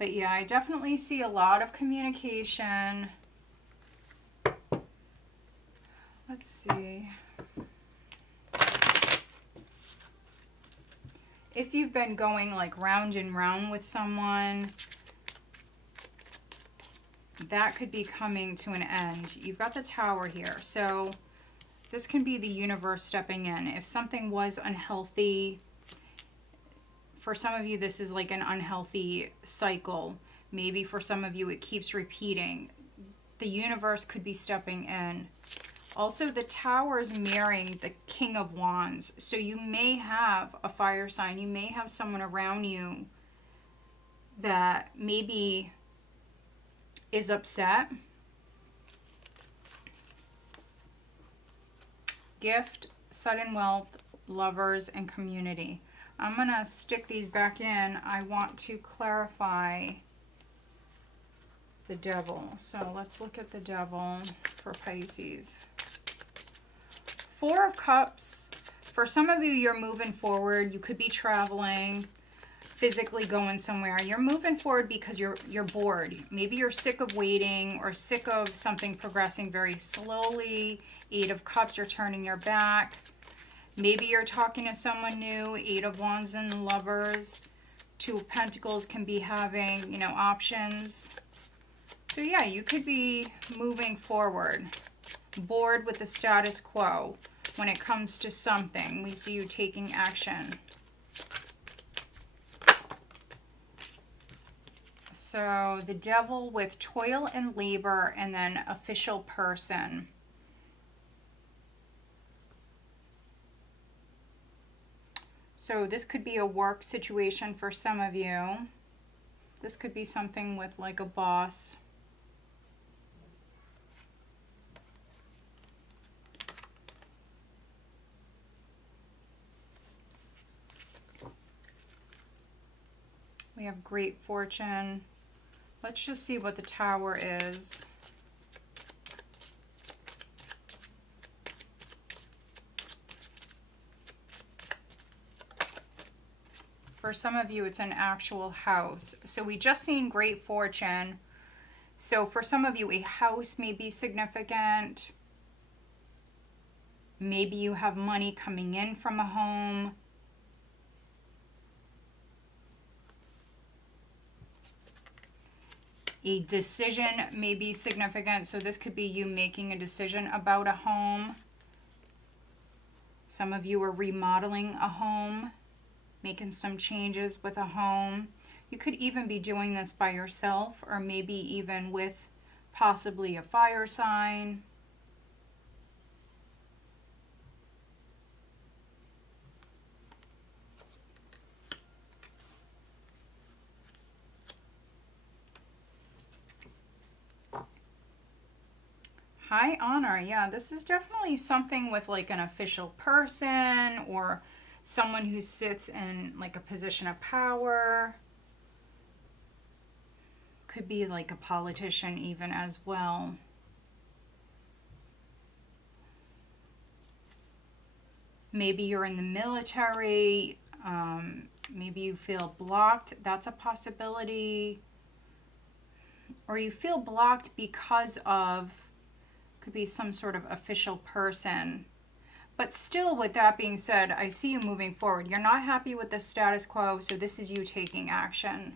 But yeah, I definitely see a lot of communication. Let's see. If you've been going like round and round with someone, that could be coming to an end. You've got the Tower here. So this can be the universe stepping in. If something was unhealthy, for some of you, this is like an unhealthy cycle. Maybe for some of you, it keeps repeating. The universe could be stepping in. Also, the Tower is mirroring the King of Wands. So you may have a fire sign. You may have someone around you that maybe is upset. Gift, sudden wealth, lovers, and community. I'm going to stick these back in. I want to clarify the Devil. So let's look at the Devil for Pisces. Four of Cups. For some of you, you're moving forward. You could be traveling, physically going somewhere. You're moving forward because you're bored. Maybe you're sick of waiting or sick of something progressing very slowly. Eight of Cups, you're turning your back. Maybe you're talking to someone new. Eight of Wands and Lovers. Two of Pentacles can be having, you know, options. So yeah, you could be moving forward. Bored with the status quo. When it comes to something, we see you taking action. So the Devil with toil and labor, and then official person. So this could be a work situation for some of you. This could be something with like a boss. We have great fortune. Let's just see what the Tower is. For some of you, it's an actual house. So we just seen great fortune. So for some of you, a house may be significant. Maybe you have money coming in from a home. A decision may be significant. So this could be you making a decision about a home. Some of you are remodeling a home, making some changes with a home. You could even be doing this by yourself, or maybe even with possibly a fire sign. High honor. Yeah, this is definitely something with like an official person or someone who sits in like a position of power. Could be like a politician even as well. Maybe you're in the military. Maybe you feel blocked. That's a possibility. Or you feel blocked because of, could be some sort of official person. But still, with that being said, I see you moving forward. You're not happy with the status quo, so this is you taking action.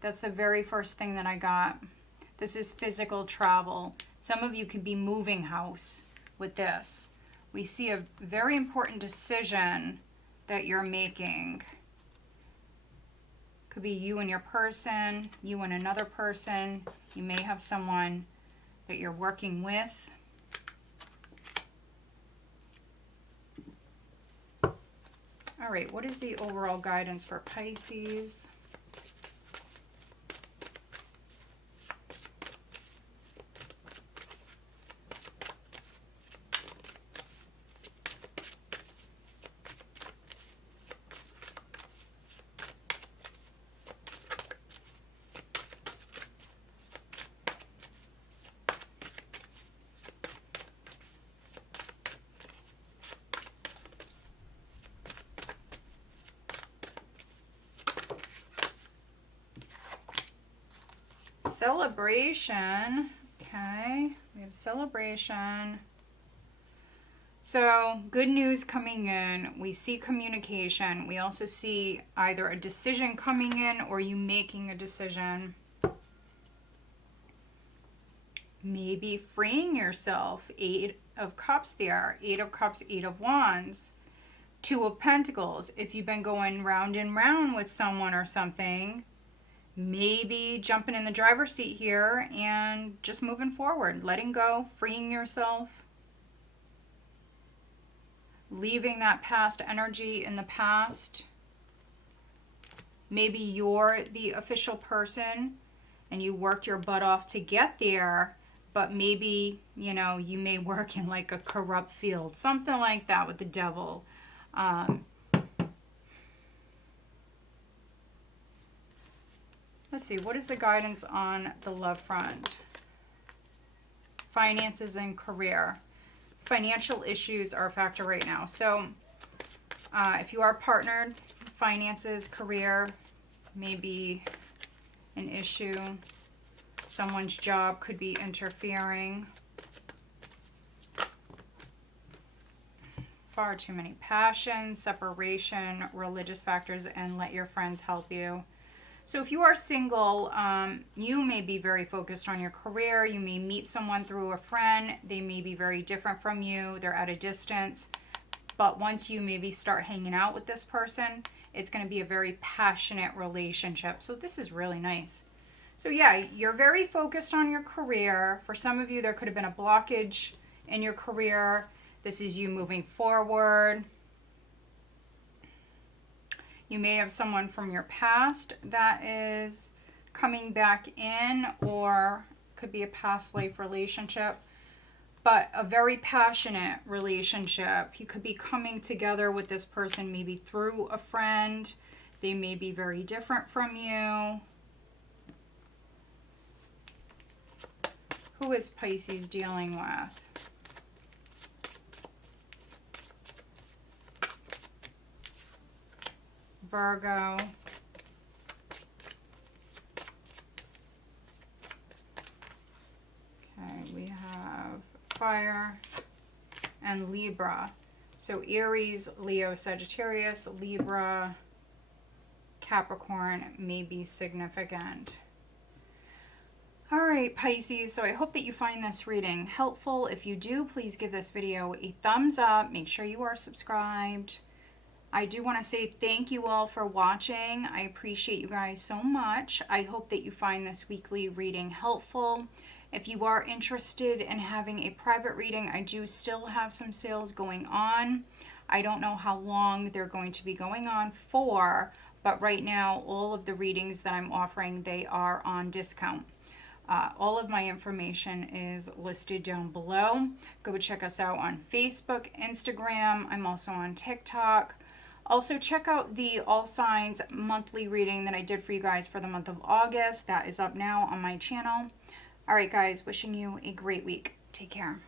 That's the very first thing that I got. This is physical travel. Some of you could be moving house with this. We see a very important decision that you're making. Could be you and your person, you and another person. You may have someone that you're working with. All right, what is the overall guidance for Pisces? celebration. Okay, we have celebration. So, good news coming in. We see communication. We also see either a decision coming in or you making a decision. Maybe freeing yourself. 8 of Cups there. 8 of Cups, 8 of Wands. 2 of Pentacles. If you've been going round and round with someone or something, maybe jumping in the driver's seat here and just moving forward. Letting go, freeing yourself. Leaving that past energy in the past. Maybe you're the official person and you worked your butt off to get there, but maybe, you know, you may work in like a corrupt field. Something like that with the devil. Let's see, what is the guidance on the love front? Finances and career. Financial issues are a factor right now. So if you are partnered, finances, career may be an issue. Someone's job could be interfering. Far too many passions, separation, religious factors, and let your friends help you. So if you are single, you may be very focused on your career. You may meet someone through a friend. They may be very different from you. They're at a distance. But once you maybe start hanging out with this person, it's going to be a very passionate relationship. So this is really nice. So yeah, you're very focused on your career. For some of you, there could have been a blockage in your career. This is you moving forward. You may have someone from your past that is coming back in, or could be a past life relationship, but a very passionate relationship. You could be coming together with this person maybe through a friend. They may be very different from you. Who is Pisces dealing with? Virgo. Okay, we have fire and Libra. So Aries, Leo, Sagittarius, Libra, Capricorn may be significant. All right, Pisces, so I hope that you find this reading helpful. If you do, please give this video a thumbs up. Make sure you are subscribed. I do want to say thank you all for watching. I appreciate you guys so much. I hope that you find this weekly reading helpful. If you are interested in having a private reading, I do still have some sales going on. I don't know how long they're going to be going on for, but right now all of the readings that I'm offering, they are on discount. All of my information is listed down below. Go check us out on Facebook, Instagram. I'm also on TikTok. Also, check out the All Signs monthly reading that I did for you guys for the month of August. That is up now on my channel. All right, guys, wishing you a great week. Take care.